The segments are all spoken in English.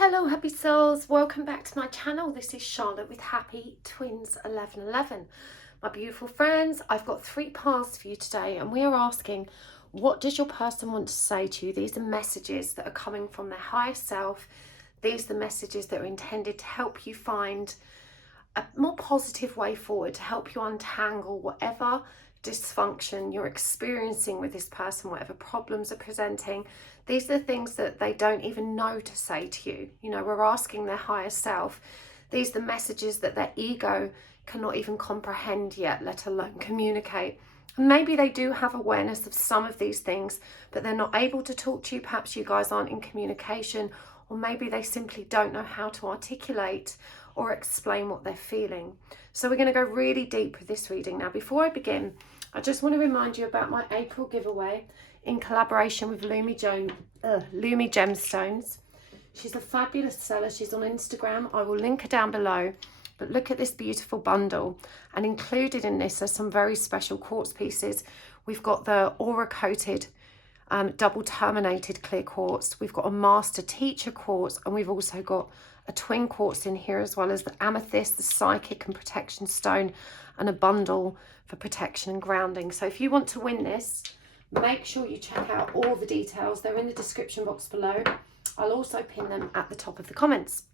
Hello happy souls, welcome back to my channel. This is Charlotte with Happy Twins 1111. My beautiful friends, I've got 3 paths for you today and we are asking, what does your person want to say to you? These are messages that are coming from their higher self. These are the messages that are intended to help you find a more positive way forward, to help you untangle whatever dysfunction you're experiencing with this person, whatever problems are presenting. These are the things that they don't even know to say to you. You know, we're asking their higher self. These are the messages that their ego cannot even comprehend yet, let alone communicate. And maybe they do have awareness of some of these things, but they're not able to talk to you. Perhaps you guys aren't in communication, or maybe they simply don't know how to articulate or explain what they're feeling. So we're going to go really deep with this reading. Now, before I begin, I just want to remind you about my April giveaway in collaboration with LUMI GEMSTONES. She's a fabulous seller. She's on Instagram. I will link her down below. But look at this beautiful bundle. And included in this are some very special quartz pieces. We've got the aura coated double terminated clear quartz. We've got a master teacher quartz, and we've also got a twin quartz in here, as well as the amethyst, the psychic and protection stone, and a bundle for protection and grounding. So if you want to win this, make sure you check out all the details. They're in the description box below. I'll also pin them at the top of the comments.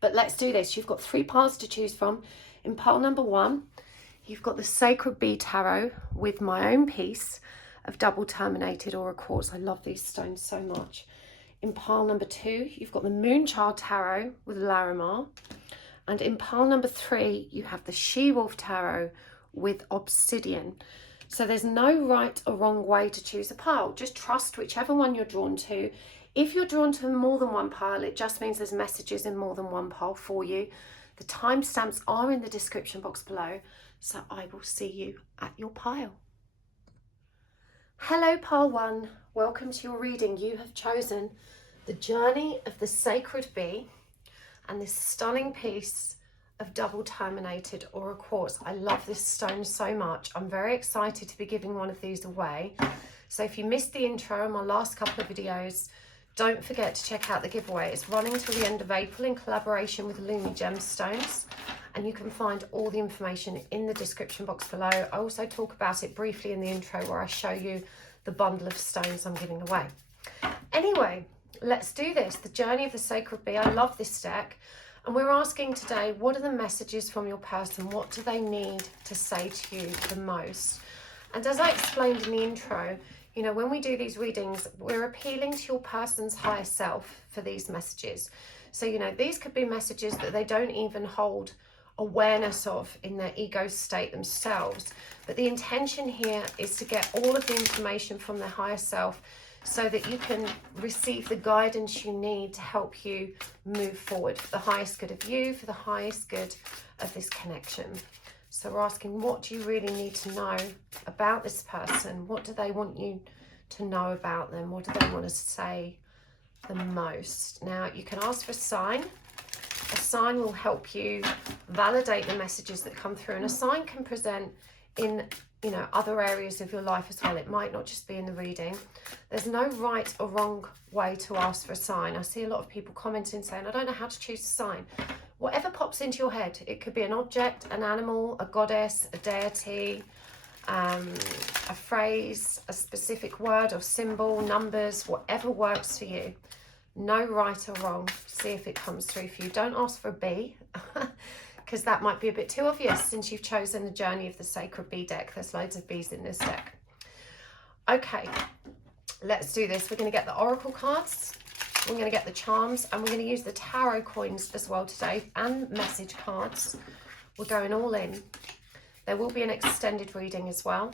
But let's do this. You've got 3 piles to choose from. In pile number 1, you've got the Sacred Bee Tarot with my own piece of double terminated aura quartz. I love these stones so much. In pile number 2, you've got the Moonchild Tarot with Larimar. And in pile number 3, you have the She-Wolf Tarot with Obsidian. So there's no right or wrong way to choose a pile. Just trust whichever one you're drawn to. If you're drawn to more than one pile, it just means there's messages in more than one pile for you. The timestamps are in the description box below. So I will see you at your pile. Hello pile 1, welcome to your reading. You have chosen the Journey of the Sacred Bee and this stunning piece of double terminated aura quartz. I love this stone so much. I'm very excited to be giving one of these away. So if you missed the intro in my last couple of videos, don't forget to check out the giveaway. It's running till the end of April in collaboration with LUMI GEMSTONES. And you can find all the information in the description box below. I also talk about it briefly in the intro where I show you the bundle of stones I'm giving away. Anyway, let's do this. The Journey of the Sacred Bee. I love this deck. And we're asking today, what are the messages from your person? What do they need to say to you the most? And as I explained in the intro, you know, when we do these readings, we're appealing to your person's higher self for these messages. So, you know, these could be messages that they don't even hold awareness of in their ego state themselves, but the intention here is to get all of the information from their higher self so that you can receive the guidance you need to help you move forward for the highest good of you, for the highest good of this connection. So we're asking, what do you really need to know about this person? What do they want you to know about them? What do they want to say the most? Now you can ask for a sign. A sign will help you validate the messages that come through, and a sign can present in, you know, other areas of your life as well. It might not just be in the reading. There's no right or wrong way to ask for a sign. I see a lot of people commenting saying, I don't know how to choose a sign. Whatever pops into your head. It could be an object, an animal, a goddess, a deity, a phrase, a specific word or symbol, numbers, whatever works for you. No right or wrong. See if it comes through for you. Don't ask for a bee because that might be a bit too obvious since you've chosen the Journey of the Sacred Bee deck. There's loads of bees in this deck. Okay, let's do this. We're going to get the oracle cards. We're going to get the charms, and we're going to use the tarot coins as well today, and message cards. We're going all in. There will be an extended reading as well.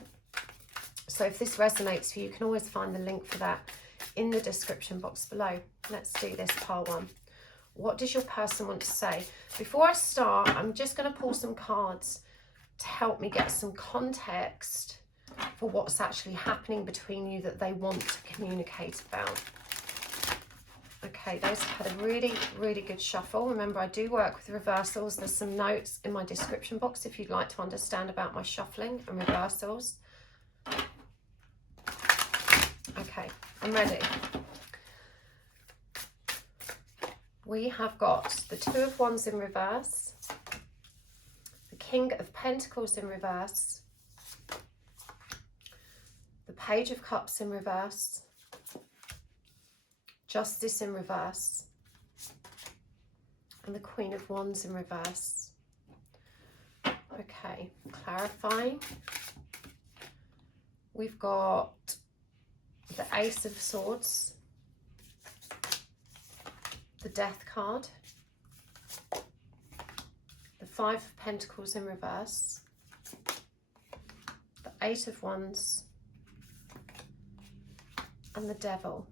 So if this resonates for you, you can always find the link for that in the description box below. Let's do this, pile 1. What does your person want to say? Before I start, I'm just going to pull some cards to help me get some context for what's actually happening between you that they want to communicate about. Okay, those have had a really, really good shuffle. Remember, I do work with reversals. There's some notes in my description box if you'd like to understand about my shuffling and reversals. Okay, I'm ready. we have got the Two of Wands in reverse, the King of Pentacles in reverse, the Page of Cups in reverse, Justice in reverse, and the Queen of Wands in reverse. Okay, clarifying. We've got the Ace of Swords, the Death card, the Five of Pentacles in reverse, the Eight of Wands, and the Devil.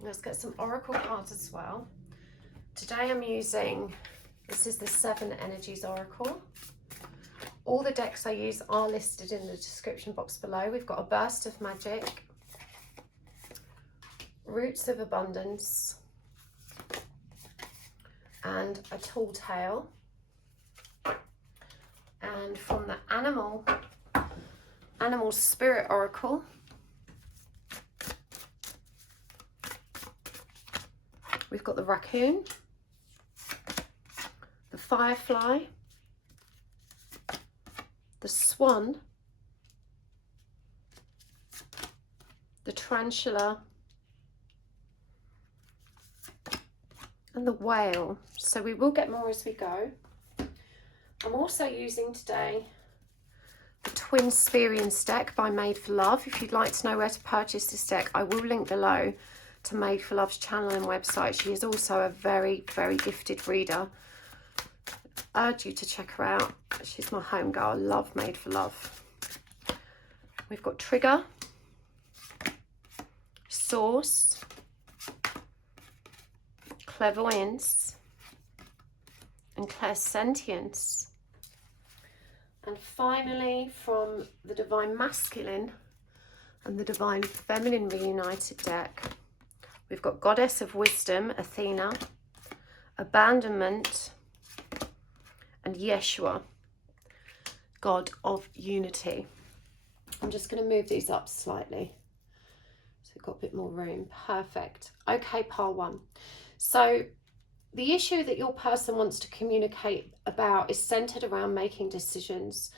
Let's get some oracle cards as well. Today I'm using, this is the Seven Energies Oracle. All the decks I use are listed in the description box below. We've got a Burst of Magic, Roots of Abundance, and a Tall Tale. And from the Animal Spirit Oracle, we've got the Raccoon, the Firefly, the Swan, the Tarantula, and the Whale. So we will get more as we go. I'm also using today the Twinsperience Deck by Made for Love. If you'd like to know where to purchase this deck, I will link below to Made for Love's channel and website. She is also a very, very gifted reader. I urge you to check her out. She's my home girl. I love Made for Love. We've got Trigger, Source, Clairvoyance, and Clairsentience. And finally, from the Divine Masculine and the Divine Feminine Reunited deck, we've got Goddess of Wisdom, Athena, Abandonment, and Yeshua, God of Unity. I'm just going to move these up slightly so we've got a bit more room. Perfect. Okay, pile one. So the issue that your person wants to communicate about is centered around making decisions.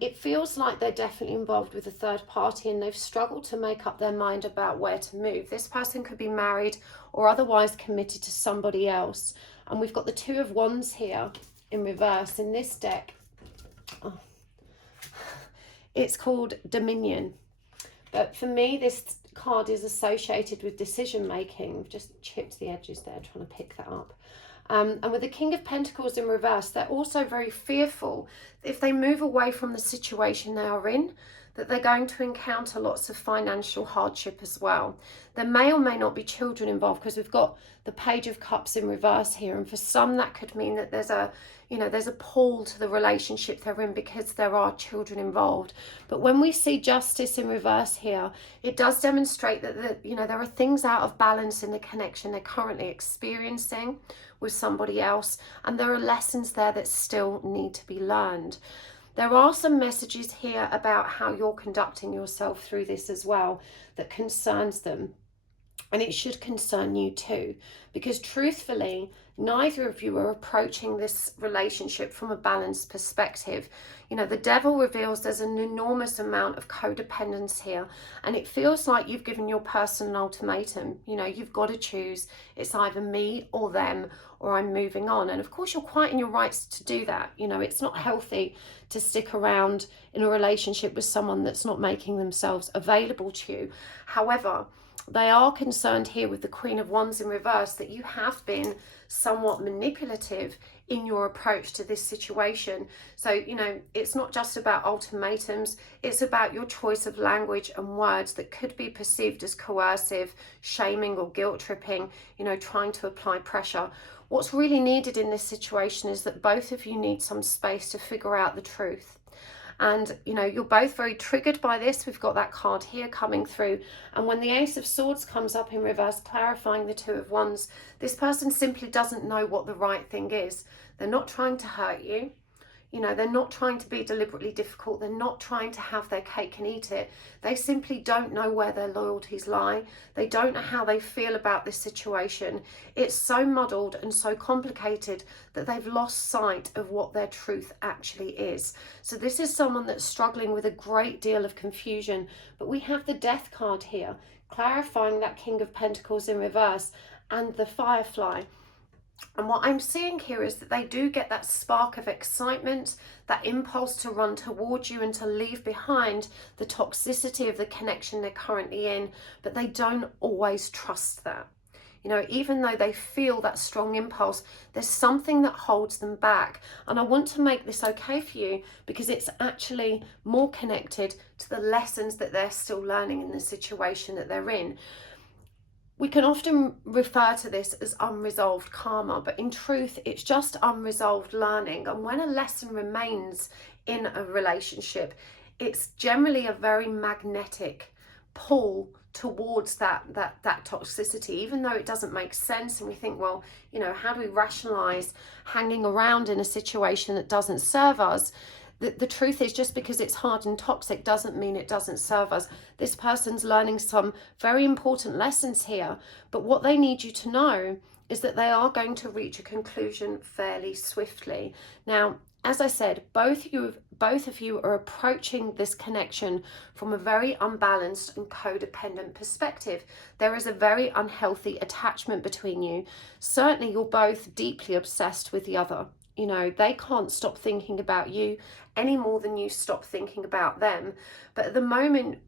It feels like they're definitely involved with a third party and they've struggled to make up their mind about where to move. This person could be married or otherwise committed to somebody else. And we've got the Two of Wands here in reverse in this deck. Oh. It's called Dominion. But for me, this card is associated with decision making. I've just chipped the edges there trying to pick that up. And with the King of Pentacles in reverse, they're also very fearful that if they move away from the situation they are in, that they're going to encounter lots of financial hardship as well. There may or may not be children involved because we've got the Page of Cups in reverse here. And for some, that could mean that there's a pull to the relationship they're in because there are children involved. But when we see Justice in reverse here, it does demonstrate that there are things out of balance in the connection they're currently experiencing with somebody else, and there are lessons there that still need to be learned. There are some messages here about how you're conducting yourself through this as well that concerns them. And it should concern you too, because truthfully, neither of you are approaching this relationship from a balanced perspective. The Devil reveals there's an enormous amount of codependence here, and it feels like you've given your person an ultimatum. You've got to choose. It's either me or them, or I'm moving on. And of course, you're quite in your rights to do that. It's not healthy to stick around in a relationship with someone that's not making themselves available to you. However, they are concerned here with the Queen of Wands in reverse that you have been somewhat manipulative in your approach to this situation. So, it's not just about ultimatums, it's about your choice of language and words that could be perceived as coercive, shaming or guilt tripping, trying to apply pressure. What's really needed in this situation is that both of you need some space to figure out the truth. And, you're both very triggered by this. We've got that card here coming through. And when the Ace of Swords comes up in reverse, clarifying the Two of Wands, this person simply doesn't know what the right thing is. They're not trying to hurt you. You know, they're not trying to be deliberately difficult. They're not trying to have their cake and eat it. They simply don't know where their loyalties lie. They don't know how they feel about this situation. It's so muddled and so complicated that they've lost sight of what their truth actually is. So this is someone that's struggling with a great deal of confusion. But we have the Death card here, clarifying that King of Pentacles in reverse and the Firefly. And what I'm seeing here is that they do get that spark of excitement, that impulse to run towards you and to leave behind the toxicity of the connection they're currently in, but they don't always trust that. You know, even though they feel that strong impulse, there's something that holds them back. And I want to make this okay for you because it's actually more connected to the lessons that they're still learning in the situation that they're in. We can often refer to this as unresolved karma, but in truth, it's just unresolved learning. And when a lesson remains in a relationship, it's generally a very magnetic pull towards that toxicity, even though it doesn't make sense. And we think, well, you know, how do we rationalize hanging around in a situation that doesn't serve us? The truth is, just because it's hard and toxic doesn't mean it doesn't serve us. This person's learning some very important lessons here, but what they need you to know is that they are going to reach a conclusion fairly swiftly. Now, as I said, both of you are approaching this connection from a very unbalanced and codependent perspective. There is a very unhealthy attachment between you. Certainly, you're both deeply obsessed with the other. You know, they can't stop thinking about you any more than you stop thinking about them. But at the moment,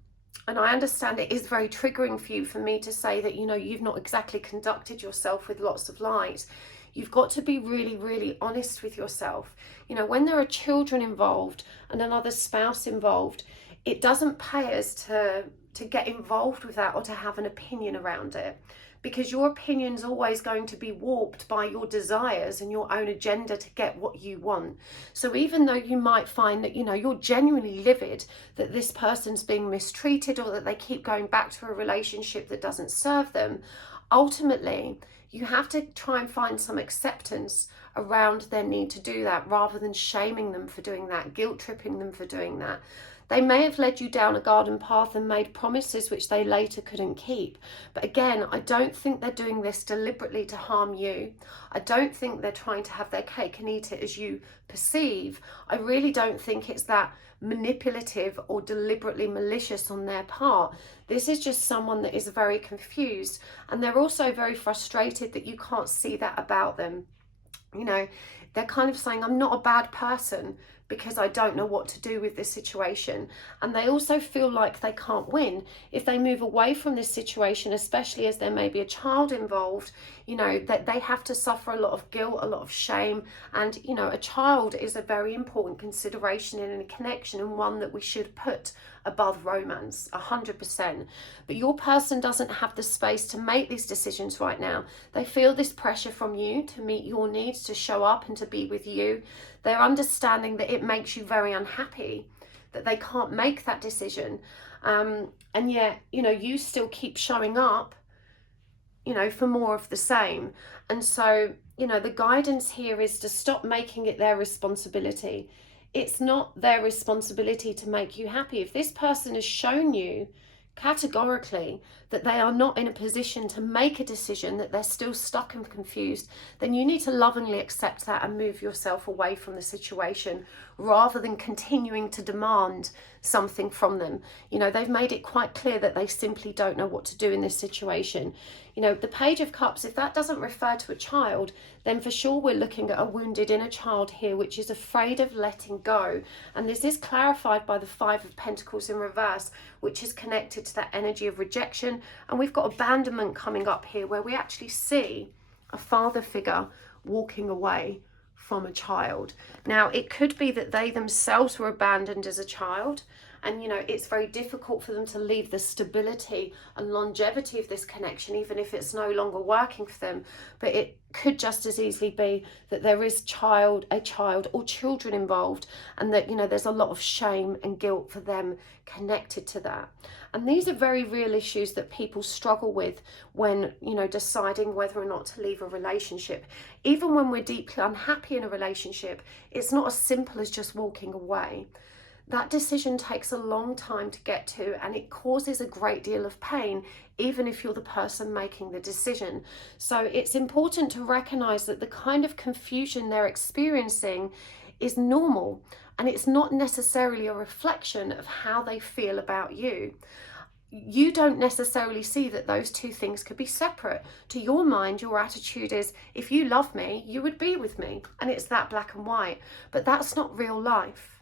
and I understand it is very triggering for you for me to say that, you know, you've not exactly conducted yourself with lots of light. You've got to be really, really honest with yourself. You know, when there are children involved and another spouse involved, it doesn't pay us to get involved with that or to have an opinion around it, because your opinion's always going to be warped by your desires and your own agenda to get what you want. So even though you might find that, you know, you're genuinely livid that this person's being mistreated or that they keep going back to a relationship that doesn't serve them, ultimately you have to try and find some acceptance around their need to do that, rather than shaming them for doing that, guilt tripping them for doing that. They may have led you down a garden path and made promises which they later couldn't keep. But again, I don't think they're doing this deliberately to harm you. I don't think they're trying to have their cake and eat it as you perceive. I really don't think it's that manipulative or deliberately malicious on their part. This is just someone that is very confused, and they're also very frustrated that you can't see that about them. You know, they're kind of saying, I'm not a bad person because I don't know what to do with this situation. And they also feel like they can't win. If they move away from this situation, especially as there may be a child involved, you know, that they have to suffer a lot of guilt, a lot of shame. And, you know, a child is a very important consideration in a connection, and one that we should put above romance, 100%. But your person doesn't have the space to make these decisions right now. They feel this pressure from you to meet your needs, to show up and to be with you. They're understanding that it makes you very unhappy, that they can't make that decision. And yet, you know, you still keep showing up, you know, for more of the same. And so, you know, the guidance here is to stop making it their responsibility. It's not their responsibility to make you happy. If this person has shown you categorically that they are not in a position to make a decision, that they're still stuck and confused, then you need to lovingly accept that and move yourself away from the situation, rather than continuing to demand something from them. You know, they've made it quite clear that they simply don't know what to do in this situation. You know, the Page of Cups, if that doesn't refer to a child, then for sure we're looking at a wounded inner child here, which is afraid of letting go. And this is clarified by the Five of Pentacles in reverse, which is connected to that energy of rejection. And we've got abandonment coming up here, where we actually see a father figure walking away from a child. Now, it could be that they themselves were abandoned as a child, And, you know, it's very difficult for them to leave the stability and longevity of this connection, even if it's no longer working for them. But it could just as easily be that there is a child or children involved, and that, you know, there's a lot of shame and guilt for them connected to that. And these are very real issues that people struggle with when, you know, deciding whether or not to leave a relationship. Even when we're deeply unhappy in a relationship, it's not as simple as just walking away. That decision takes a long time to get to, and it causes a great deal of pain, even if you're the person making the decision. So it's important to recognize that the kind of confusion they're experiencing is normal, and it's not necessarily a reflection of how they feel about you. You don't necessarily see that those two things could be separate. To your mind, your attitude is, if you love me, you would be with me, and it's that black and white. But that's not real life.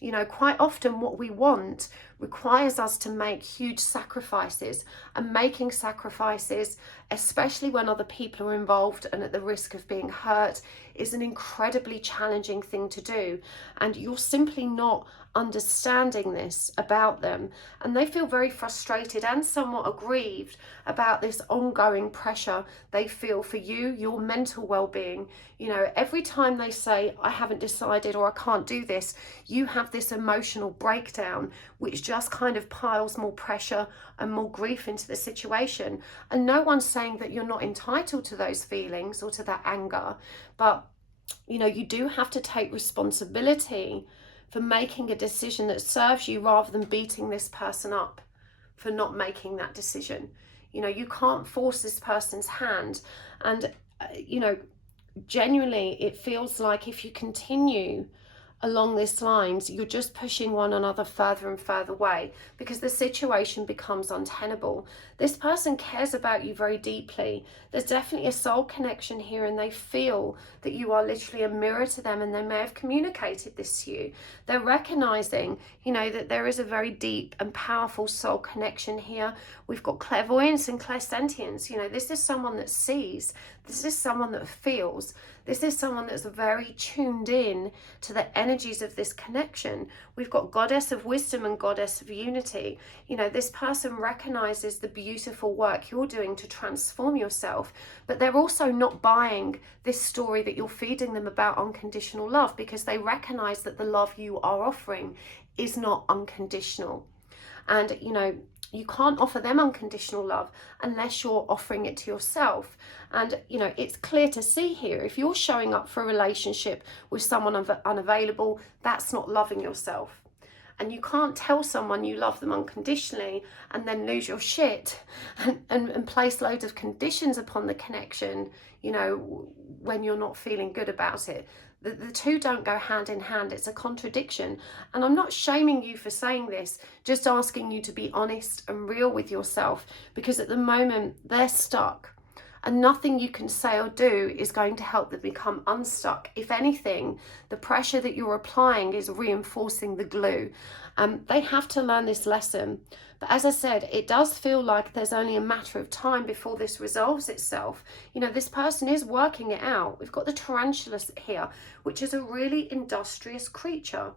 You know, quite often what we want requires us to make huge sacrifices, and making sacrifices, especially when other people are involved and at the risk of being hurt, is an incredibly challenging thing to do. And you're simply not understanding this about them, and they feel very frustrated and somewhat aggrieved about this ongoing pressure they feel for you, your mental well-being. You know, every time they say, I haven't decided, or I can't do this, you have this emotional breakdown, which just kind of piles more pressure and more grief into the situation. And no one's saying that you're not entitled to those feelings or to that anger, but, you know, you do have to take responsibility for making a decision that serves you, rather than beating this person up for not making that decision. You know, you can't force this person's hand. And, you know, genuinely, it feels like if you continue along these lines, you're just pushing one another further and further away, because the situation becomes untenable. This person cares about you very deeply. There's definitely a soul connection here, and they feel that you are literally a mirror to them, and they may have communicated this to you. They're recognizing, you know, that there is a very deep and powerful soul connection here. We've got clairvoyance and clairsentience. You know, this is someone that sees. This is someone that feels. This is someone that's very tuned in to the energies of this connection. We've got goddess of wisdom and goddess of unity. You know, this person recognizes the beautiful work you're doing to transform yourself, but they're also not buying this story that you're feeding them about unconditional love, because they recognize that the love you are offering is not unconditional. And, you know, you can't offer them unconditional love unless you're offering it to yourself. And, you know, it's clear to see here, if you're showing up for a relationship with someone unavailable, that's not loving yourself. And you can't tell someone you love them unconditionally and then lose your shit and place loads of conditions upon the connection, you know, when you're not feeling good about it. The two don't go hand in hand. It's a contradiction. And I'm not shaming you for saying this, just asking you to be honest and real with yourself, because at the moment they're stuck, and nothing you can say or do is going to help them become unstuck. If anything, the pressure that you're applying is reinforcing the glue. They have to learn this lesson. But as I said, it does feel like there's only a matter of time before this resolves itself. You know, this person is working it out. We've got the tarantula here, which is a really industrious creature.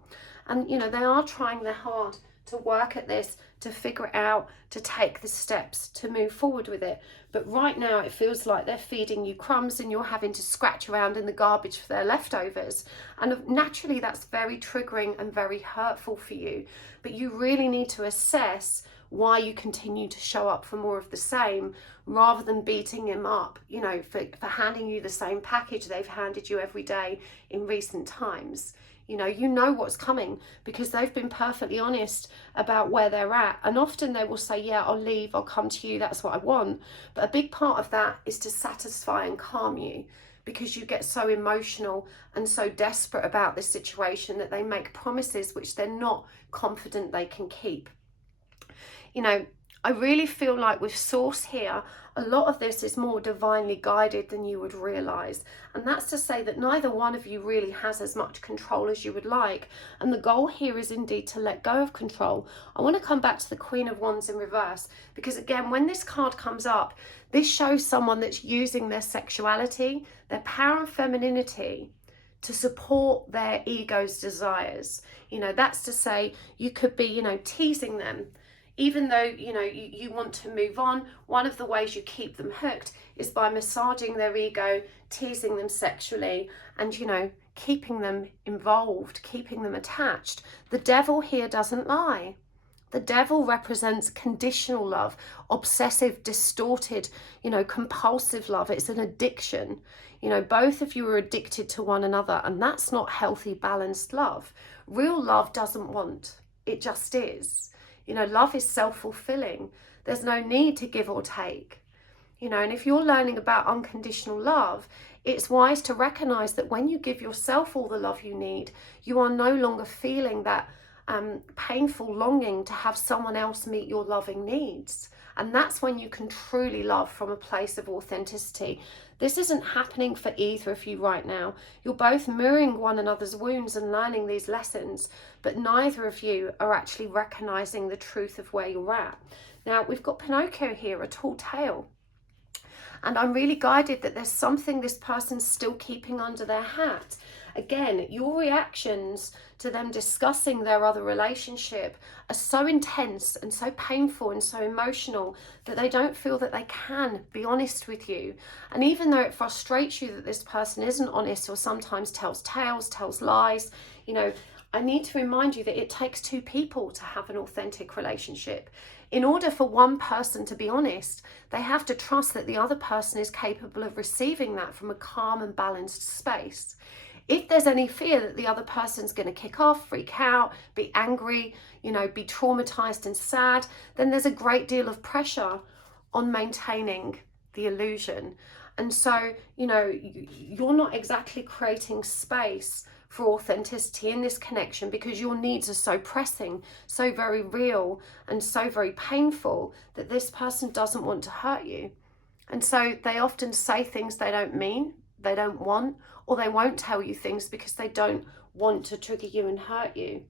And, you know, they are trying their hard to work at this, to figure it out, to take the steps to move forward with it. But right now it feels like they're feeding you crumbs and you're having to scratch around in the garbage for their leftovers. And naturally that's very triggering and very hurtful for you. But you really need to assess why you continue to show up for more of the same, rather than beating him up, you know, for handing you the same package they've handed you every day in recent times. You know what's coming, because they've been perfectly honest about where they're at. And often they will say, yeah, I'll leave, I'll come to you, that's what I want. But a big part of that is to satisfy and calm you, because you get so emotional and so desperate about this situation that they make promises which they're not confident they can keep. You know, I really feel like with Source here, a lot of this is more divinely guided than you would realise. And that's to say that neither one of you really has as much control as you would like. And the goal here is indeed to let go of control. I want to come back to the Queen of Wands in reverse, because again, when this card comes up, this shows someone that's using their sexuality, their power and femininity to support their ego's desires. You know, that's to say, you could be, you know, teasing them. Even though, you know, you want to move on, one of the ways you keep them hooked is by massaging their ego, teasing them sexually, and, you know, keeping them involved, keeping them attached. The devil here doesn't lie. The devil represents conditional love, obsessive, distorted, you know, compulsive love. It's an addiction. You know, both of you are addicted to one another, and that's not healthy, balanced love. Real love doesn't want. It just is. You know, love is self-fulfilling. There's no need to give or take. You know, and if you're learning about unconditional love, it's wise to recognize that when you give yourself all the love you need, you are no longer feeling that painful longing to have someone else meet your loving needs. And that's when you can truly love from a place of authenticity. This isn't happening for either of you right now. You're both mirroring one another's wounds and learning these lessons, but neither of you are actually recognizing the truth of where you're at. Now, we've got Pinocchio here, a tall tale. And I'm really guided that there's something this person's still keeping under their hat. Again, your reactions to them discussing their other relationship are so intense and so painful and so emotional that they don't feel that they can be honest with you. And even though it frustrates you that this person isn't honest or sometimes tells tales, tells lies, you know, I need to remind you that it takes two people to have an authentic relationship. In order for one person to be honest, they have to trust that the other person is capable of receiving that from a calm and balanced space. If there's any fear that the other person's going to kick off, freak out, be angry, you know, be traumatized and sad, then there's a great deal of pressure on maintaining the illusion. And so, you know, you're not exactly creating space for authenticity in this connection because your needs are so pressing, so very real, and so very painful that this person doesn't want to hurt you. And so they often say things they don't mean, they don't want, or they won't tell you things because they don't want to trigger you and hurt you.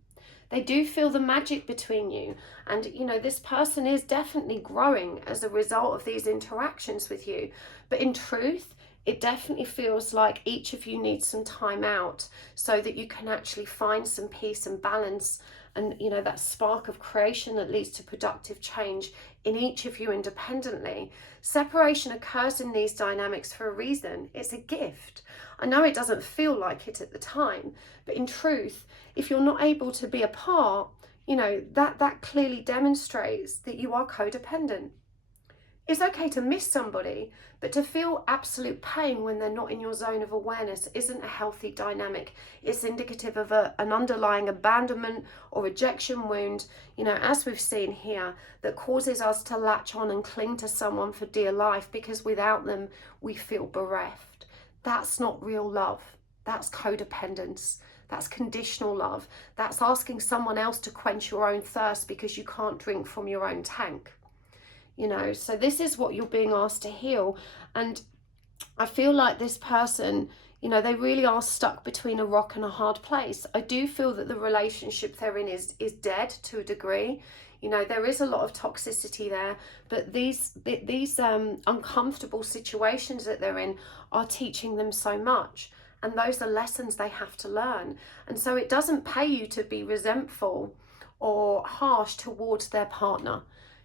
They do feel the magic between you. And, you know, this person is definitely growing as a result of these interactions with you. But in truth, it definitely feels like each of you needs some time out so that you can actually find some peace and balance and, you know, that spark of creation that leads to productive change in each of you independently. Separation occurs in these dynamics for a reason. It's a gift. I know it doesn't feel like it at the time, but in truth, if you're not able to be apart, you know, that clearly demonstrates that you are codependent. It's okay to miss somebody, but to feel absolute pain when they're not in your zone of awareness isn't a healthy dynamic. It's indicative of an underlying abandonment or rejection wound, you know, as we've seen here, that causes us to latch on and cling to someone for dear life because without them, we feel bereft. That's not real love. That's codependence. That's conditional love. That's asking someone else to quench your own thirst because you can't drink from your own tank. You know, so this is what you're being asked to heal. And I feel like this person, you know, they really are stuck between a rock and a hard place. I do feel that the relationship they're in is dead to a degree. You know, there is a lot of toxicity there, but these uncomfortable situations that they're in are teaching them so much. And those are lessons they have to learn. And so it doesn't pay you to be resentful or harsh towards their partner.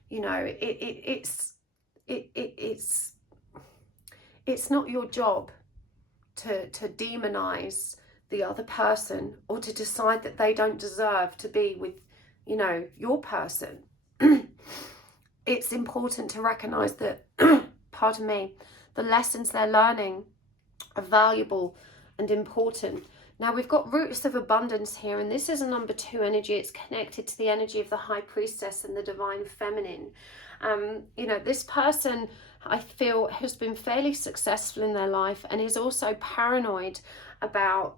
You know, it's not your job to demonize the other person or to decide that they don't deserve to be with, you know, your person. It's important to recognize that, pardon me, the lessons they're learning are valuable and important. Now we've got roots of abundance here, and this is a number 2 energy. It's connected to the energy of the High Priestess and the Divine Feminine. You know, this person, I feel, has been fairly successful in their life and is also paranoid about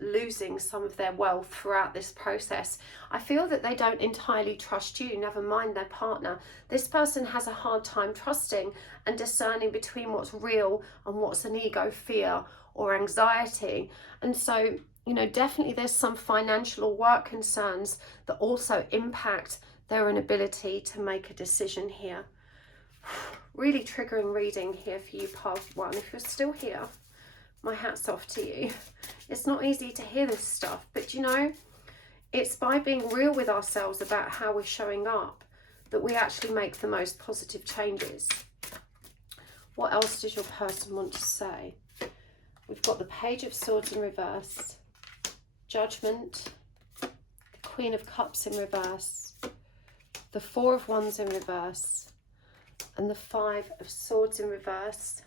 losing some of their wealth throughout this process. I feel that they don't entirely trust you, never mind their partner. This person has a hard time trusting and discerning between what's real and what's an ego fear or anxiety. And so, you know, definitely there's some financial or work concerns that also impact their inability to make a decision here. Really triggering reading here for you, part 1. If you're still here, my hat's off to you. It's not easy to hear this stuff, but you know, it's by being real with ourselves about how we're showing up that we actually make the most positive changes. What else does your person want to say? We've got the Page of Swords in reverse, Judgment, the Queen of Cups in reverse, the Four of Wands in reverse, and the Five of Swords in reverse.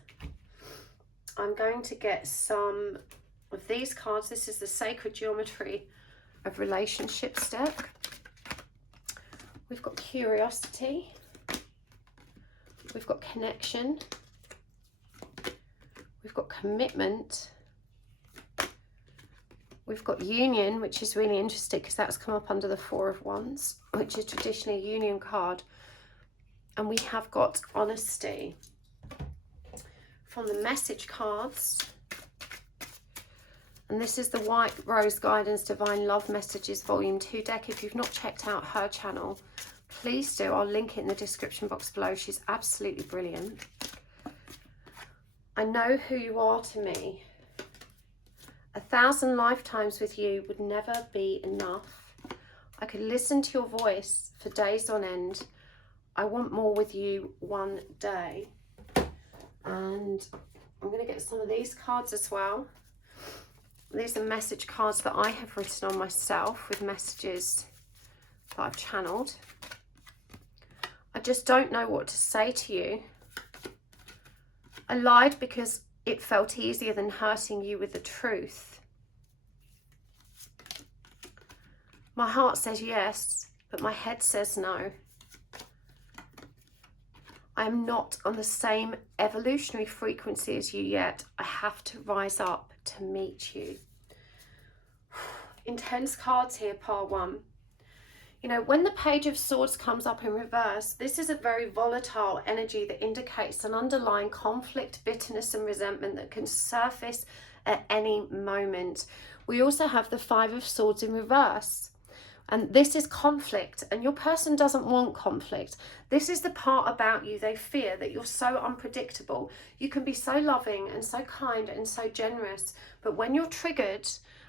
I'm going to get some of these cards. This is the Sacred Geometry of Relationships deck. We've got Curiosity, we've got Connection, we've got Commitment, we've got Union, which is really interesting because that's come up under the Four of Wands, which is traditionally a union card, and we have got Honesty. From the message cards, and this is the White Rose Guidance Divine Love Messages Volume 2 deck. If you've not checked out her channel, please do. I'll link it in the description box below. She's absolutely brilliant. I know who you are to me. 1,000 lifetimes with you would never be enough. I could listen to your voice for days on end. I want more with you one day. And I'm going to get some of these cards as well. These are message cards that I have written on myself with messages that I've channeled. I just don't know what to say to you. I lied because it felt easier than hurting you with the truth. My heart says yes, but my head says no. I am not on the same evolutionary frequency as you yet. I have to rise up to meet you. Intense cards here, part one. You know, when the Page of Swords comes up in reverse, this is a very volatile energy that indicates an underlying conflict, bitterness and resentment that can surface at any moment. We also have the Five of Swords in reverse. And this is conflict, and your person doesn't want conflict. This is the part about you they fear, that you're so unpredictable. You can be so loving and so kind and so generous, but when you're triggered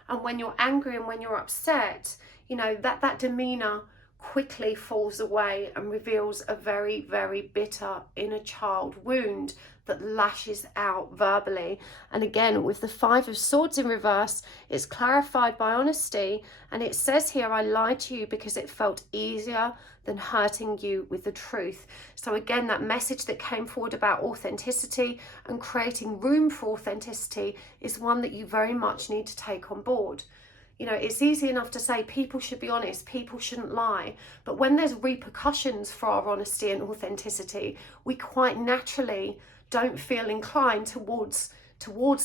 and when you're angry and when you're upset, you know, that demeanor quickly falls away and reveals a very, very bitter inner child wound that lashes out verbally. And again, with the Five of Swords in reverse, it's clarified by honesty, and it says here, I lied to you because it felt easier than hurting you with the truth. So again, that message that came forward about authenticity and creating room for authenticity is one that you very much need to take on board. You know, it's easy enough to say people should be honest, people shouldn't lie. But when there's repercussions for our honesty and authenticity, we quite naturally don't feel inclined towards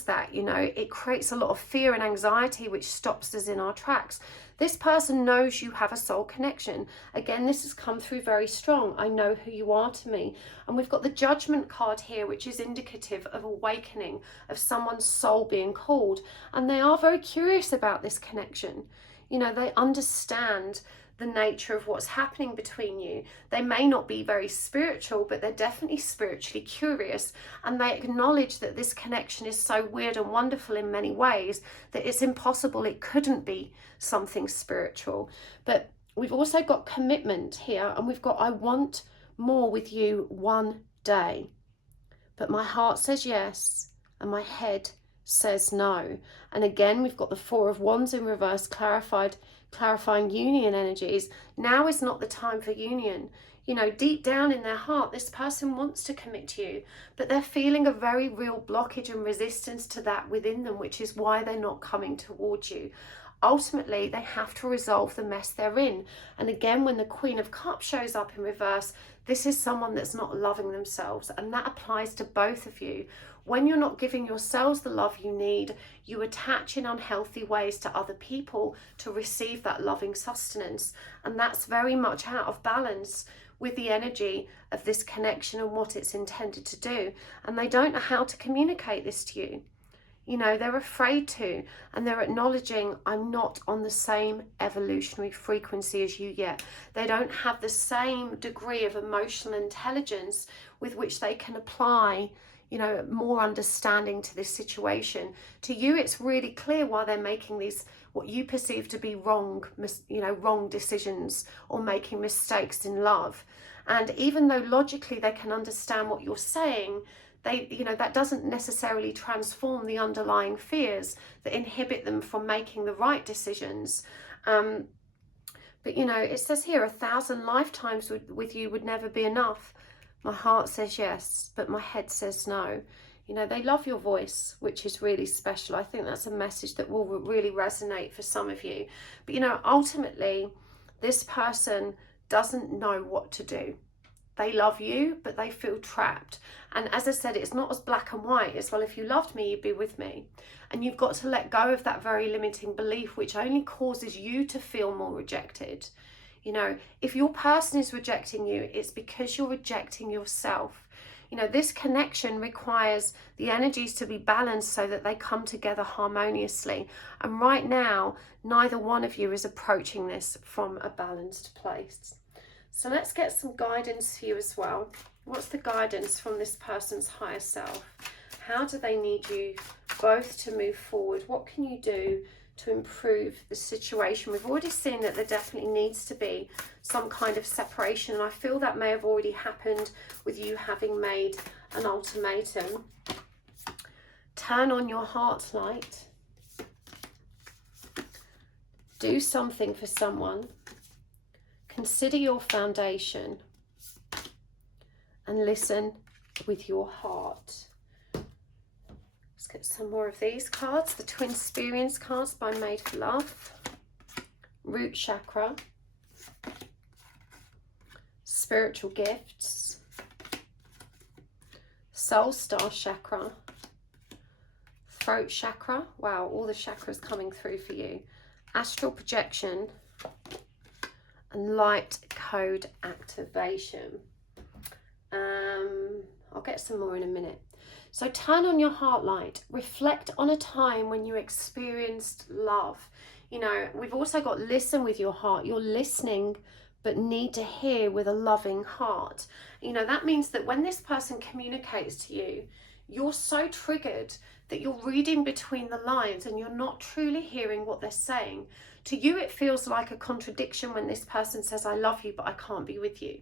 that. You know, it creates a lot of fear and anxiety, which stops us in our tracks. This person knows you have a soul connection. Again, this has come through very strong. I know who you are to me. And we've got the Judgment card here, which is indicative of awakening, of someone's soul being called. And they are very curious about this connection. You know, they understand the nature of what's happening between you. They may not be very spiritual, but they're definitely spiritually curious, and they acknowledge that this connection is so weird and wonderful in many ways that it's impossible it couldn't be something spiritual. But we've also got commitment here, and we've got I want more with you one day, but my heart says yes and my head says no. And again, we've got the Four of Wands in reverse, clarifying union energies. Now is not the time for union. You know, deep down in their heart, this person wants to commit to you, but they're feeling a very real blockage and resistance to that within them, which is why they're not coming towards you. Ultimately, they have to resolve the mess they're in. And again, when the Queen of Cups shows up in reverse, this is someone that's not loving themselves, and that applies to both of you. When you're not giving yourselves the love you need, you attach in unhealthy ways to other people to receive that loving sustenance. And that's very much out of balance with the energy of this connection and what it's intended to do. And they don't know how to communicate this to you. You know, they're afraid to, and they're acknowledging, I'm not on the same evolutionary frequency as you yet. They don't have the same degree of emotional intelligence with which they can apply, you know, more understanding to this situation. To you, it's really clear why they're making these, what you perceive to be wrong, you know, wrong decisions or making mistakes in love. And even though logically they can understand what you're saying, they, you know, that doesn't necessarily transform the underlying fears that inhibit them from making the right decisions. But, you know, it says here, 1,000 lifetimes with you would never be enough. My heart says yes, but my head says no. You know, they love your voice, which is really special. I think that's a message that will really resonate for some of you. But, you know, ultimately, this person doesn't know what to do. They love you, but they feel trapped. And as I said, it's not as black and white. It's, well, if you loved me, you'd be with me. And you've got to let go of that very limiting belief, which only causes you to feel more rejected. You know, if your person is rejecting you, it's because you're rejecting yourself. You know, this connection requires the energies to be balanced so that they come together harmoniously. And right now, neither one of you is approaching this from a balanced place. So let's get some guidance for you as well. What's the guidance from this person's higher self? How do they need you both to move forward? What can you do to improve the situation? We've already seen that there definitely needs to be some kind of separation, and I feel that may have already happened with you having made an ultimatum. Turn on your heart light. Do something for someone. Consider your foundation and listen with your heart. Let's get some more of these cards. The Twinsperience cards by Made for Love. Root chakra. Spiritual gifts. Soul star chakra. Throat chakra. Wow, all the chakras coming through for you. Astral projection. And light code activation. I'll get some more in a minute. So turn on your heart light. Reflect on a time when you experienced love. You know, we've also got listen with your heart. You're listening, but need to hear with a loving heart. You know, that means that when this person communicates to you, you're so triggered that you're reading between the lines and you're not truly hearing what they're saying. To you, it feels like a contradiction when this person says, I love you, but I can't be with you.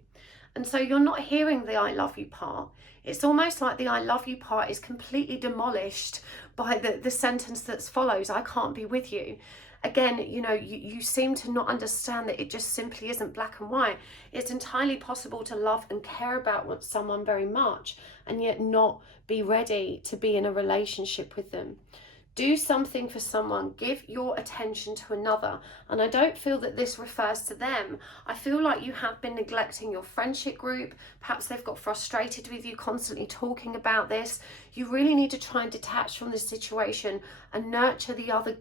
And so you're not hearing the I love you part. It's almost like the I love you part is completely demolished by the sentence that follows, I can't be with you. Again, you know, you seem to not understand that it just simply isn't black and white. It's entirely possible to love and care about someone very much and yet not be ready to be in a relationship with them. Do something for someone, give your attention to another. And I don't feel that this refers to them. I feel like you have been neglecting your friendship group. Perhaps they've got frustrated with you constantly talking about this. You really need to try and detach from this situation and nurture the other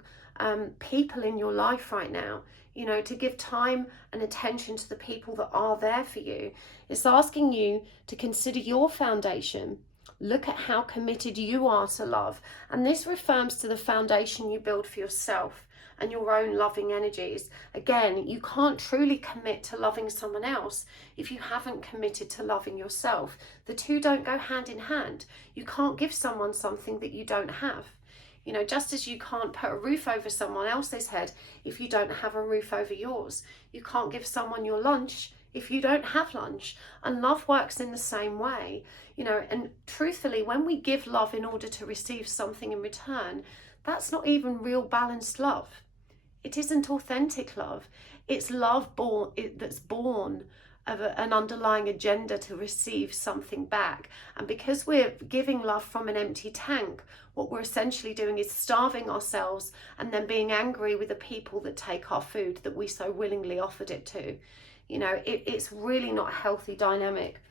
people in your life right now. You know, to give time and attention to the people that are there for you. It's asking you to consider your foundation. Look at how committed you are to love. And this refers to the foundation you build for yourself and your own loving energies. Again, you can't truly commit to loving someone else if you haven't committed to loving yourself. The two don't go hand in hand. You can't give someone something that you don't have. You know, just as you can't put a roof over someone else's head if you don't have a roof over yours. You can't give someone your lunch if you don't have lunch. And love works in the same way. You know, and truthfully, when we give love in order to receive something in return, that's not even real balanced love. It isn't authentic love. It's love that's born of an underlying agenda to receive something back. And because we're giving love from an empty tank, what we're essentially doing is starving ourselves and then being angry with the people that take our food that we so willingly offered it to. You know, it's really not a healthy dynamic.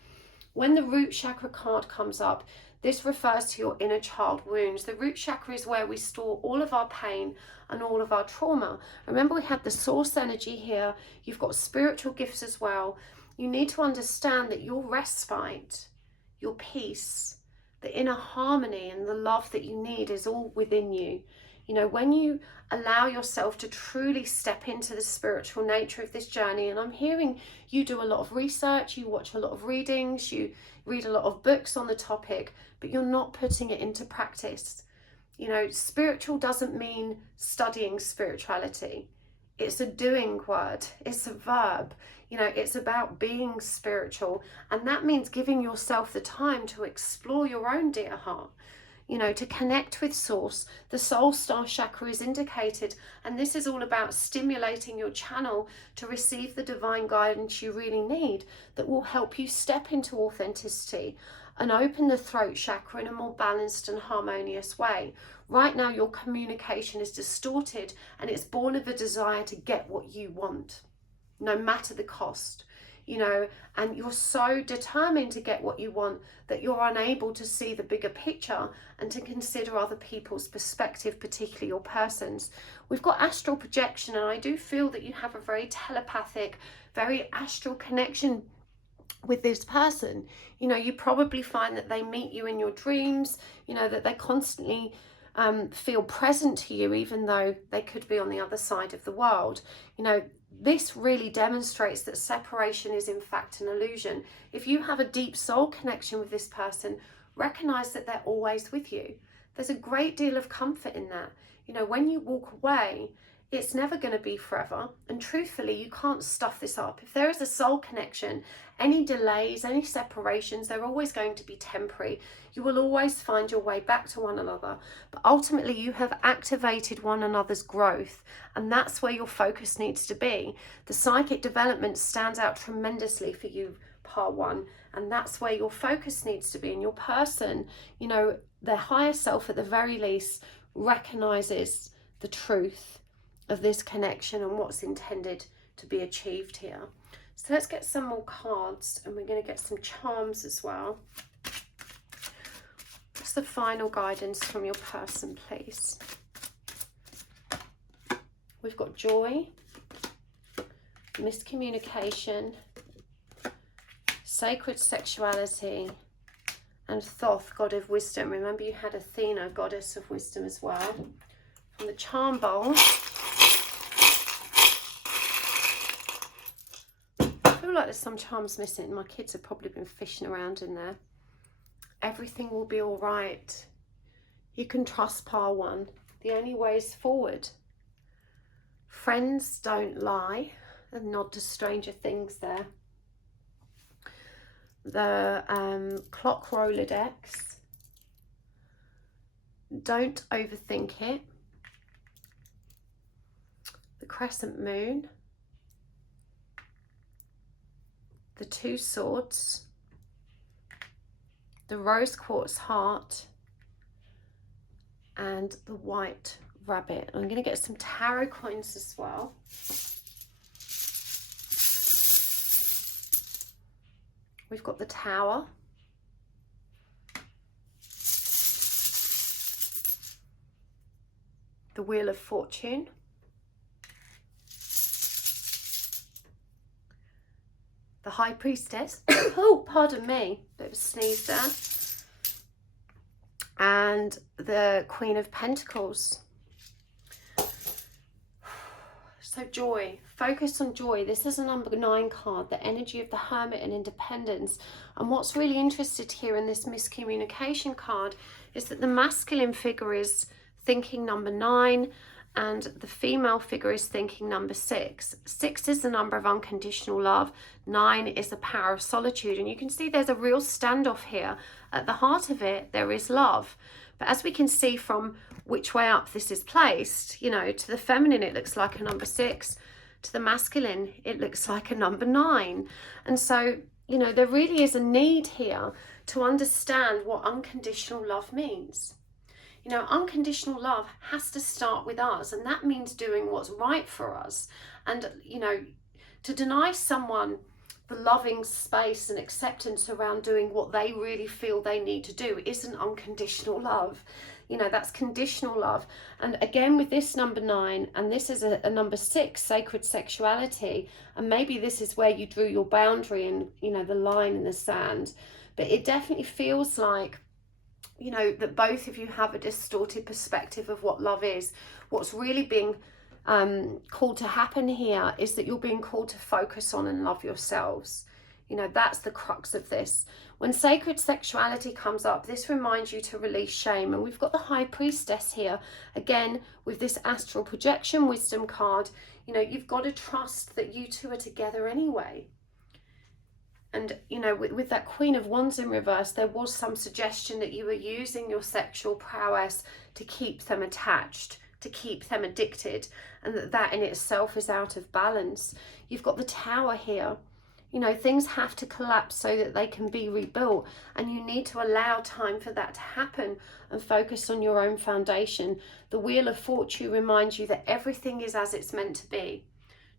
When the root chakra card comes up, this refers to your inner child wounds. The root chakra is where we store all of our pain and all of our trauma. Remember, we had the source energy here. You've got spiritual gifts as well. You need to understand that your respite, your peace, the inner harmony and the love that you need is all within you. You know, when you allow yourself to truly step into the spiritual nature of this journey, and I'm hearing you do a lot of research, you watch a lot of readings, you read a lot of books on the topic, but you're not putting it into practice. You know, spiritual doesn't mean studying spirituality. It's a doing word, it's a verb. You know, it's about being spiritual, and that means giving yourself the time to explore your own dear heart, you know, to connect with source. The soul star chakra is indicated, and this is all about stimulating your channel to receive the divine guidance you really need, that will help you step into authenticity and open the throat chakra in a more balanced and harmonious way. Right now your communication is distorted, and it's born of a desire to get what you want, no matter the cost. You know, and you're so determined to get what you want that you're unable to see the bigger picture and to consider other people's perspective, particularly your person's. We've got astral projection, and I do feel that you have a very telepathic, very astral connection with this person. You know, you probably find that they meet you in your dreams, you know, that they constantly feel present to you, even though they could be on the other side of the world. You know, this really demonstrates that separation is in fact an illusion. If you have a deep soul connection with this person, recognize that they're always with you. There's a great deal of comfort in that. You know, when you walk away, it's never going to be forever. And truthfully, you can't stuff this up. If there is a soul connection, any delays, any separations, they're always going to be temporary. You will always find your way back to one another. But ultimately, you have activated one another's growth. And that's where your focus needs to be. The psychic development stands out tremendously for you, part one. And that's where your focus needs to be. And your person, you know, their higher self at the very least, recognizes the truth of this connection and what's intended to be achieved here. So let's get some more cards, and we're going to get some charms as well. What's the final guidance from your person, please? We've got joy, miscommunication, sacred sexuality, and Thoth, god of wisdom. Remember, you had Athena, goddess of wisdom, as well. From the charm bowl, I feel like there's some charms missing. My kids have probably been fishing around in there. Everything will be all right. You can trust part one. The only way is forward. Friends don't lie. A nod to Stranger Things there. The clock Rolodex. Don't overthink it. The crescent moon. The two swords. The rose quartz heart. And the white rabbit. I'm going to get some tarot coins as well. We've got the Tower. The Wheel of Fortune. The High Priestess. Oh, pardon me. Bit of a sneeze there. And the Queen of Pentacles. So joy, focus on joy. This is a number 9 card, the energy of the Hermit and independence. And what's really interested here in this miscommunication card is that the masculine figure is thinking number 9 and the female figure is thinking number 6. 6 is the number of unconditional love. 9 is the power of solitude. And you can see there's a real standoff here. At the heart of it, there is love. But as we can see from which way up this is placed, you know, to the feminine, it looks like a number 6. To the masculine, it looks like a number 9. And so, you know, there really is a need here to understand what unconditional love means. You know, unconditional love has to start with us, and that means doing what's right for us. And, you know, to deny someone the loving space and acceptance around doing what they really feel they need to do isn't unconditional love. You know, that's conditional love. And again, with this number 9, and this is a number 6, sacred sexuality, and maybe this is where you drew your boundary and, you know, the line in the sand. But it definitely feels like you know, that both of you have a distorted perspective of what love is. What's really being called to happen here is that you're being called to focus on and love yourselves. You know, that's the crux of this. When sacred sexuality comes up, this reminds you to release shame. And we've got the High Priestess here, again, with this astral projection wisdom card. You know, you've got to trust that you two are together anyway. And, you know, with that Queen of Wands in reverse, there was some suggestion that you were using your sexual prowess to keep them attached, to keep them addicted, and that in itself is out of balance. You've got the Tower here. You know, things have to collapse so that they can be rebuilt, and you need to allow time for that to happen and focus on your own foundation. The Wheel of Fortune reminds you that everything is as it's meant to be.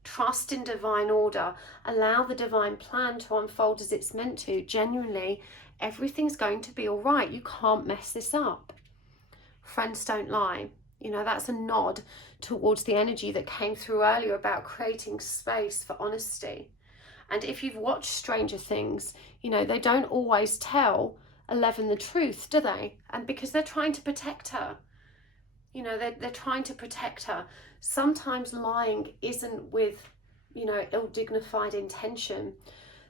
Trust in divine order. Allow the divine plan to unfold as it's meant to. Genuinely, everything's going to be all right. You can't mess this up. Friends don't lie. You know, that's a nod towards the energy that came through earlier about creating space for honesty. And if you've watched Stranger Things, you know, they don't always tell Eleven the truth, do they? And because they're trying to protect her. You know, they're trying to protect her. Sometimes lying isn't with, you know, ill-dignified intention.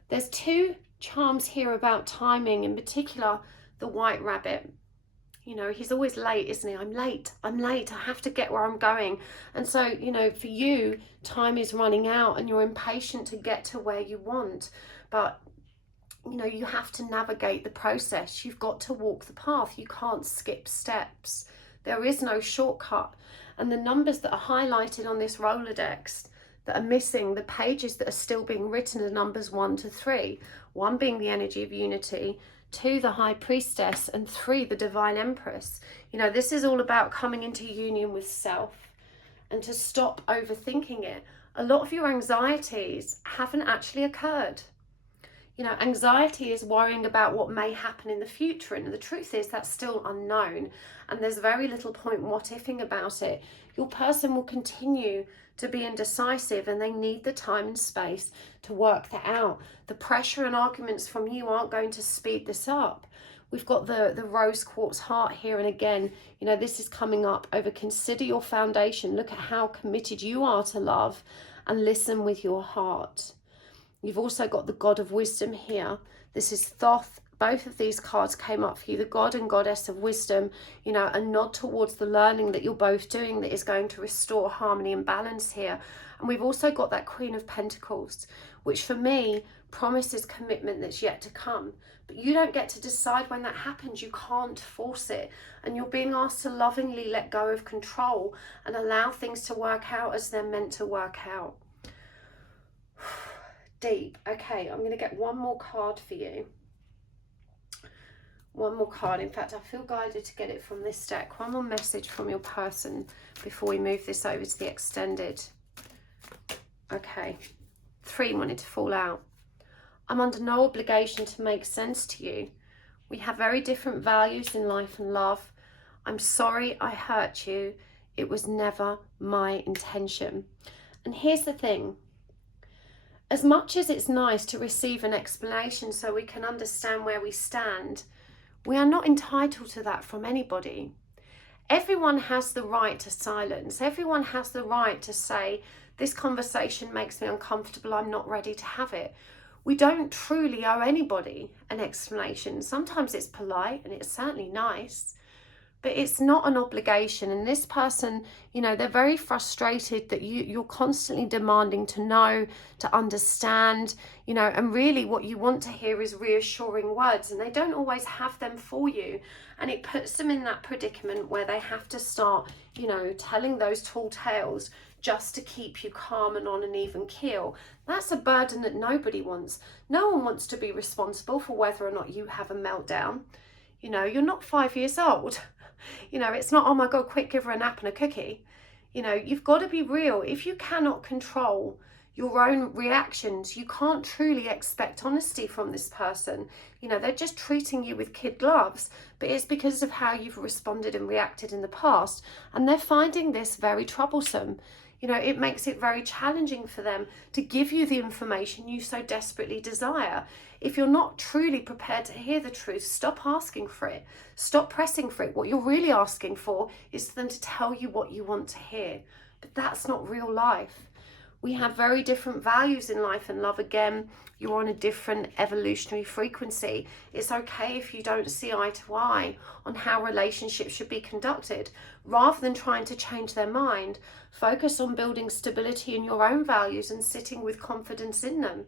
There's two charms here about timing, in particular, the White Rabbit. You know, he's always late, isn't he? I'm late, I have to get where I'm going. And so, you know, for you, time is running out and you're impatient to get to where you want. But, you know, you have to navigate the process. You've got to walk the path. You can't skip steps. There is no shortcut. And the numbers that are highlighted on this Rolodex that are missing, the pages that are still being written, are numbers 1 to 3. 1 being the energy of unity, 2 the High Priestess, and 3 the Divine Empress. You know, this is all about coming into union with self and to stop overthinking it. A lot of your anxieties haven't actually occurred. You know, anxiety is worrying about what may happen in the future, and the truth is that's still unknown, and there's very little point what-ifing about it. Your person will continue to be indecisive, and they need the time and space to work that out. The pressure and arguments from you aren't going to speed this up. We've got the rose quartz heart here, and again, you know, this is coming up over consider your foundation. Look at how committed you are to love, and listen with your heart. You've also got the God of Wisdom here. This is Thoth. Both of these cards came up for you, the God and Goddess of Wisdom, you know, a nod towards the learning that you're both doing that is going to restore harmony and balance here. And we've also got that Queen of Pentacles, which for me promises commitment that's yet to come. But you don't get to decide when that happens. You can't force it. And you're being asked to lovingly let go of control and allow things to work out as they're meant to work out. Deep. Okay, I'm going to get one more card for you. One more card. In fact, I feel guided to get it from this deck. One more message from your person before we move this over to the extended. Okay. 3 wanted to fall out. I'm under no obligation to make sense to you. We have very different values in life and love. I'm sorry I hurt you. It was never my intention. And here's the thing. As much as it's nice to receive an explanation so we can understand where we stand, we are not entitled to that from anybody. Everyone has the right to silence. Everyone has the right to say, this conversation makes me uncomfortable, I'm not ready to have it. We don't truly owe anybody an explanation. Sometimes it's polite and it's certainly nice, but it's not an obligation. And this person, you know, they're very frustrated that you're constantly demanding to know, to understand, you know, and really what you want to hear is reassuring words, and they don't always have them for you. And it puts them in that predicament where they have to start, you know, telling those tall tales just to keep you calm and on an even keel. That's a burden that nobody wants. No one wants to be responsible for whether or not you have a meltdown. You know, you're not 5 years old. You know, it's not, oh my God, quick, give her a nap and a cookie. You know, you've got to be real. If you cannot control your own reactions, you can't truly expect honesty from this person. You know, they're just treating you with kid gloves, but it's because of how you've responded and reacted in the past. And they're finding this very troublesome. You know, it makes it very challenging for them to give you the information you so desperately desire. If you're not truly prepared to hear the truth, stop asking for it. Stop pressing for it. What you're really asking for is for them to tell you what you want to hear. But that's not real life. We have very different values in life and love. Again, you're on a different evolutionary frequency. It's okay if you don't see eye to eye on how relationships should be conducted. Rather than trying to change their mind, focus on building stability in your own values and sitting with confidence in them.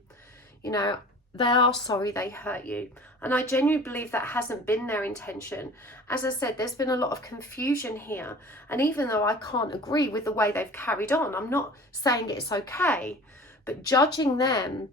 You know, they are sorry they hurt you. And I genuinely believe that hasn't been their intention. As I said, there's been a lot of confusion here. And even though I can't agree with the way they've carried on, I'm not saying it's okay. But judging them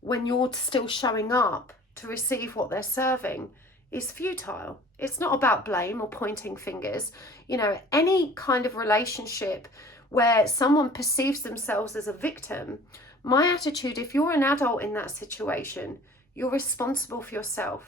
when you're still showing up to receive what they're serving is futile. It's not about blame or pointing fingers. You know, any kind of relationship where someone perceives themselves as a victim, my attitude, if you're an adult in that situation, you're responsible for yourself.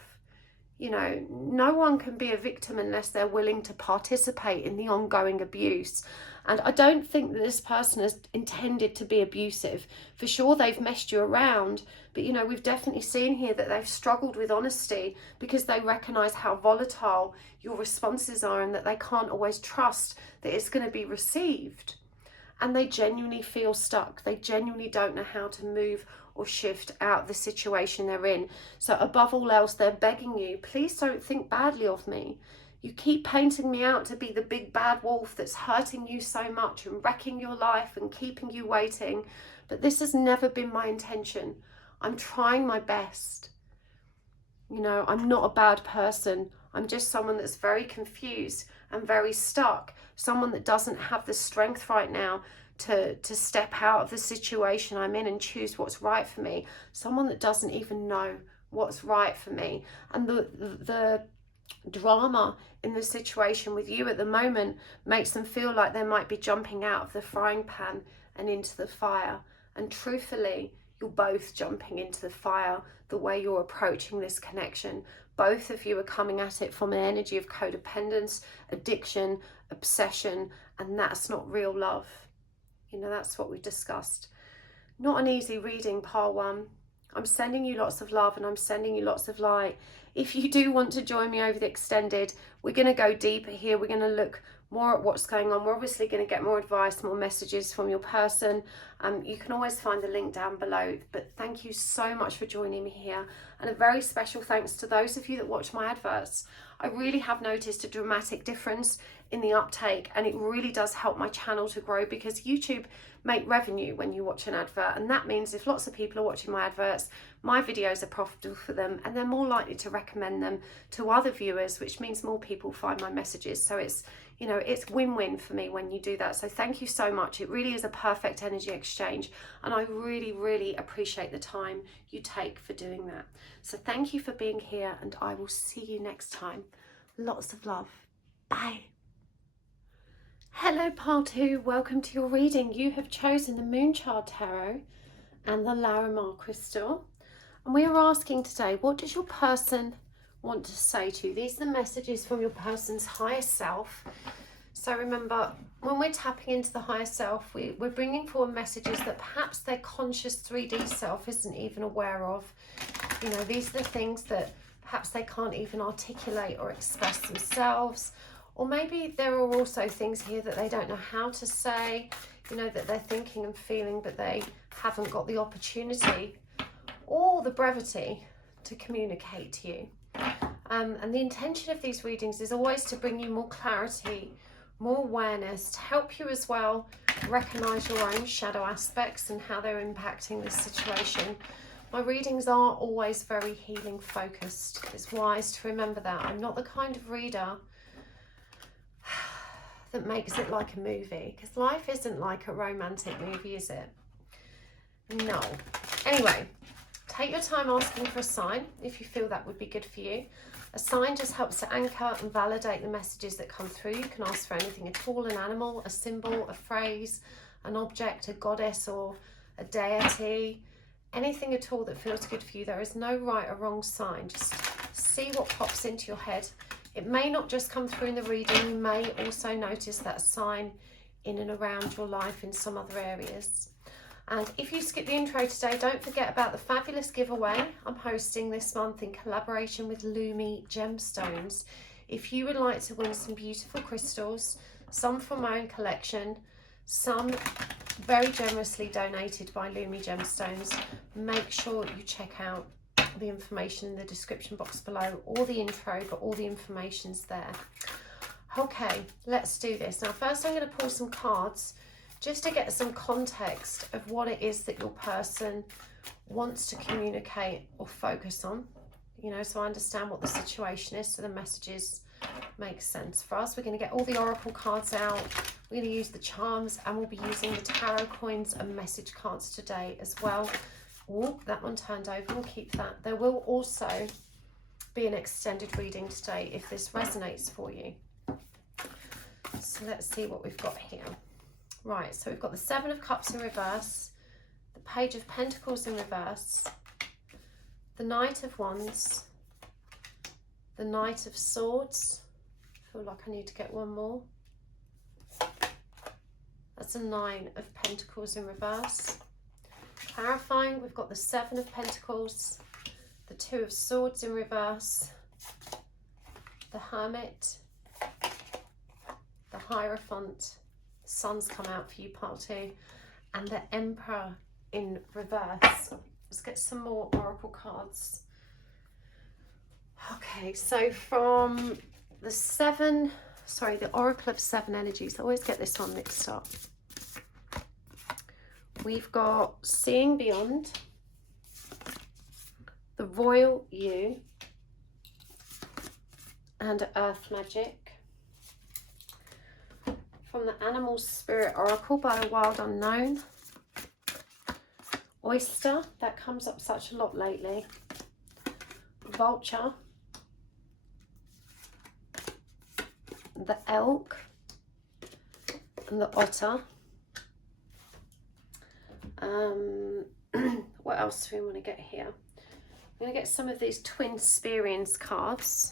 You know, no one can be a victim unless they're willing to participate in the ongoing abuse. And I don't think that this person has intended to be abusive. For sure, they've messed you around. But, you know, we've definitely seen here that they've struggled with honesty because they recognise how volatile your responses are and that they can't always trust that it's going to be received. And they genuinely feel stuck. They genuinely don't know how to move or shift out of the situation they're in. So above all else, they're begging you, please don't think badly of me. You keep painting me out to be the big bad wolf that's hurting you so much and wrecking your life and keeping you waiting. But this has never been my intention. I'm trying my best. You know, I'm not a bad person. I'm just someone that's very confused and very stuck. Someone that doesn't have the strength right now to step out of the situation I'm in and choose what's right for me. Someone that doesn't even know what's right for me. And the drama in the situation with you at the moment makes them feel like they might be jumping out of the frying pan and into the fire. And truthfully, you're both jumping into the fire the way you're approaching this connection. Both of you are coming at it from an energy of codependence, addiction, obsession, and that's not real love. You know, that's what we discussed. Not an easy reading, Part 1. I'm sending you lots of love and I'm sending you lots of light. If you do want to join me over the extended, we're going to go deeper here. We're going to look more at what's going on. We're obviously going to get more advice, more messages from your person. You can always find the link down below. But thank you so much for joining me here. And a very special thanks to those of you that watch my adverts. I really have noticed a dramatic difference in the uptake, and it really does help my channel to grow because YouTube make revenue when you watch an advert, and that means if lots of people are watching my adverts, my videos are profitable for them and they're more likely to recommend them to other viewers, which means more people find my messages. So it's, you know, it's win-win for me when you do that. So thank you so much. It really is a perfect energy exchange, and I really appreciate the time you take for doing that. So thank you for being here, and I will see you next time. Lots of love. Bye. Hello, Part 2. Welcome to your reading. You have chosen the Moonchild Tarot and the Larimar Crystal. And we are asking today, what does your person want to say to you? These are the messages from your person's higher self. So remember, when we're tapping into the higher self, we're bringing forward messages that perhaps their conscious 3D self isn't even aware of. You know, these are the things that perhaps they can't even articulate or express themselves. Or maybe there are also things here that they don't know how to say, you know, that they're thinking and feeling, but they haven't got the opportunity or the brevity to communicate to you. And the intention of these readings is always to bring you more clarity, more awareness, to help you as well recognize your own shadow aspects and how they're impacting this situation. My readings are always very healing focused. It's wise to remember that. I'm not the kind of reader that makes it like a movie, because life isn't like a romantic movie, is it? No. Anyway, take your time asking for a sign if you feel that would be good for you. A sign just helps to anchor and validate the messages that come through. You can ask for anything at all: an animal, a symbol, a phrase, an object, a goddess or a deity, anything at all that feels good for you. There is no right or wrong sign. Just see what pops into your head. It may not just come through in the reading. You may also notice that sign in and around your life in some other areas. And if you skip the intro today, don't forget about the fabulous giveaway I'm hosting this month in collaboration with LUMI Gemstones. If you would like to win some beautiful crystals, some from my own collection, some very generously donated by LUMI Gemstones, make sure you check out the information in the description box below, or the intro, but all the information's there. Okay, let's do this. Now first I'm going to pull some cards just to get some context of what it is that your person wants to communicate or focus on, you know, so I understand what the situation is, so the messages make sense for us. We're going to get all the oracle cards out, we're going to use the charms, and we'll be using the tarot coins and message cards today as well. Oh, that one turned over, we'll keep that. There will also be an extended reading today if this resonates for you. So let's see what we've got here. Right, so we've got the Seven of Cups in reverse, the Page of Pentacles in reverse, the Knight of Wands, the Knight of Swords. I feel like I need to get one more. That's a Nine of Pentacles in reverse. Clarifying, we've got the Seven of Pentacles, the Two of Swords in reverse, the Hermit, the Hierophant, Sun's come out for you, part 2, and the Emperor in reverse. Let's get some more oracle cards. Okay, so from the Oracle of Seven Energies, I always get this one mixed up. We've got Seeing Beyond, the Royal You, and Earth Magic. From the Animal Spirit Oracle by the Wild Unknown, Oyster, that comes up such a lot lately, Vulture, the Elk, and the Otter. What else do we want to get here? I'm going to get some of these Twinsperience cards.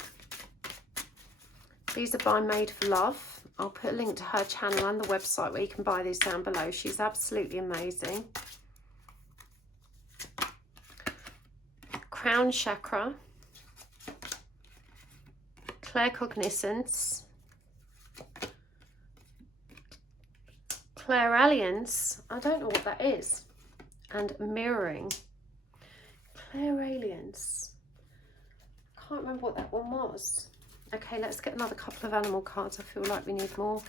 These are by Made for Love. I'll put a link to her channel and the website where you can buy these down below. She's absolutely amazing. Crown Chakra, Claircognizance, Clairalience, I don't know what that is, and Mirroring. Clairalience, I can't remember what that one was. Okay, let's get another couple of animal cards. I feel like we need more.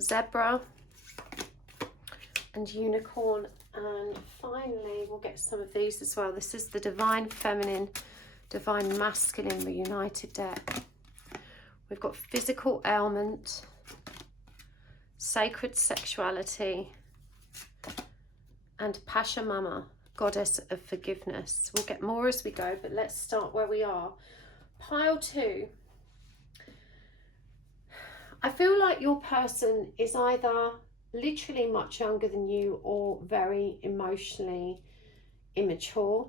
Zebra and Unicorn. And finally, we'll get some of these as well. This is the Divine Feminine, Divine Masculine Reunited deck. We've got Physical Ailment, Sacred Sexuality, and Pachamama, Goddess of Forgiveness. We'll get more as we go, but let's start where we are. Pile 2. I feel like your person is either literally much younger than you or very emotionally immature.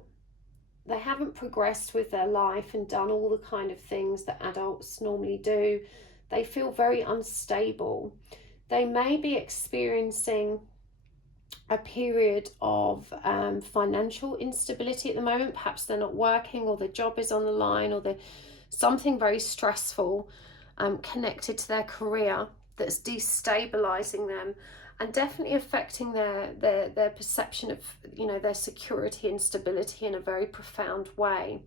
They haven't progressed with their life and done all the kind of things that adults normally do. They feel very unstable. They may be experiencing a period of financial instability at the moment. Perhaps they're not working, or their job is on the line, or there's something very stressful connected to their career that's destabilizing them and definitely affecting their perception of, you know, their security and stability in a very profound way.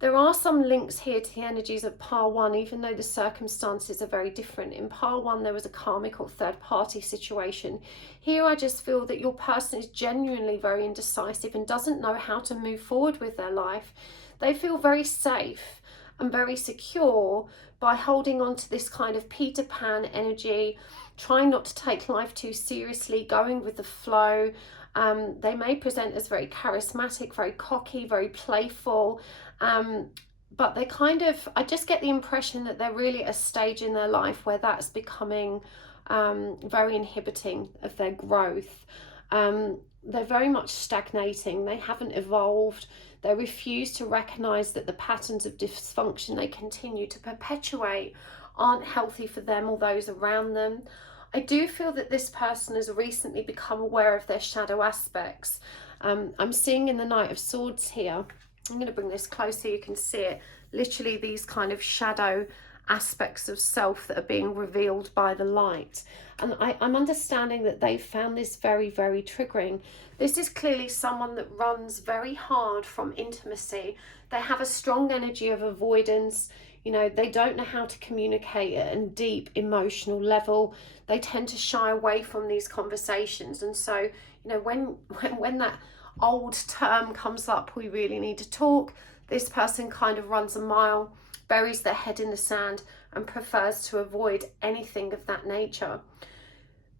There are some links here to the energies of pile 1, even though the circumstances are very different. In pile 1, there was a karmic or third party situation. Here, I just feel that your person is genuinely very indecisive and doesn't know how to move forward with their life. They feel very safe and very secure by holding on to this kind of Peter Pan energy, trying not to take life too seriously, going with the flow. They may present as very charismatic, very cocky, very playful, but they kind of, I just get the impression that they're really at a stage in their life where that's becoming very inhibiting of their growth. They're very much stagnating. They haven't evolved. They refuse to recognize that the patterns of dysfunction they continue to perpetuate aren't healthy for them or those around them. I do feel that this person has recently become aware of their shadow aspects. I'm seeing in the Knight of Swords here, I'm going to bring this close so you can see it, literally these kind of shadow aspects of self that are being revealed by the light. And I'm understanding that they've found this very, very triggering. This is clearly someone that runs very hard from intimacy. They have a strong energy of avoidance. You know, they don't know how to communicate at a deep emotional level. They tend to shy away from these conversations. And so, you know, when that old term comes up, we really need to talk, this person kind of runs a mile, buries their head in the sand, and prefers to avoid anything of that nature.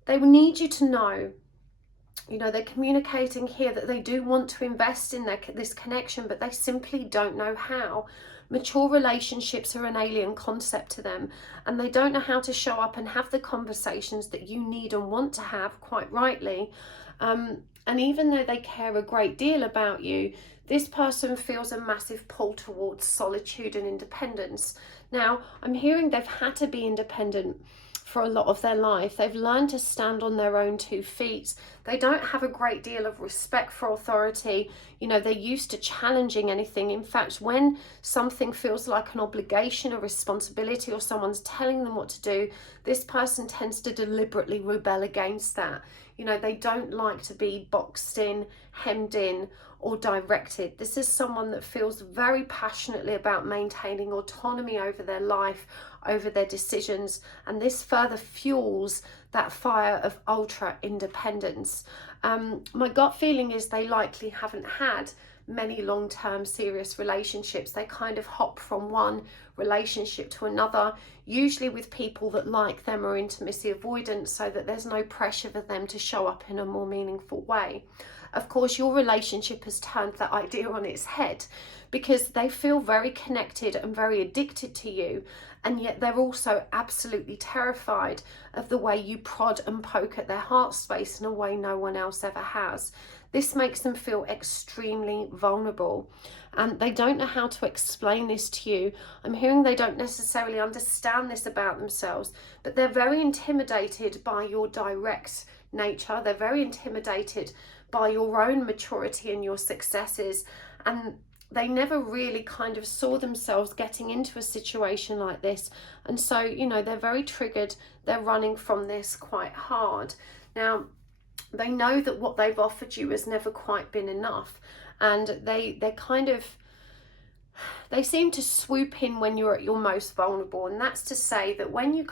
They will need you to know, you know, they're communicating here that they do want to invest in this connection, but they simply don't know how. Mature relationships are an alien concept to them, and they don't know how to show up and have the conversations that you need and want to have, quite rightly. And even though they care a great deal about you, this person feels a massive pull towards solitude and independence. Now, I'm hearing they've had to be independent for a lot of their life. They've learned to stand on their own 2 feet. They don't have a great deal of respect for authority. You know, they're used to challenging anything. In fact, when something feels like an obligation, a responsibility, or someone's telling them what to do, this person tends to deliberately rebel against that. You know, they don't like to be boxed in, hemmed in, or directed. This is someone that feels very passionately about maintaining autonomy over their life, over their decisions, and this further fuels that fire of ultra independence. My gut feeling is they likely haven't had many long-term serious relationships. They kind of hop from one relationship to another, usually with people that like them or intimacy avoidance, so that there's no pressure for them to show up in a more meaningful way. Of course, your relationship has turned that idea on its head, because they feel very connected and very addicted to you, and yet they're also absolutely terrified of the way you prod and poke at their heart space in a way no one else ever has. This makes them feel extremely vulnerable, and they don't know how to explain this to you. I'm hearing they don't necessarily understand this about themselves, but they're very intimidated by your direct nature. They're very intimidated by your own maturity and your successes, and they never really kind of saw themselves getting into a situation like this. And so, you know, they're very triggered. They're running from this quite hard. Now, they know that what they've offered you has never quite been enough, and they seem to swoop in when you're at your most vulnerable. And that's to say that when you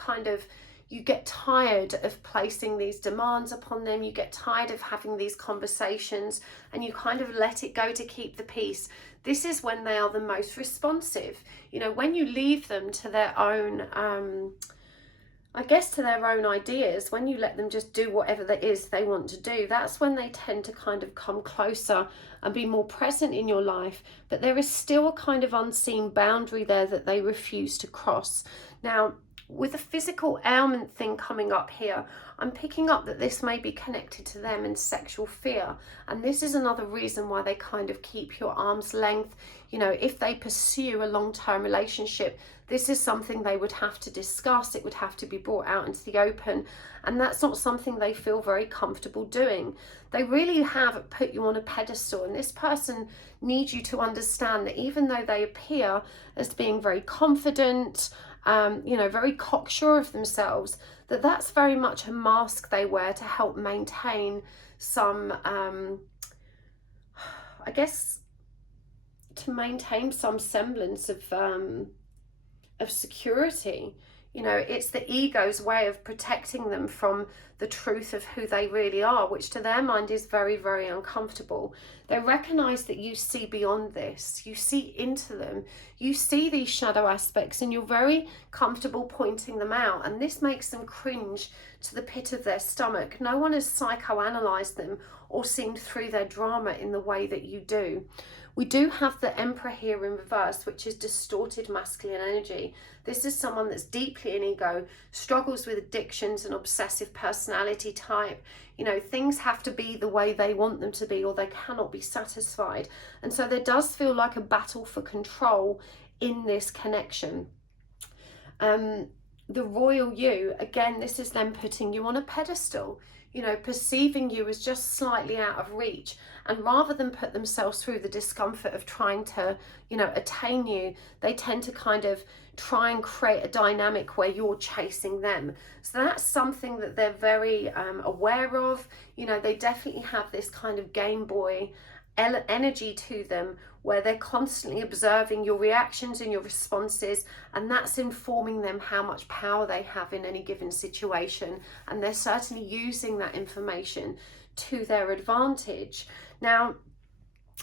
get tired of placing these demands upon them, you get tired of having these conversations, and you kind of let it go to keep the peace. This is when they are the most responsive. You know, when you leave them to their own, to their own ideas, when you let them just do whatever that is they want to do, that's when they tend to kind of come closer and be more present in your life. But there is still a kind of unseen boundary there that they refuse to cross. Now, with a physical ailment thing coming up here, I'm picking up that this may be connected to them and sexual fear. And this is another reason why they kind of keep your arm's length. You know, if they pursue a long-term relationship, this is something they would have to discuss. It would have to be brought out into the open. And that's not something they feel very comfortable doing. They really have put you on a pedestal. And this person needs you to understand that even though they appear as being very confident, very cocksure of themselves, that's very much a mask they wear to help maintain some, to maintain some semblance of security. You know, it's the ego's way of protecting them from the truth of who they really are, which to their mind is very, very uncomfortable. They recognize that you see beyond this, you see into them, you see these shadow aspects, and you're very comfortable pointing them out. And this makes them cringe to the pit of their stomach. No one has psychoanalyzed them or seen through their drama in the way that you do. We do have the Emperor here in reverse, which is distorted masculine energy. This is someone that's deeply in ego, struggles with addictions and obsessive personality type. You know, things have to be the way they want them to be, or they cannot be satisfied. And so there does feel like a battle for control in this connection. the royal you, again, this is them putting you on a pedestal, you know, perceiving you as just slightly out of reach. And rather than put themselves through the discomfort of trying to, you know, attain you, they tend to kind of try and create a dynamic where you're chasing them. So that's something that they're very aware of. You know, they definitely have this kind of Game Boy energy to them, where they're constantly observing your reactions and your responses, and that's informing them how much power they have in any given situation, and they're certainly using that information to their advantage. Now,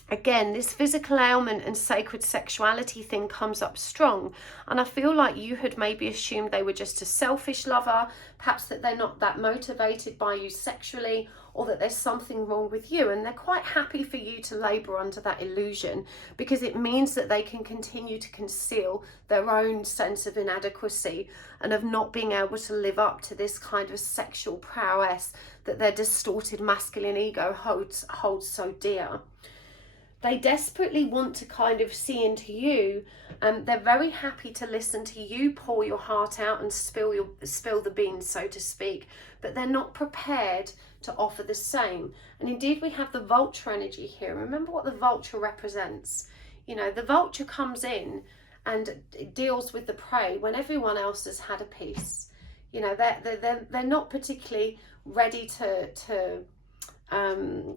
again, this physical ailment and sacred sexuality thing comes up strong, and I feel like you had maybe assumed they were just a selfish lover, perhaps that they're not that motivated by you sexually, or that there's something wrong with you, and they're quite happy for you to labour under that illusion, because it means that they can continue to conceal their own sense of inadequacy and of not being able to live up to this kind of sexual prowess that their distorted masculine ego holds so dear. They desperately want to kind of see into you, and they're very happy to listen to you pour your heart out and spill the beans, so to speak, but they're not prepared to offer the same. And indeed, we have the vulture energy here. Remember what the vulture represents. You know, the vulture comes in and deals with the prey when everyone else has had a piece. You know, they're not particularly ready to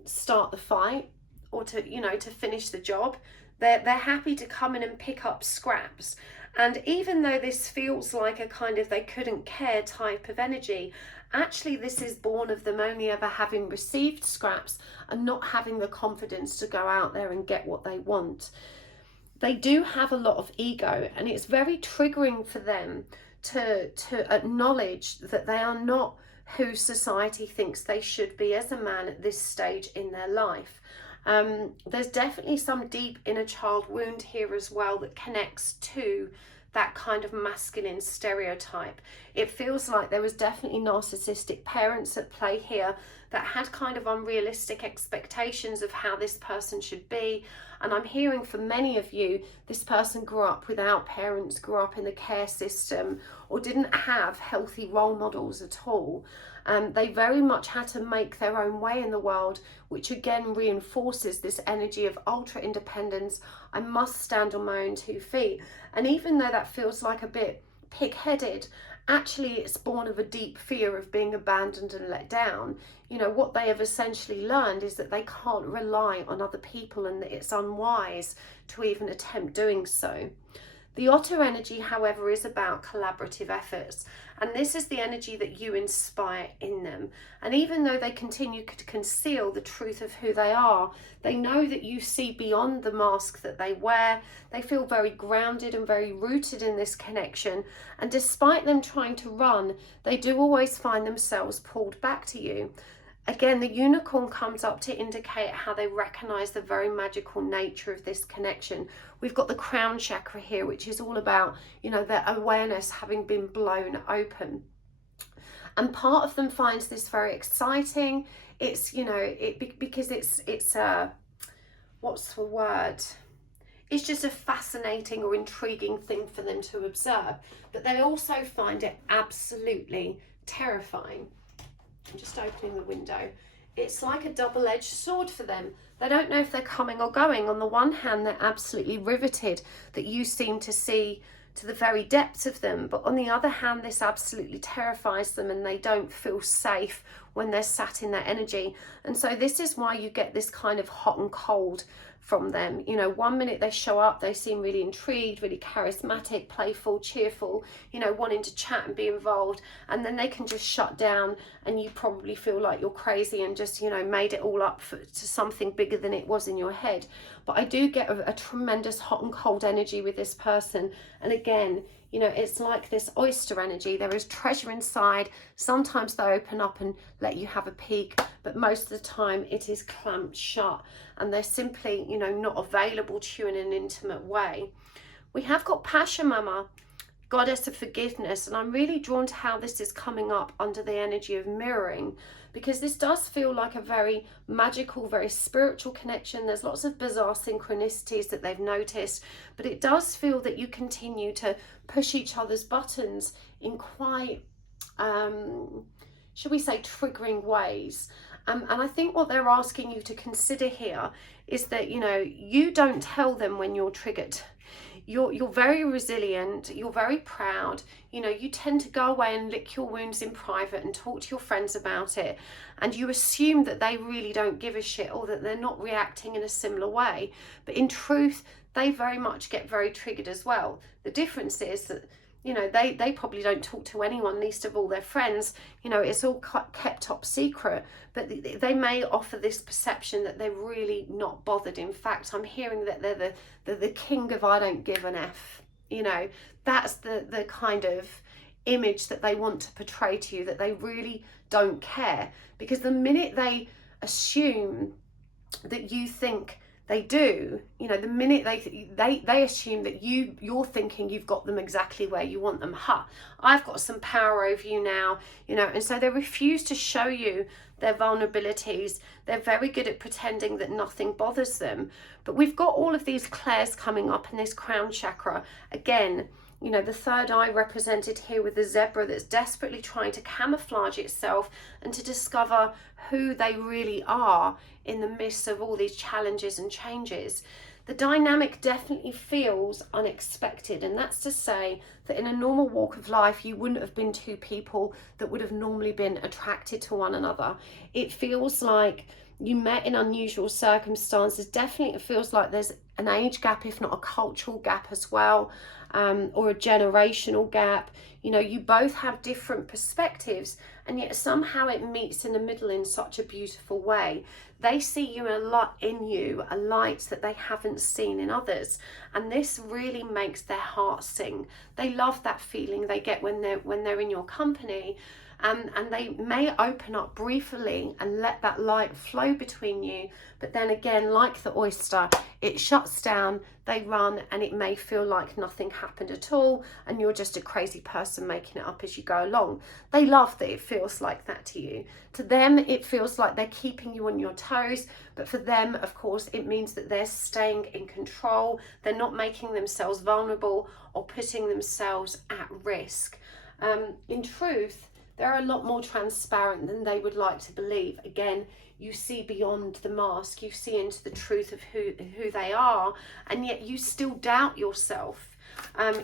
start the fight, or to, you know, to finish the job. They're happy to come in and pick up scraps. And even though this feels like a kind of they couldn't care type of energy, actually this is born of them only ever having received scraps and not having the confidence to go out there and get what they want. They do have a lot of ego, and it's very triggering for them to acknowledge that they are not who society thinks they should be as a man at this stage in their life. There's definitely some deep inner child wound here as well that connects to that kind of masculine stereotype. It feels like there was definitely narcissistic parents at play here that had kind of unrealistic expectations of how this person should be. And I'm hearing from many of you, this person grew up without parents, grew up in the care system, or didn't have healthy role models at all. They very much had to make their own way in the world, which again reinforces this energy of ultra independence. I must stand on my own 2 feet. And even though that feels like a bit pig-headed, actually it's born of a deep fear of being abandoned and let down. You know, what they have essentially learned is that they can't rely on other people, and that it's unwise to even attempt doing so. The otter energy, however, is about collaborative efforts, and this is the energy that you inspire in them. And even though they continue to conceal the truth of who they are, they know that you see beyond the mask that they wear. They feel very grounded and very rooted in this connection, and despite them trying to run, they do always find themselves pulled back to you. Again, the unicorn comes up to indicate how they recognize the very magical nature of this connection. We've got the crown chakra here, which is all about, you know, their awareness having been blown open. And part of them finds this very exciting. It's, you know, because it's a, what's the word? It's just a fascinating or intriguing thing for them to observe. But they also find it absolutely terrifying. I'm just opening the window. It's like a double-edged sword for them. They don't know if they're coming or going. On the one hand, they're absolutely riveted that you seem to see to the very depths of them, but on the other hand, this absolutely terrifies them, and they don't feel safe when they're sat in that energy. And so this is why you get this kind of hot and cold from them. You know, one minute they show up, they seem really intrigued, really charismatic, playful, cheerful, you know, wanting to chat and be involved, and then they can just shut down, and you probably feel like you're crazy and just, you know, made it all up to something bigger than it was in your head. But I do get a tremendous hot and cold energy with this person. And again, you know, it's like this oyster energy. There is treasure inside. Sometimes they open up and let you have a peek, but most of the time it is clamped shut, and they're simply, you know, not available to you in an intimate way. We have got Pasha Mama. goddess of forgiveness. And I'm really drawn to how this is coming up under the energy of mirroring, because this does feel like a very magical, very spiritual connection. There's lots of bizarre synchronicities that they've noticed, but it does feel that you continue to push each other's buttons in quite, should we say, triggering ways. And I think what they're asking you to consider here is that, you know, you don't tell them when you're triggered. You're very resilient, you're very proud, you know, you tend to go away and lick your wounds in private and talk to your friends about it, and you assume that they really don't give a shit or that they're not reacting in a similar way. But in truth, they very much get very triggered as well. The difference is that, you know, they probably don't talk to anyone, least of all their friends. You know, it's all kept top secret, but they may offer this perception that they're really not bothered. In fact, I'm hearing that they're the king of I don't give an F. You know, that's the kind of image that they want to portray to you, that they really don't care. Because the minute they assume that you think they do, you know, the minute they assume that you're thinking you've got them exactly where you want them. I've got some power over you now, you know. And so they refuse to show you their vulnerabilities. They're very good at pretending that nothing bothers them. But we've got all of these clairs coming up in this crown chakra. Again, you know, the third eye represented here with the zebra that's desperately trying to camouflage itself and to discover who they really are in the midst of all these challenges and changes. The dynamic definitely feels unexpected, and that's to say that in a normal walk of life, you wouldn't have been two people that would have normally been attracted to one another. It feels like you met in unusual circumstances. Definitely it feels like there's an age gap, if not a cultural gap as well, or a generational gap. You know, you both have different perspectives, and yet somehow it meets in the middle in such a beautiful way. They see you a light that they haven't seen in others, and this really makes their heart sing. They love that feeling they get when they're in your company. And they may open up briefly and let that light flow between you, but then again, like the oyster, it shuts down, they run, and it may feel like nothing happened at all, and you're just a crazy person making it up as you go along. They love that it feels like that to you. To them, it feels like they're keeping you on your toes, but for them, of course, it means that they're staying in control. They're not making themselves vulnerable or putting themselves at risk. In truth, they're a lot more transparent than they would like to believe. Again, you see beyond the mask, you see into the truth of who they are, and yet you still doubt yourself.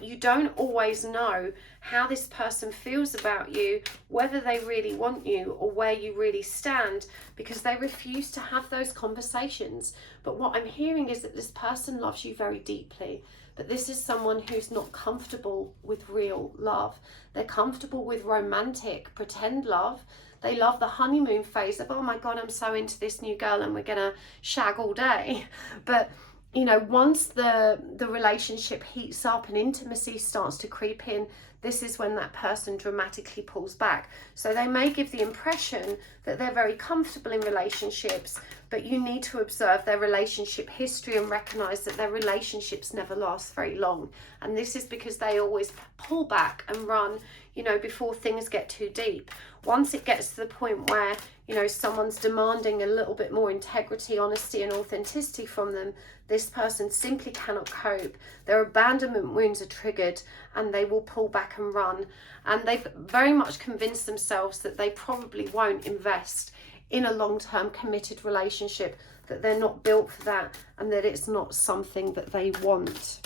You don't always know how this person feels about you, whether they really want you or where you really stand, because they refuse to have those conversations. But what I'm hearing is that this person loves you very deeply. But this is someone who's not comfortable with real love. They're comfortable with romantic pretend love. They love the honeymoon phase of, oh my God, I'm so into this new girl and we're gonna shag all day. But you know, once the relationship heats up and intimacy starts to creep in, this is when that person dramatically pulls back. So they may give the impression that they're very comfortable in relationships, but you need to observe their relationship history and recognize that their relationships never last very long. And this is because they always pull back and run, you know, before things get too deep. Once it gets to the point where, you know, someone's demanding a little bit more integrity, honesty and authenticity from them, this person simply cannot cope. Their abandonment wounds are triggered and they will pull back and run. And they've very much convinced themselves that they probably won't invest in a long-term committed relationship, that they're not built for that, and that it's not something that they want.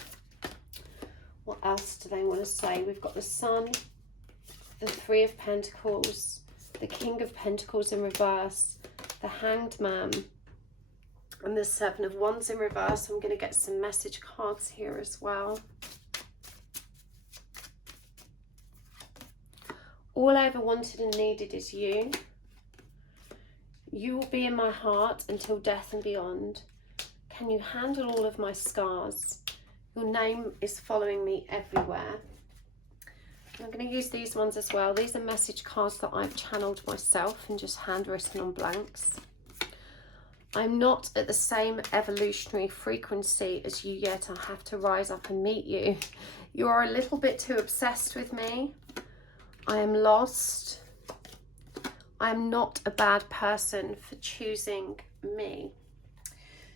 What else do they want to say? We've got the Sun, the Three of Pentacles, the King of Pentacles in reverse, the Hanged Man, and the Seven of Wands in reverse. I'm going to get some message cards here as well. All I ever wanted and needed is you. You will be in my heart until death and beyond. Can you handle all of my scars? Your name is following me everywhere. I'm going to use these ones as well. These are message cards that I've channeled myself and just handwritten on blanks. I'm not at the same evolutionary frequency as you yet. I have to rise up and meet you. You are a little bit too obsessed with me. I am lost. I am not a bad person for choosing me.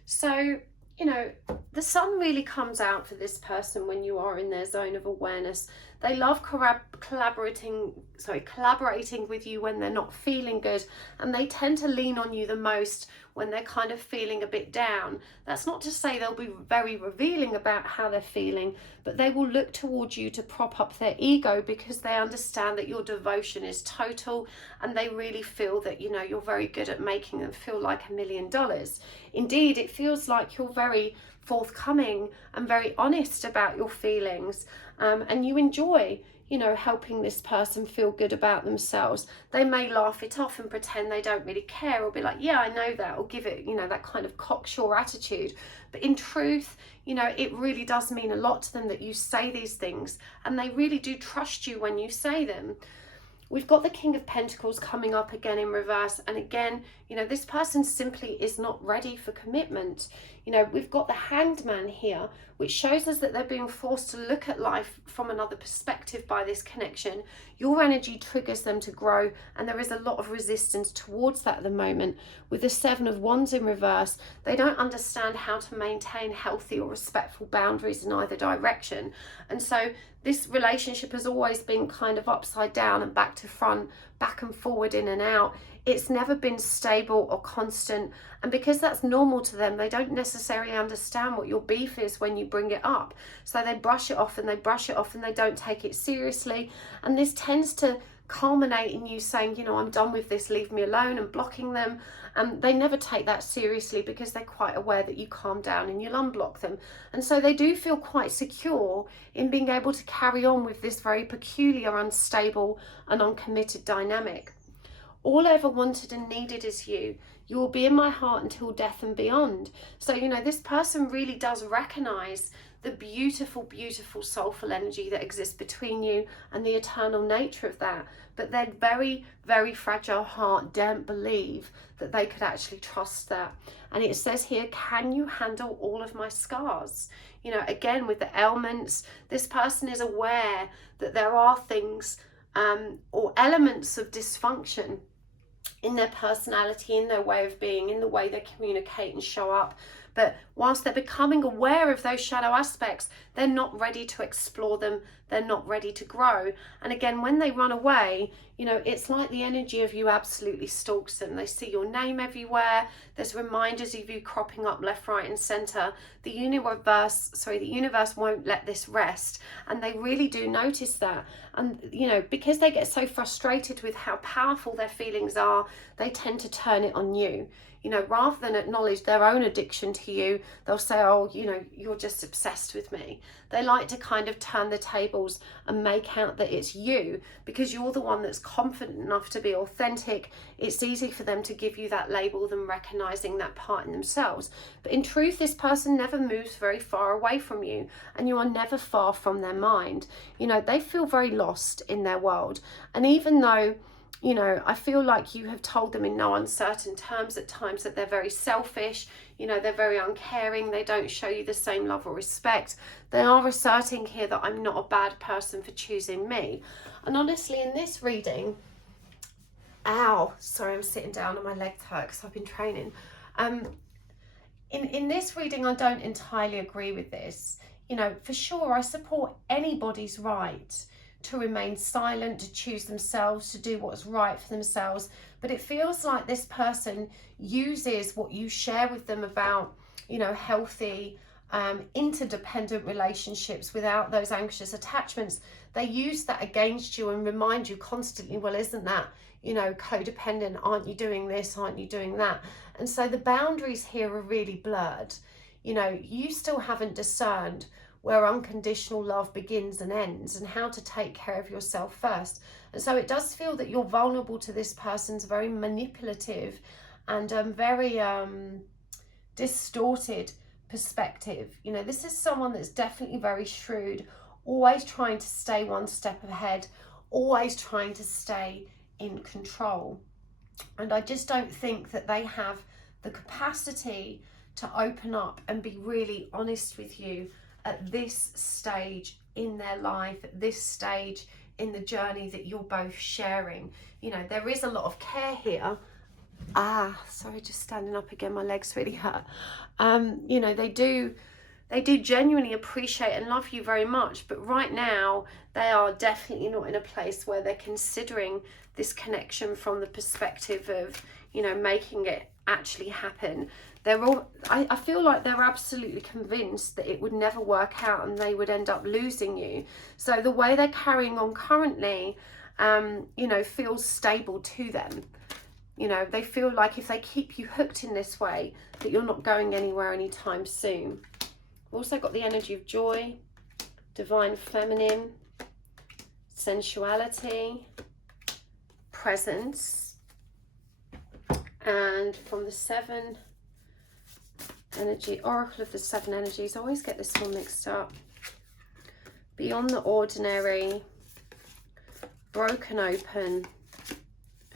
So, you know, the sun really comes out for this person when you are in their zone of awareness. They love collaborating with you when they're not feeling good, and they tend to lean on you the most when they're kind of feeling a bit down. That's not to say they'll be very revealing about how they're feeling, but they will look towards you to prop up their ego because they understand that your devotion is total, and they really feel that, you know, you're very good at making them feel like $1 million. Indeed, it feels like you're very forthcoming and very honest about your feelings, and you enjoy, you know, helping this person feel good about themselves. They may laugh it off and pretend they don't really care, or be like, yeah, I know that, or give it, you know, that kind of cocksure attitude. But in truth, you know, it really does mean a lot to them that you say these things, and they really do trust you when you say them. We've got the King of Pentacles coming up again in reverse. And again, you know, this person simply is not ready for commitment. You know, we've got the Hanged Man here, which shows us that they're being forced to look at life from another perspective by this connection. Your energy triggers them to grow, and there is a lot of resistance towards that at the moment. With the Seven of Wands in reverse, they don't understand how to maintain healthy or respectful boundaries in either direction. And so this relationship has always been kind of upside down and back to front, back and forward, in and out. It's never been stable or constant. And because that's normal to them, they don't necessarily understand what your beef is when you bring it up. So they brush it off and they brush it off, and they don't take it seriously. And this tends to culminate in you saying, you know, I'm done with this, leave me alone, and blocking them. And they never take that seriously because they're quite aware that you calm down and you'll unblock them. And so they do feel quite secure in being able to carry on with this very peculiar, unstable and uncommitted dynamic. All I ever wanted and needed is you. You will be in my heart until death and beyond. So, you know, this person really does recognize the beautiful, beautiful soulful energy that exists between you and the eternal nature of that. But their very, very fragile heart daren't believe that they could actually trust that. And it says here, can you handle all of my scars? You know, again, with the ailments, this person is aware that there are things or elements of dysfunction in their personality, in their way of being, in the way they communicate and show up. But whilst they're becoming aware of those shadow aspects, they're not ready to explore them. They're not ready to grow. And again, when they run away, you know, it's like the energy of you absolutely stalks them. They see your name everywhere. There's reminders of you cropping up left, right, and center. The universe won't let this rest. And they really do notice that. And, you know, because they get so frustrated with how powerful their feelings are, they tend to turn it on you. You know, rather than acknowledge their own addiction to you, they'll say, oh, you know, you're just obsessed with me. They like to kind of turn the tables and make out that it's you because you're the one that's confident enough to be authentic. It's easy for them to give you that label than recognizing that part in themselves. But in truth, this person never moves very far away from you, and you are never far from their mind. You know, they feel very lost in their world. And even though, you know, I feel like you have told them in no uncertain terms at times that they're very selfish, you know, they're very uncaring, they don't show you the same love or respect. They are asserting here that I'm not a bad person for choosing me. And honestly, in this reading, sorry, I'm sitting down and my legs hurt because I've been training. In this reading, I don't entirely agree with this. You know, for sure, I support anybody's right to remain silent, to choose themselves, to do what's right for themselves. But it feels like this person uses what you share with them about, you know, healthy, interdependent relationships without those anxious attachments. They use that against you and remind you constantly, well, isn't that, you know, codependent? Aren't you doing this? Aren't you doing that? And so the boundaries here are really blurred. You know, you still haven't discerned where unconditional love begins and ends, and how to take care of yourself first. And so it does feel that you're vulnerable to this person's very manipulative and very distorted perspective. You know, this is someone that's definitely very shrewd, always trying to stay one step ahead, always trying to stay in control. And I just don't think that they have the capacity to open up and be really honest with you at this stage in their life, at this stage in the journey that you're both sharing. You know, there is a lot of care here. Sorry, just standing up again, my legs really hurt. You know, they do genuinely appreciate and love you very much, but right now they are definitely not in a place where they're considering this connection from the perspective of, you know, making it actually happen. They're all, I feel like they're absolutely convinced that it would never work out and they would end up losing you. So the way they're carrying on currently, you know, feels stable to them. You know, they feel like if they keep you hooked in this way, that you're not going anywhere anytime soon. We've also got the energy of joy, divine feminine, sensuality, presence, and from the 7 energy, oracle of the 7 energies, I always get this one mixed up. Beyond the ordinary, broken open,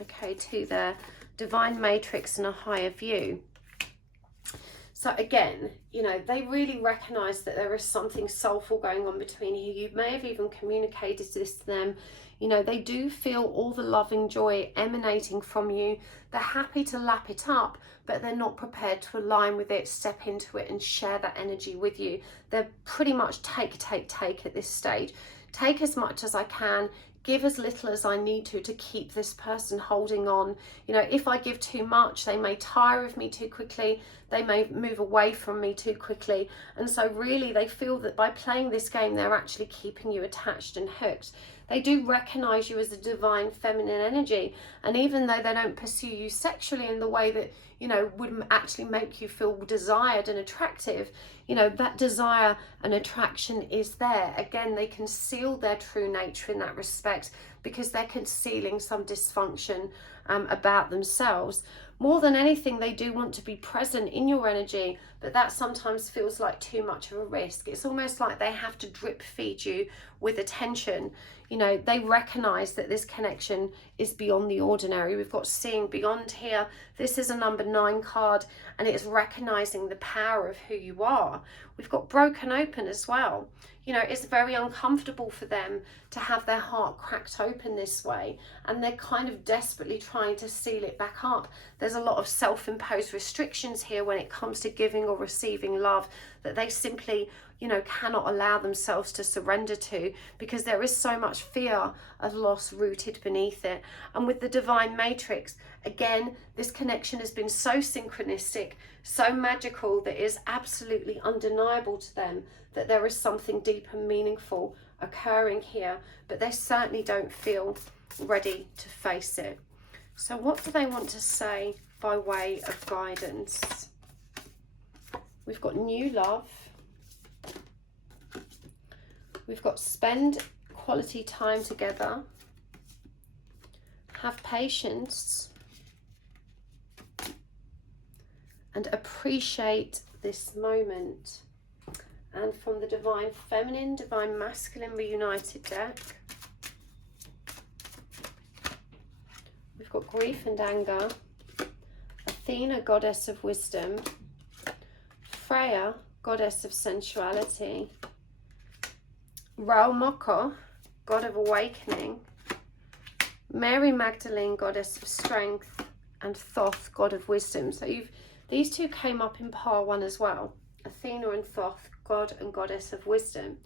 okay, to the divine matrix and a higher view. So again, you know, they really recognize that there is something soulful going on between you. You may have even communicated this to them. You know, they do feel all the loving joy emanating from you. They're happy to lap it up, but they're not prepared to align with it, step into it and share that energy with you. They're pretty much take at this stage. Take as much as I can, give as little as I need to keep this person holding on. You know, if I give too much, they may tire of me too quickly. They may move away from me too quickly. And so really they feel that by playing this game, they're actually keeping you attached and hooked. They do recognize you as a divine feminine energy. And even though they don't pursue you sexually in the way that, you know, would actually make you feel desired and attractive, you know, that desire and attraction is there. Again, they conceal their true nature in that respect because they're concealing some dysfunction about themselves. More than anything, they do want to be present in your energy, but that sometimes feels like too much of a risk. It's almost like they have to drip feed you with attention. You know, they recognize that this connection is beyond the ordinary. We've got seeing beyond here. This is a number 9 card, and it's recognizing the power of who you are. We've got broken open as well. You know, it's very uncomfortable for them to have their heart cracked open this way, and they're kind of desperately trying to seal it back up. There's a lot of self-imposed restrictions here when it comes to giving or receiving love that they simply, you know, cannot allow themselves to surrender to because there is so much fear of loss rooted beneath it. And with the divine matrix, again, this connection has been so synchronistic, so magical that it is absolutely undeniable to them that there is something deep and meaningful occurring here, but they certainly don't feel ready to face it. So what do they want to say by way of guidance? We've got new love. We've got spend quality time together. Have patience. And appreciate this moment. And from the divine feminine, divine masculine reunited deck, we've got grief and anger, Athena, goddess of wisdom, Freya, goddess of sensuality, Raumoko, god of awakening, Mary Magdalene, goddess of strength, and Thoth, god of wisdom. So these two came up in par 1 as well. Athena and Thoth, god and goddess of wisdom.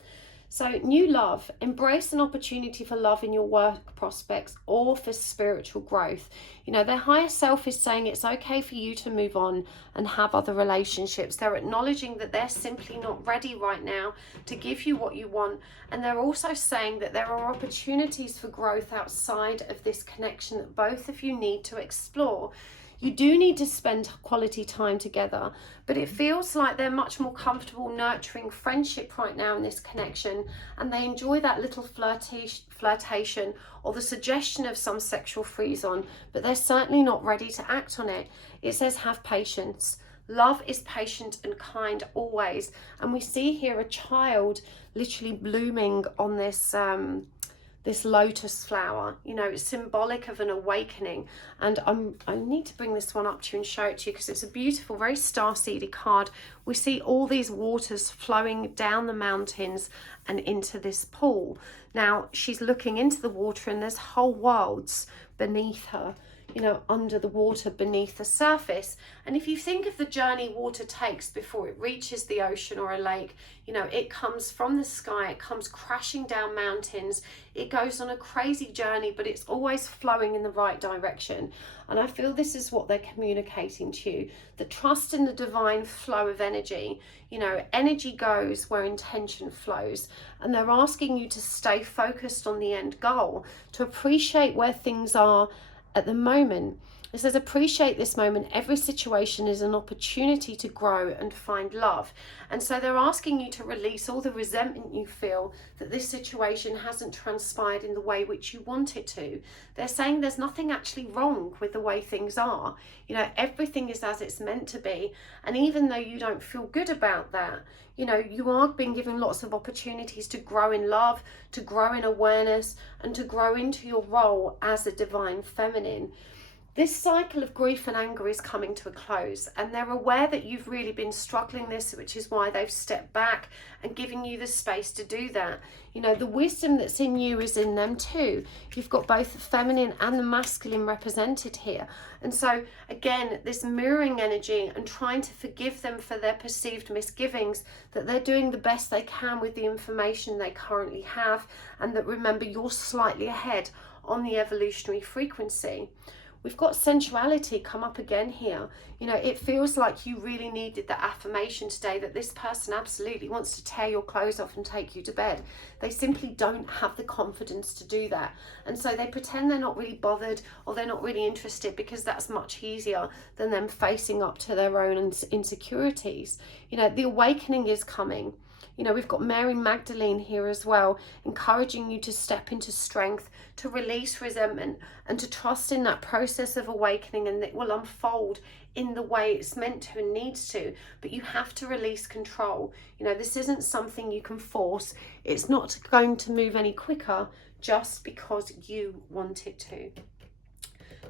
So new love, embrace an opportunity for love in your work prospects or for spiritual growth. You know, their higher self is saying it's okay for you to move on and have other relationships. They're acknowledging that they're simply not ready right now to give you what you want. And they're also saying that there are opportunities for growth outside of this connection that both of you need to explore. You do need to spend quality time together, but it feels like they're much more comfortable nurturing friendship right now in this connection, and they enjoy that little flirtation or the suggestion of some sexual freeze-on, but they're certainly not ready to act on it. It says have patience. Love is patient and kind always, and we see here a child literally blooming on this this lotus flower. You know, it's symbolic of an awakening. And I need to bring this one up to you and show it to you because it's a beautiful, very starseedy card. We see all these waters flowing down the mountains and into this pool. Now, she's looking into the water and there's whole worlds beneath her, you know, under the water, beneath the surface. And if you think of the journey water takes before it reaches the ocean or a lake, you know, it comes from the sky, it comes crashing down mountains, it goes on a crazy journey, but it's always flowing in the right direction. And I feel this is what they're communicating to you, the trust in the divine flow of energy. You know, energy goes where intention flows, and they're asking you to stay focused on the end goal, to appreciate where things are at the moment. It says, appreciate this moment. Every situation is an opportunity to grow and find love. And so they're asking you to release all the resentment you feel that this situation hasn't transpired in the way which you want it to. They're saying there's nothing actually wrong with the way things are. You know, everything is as it's meant to be. And even though you don't feel good about that, you know, you are being given lots of opportunities to grow in love, to grow in awareness, and to grow into your role as a divine feminine. This cycle of grief and anger is coming to a close, and they're aware that you've really been struggling this, which is why they've stepped back and giving you the space to do that. You know, the wisdom that's in you is in them too. You've got both the feminine and the masculine represented here. And so again, this mirroring energy and trying to forgive them for their perceived misgivings, that they're doing the best they can with the information they currently have, and that, remember, you're slightly ahead on the evolutionary frequency. We've got sensuality come up again here. You know, it feels like you really needed the affirmation today that this person absolutely wants to tear your clothes off and take you to bed. They simply don't have the confidence to do that. And so they pretend they're not really bothered or they're not really interested, because that's much easier than them facing up to their own insecurities. You know, the awakening is coming. You know, we've got Mary Magdalene here as well, encouraging you to step into strength, to release resentment, and to trust in that process of awakening, and it will unfold in the way it's meant to and needs to. But you have to release control. You know, this isn't something you can force. It's not going to move any quicker just because you want it to.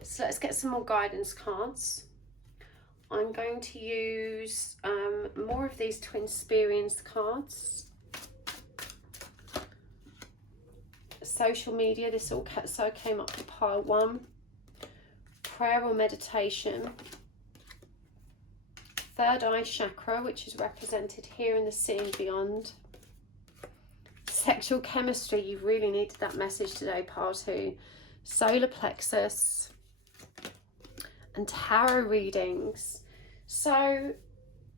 So let's get some more guidance cards. I'm going to use more of these Twinsperience cards. Social media, this all came up to pile 1. Prayer or meditation. Third eye chakra, which is represented here in the seeing beyond. Sexual chemistry, you've really needed that message today, pile 2. Solar plexus. And tarot readings. So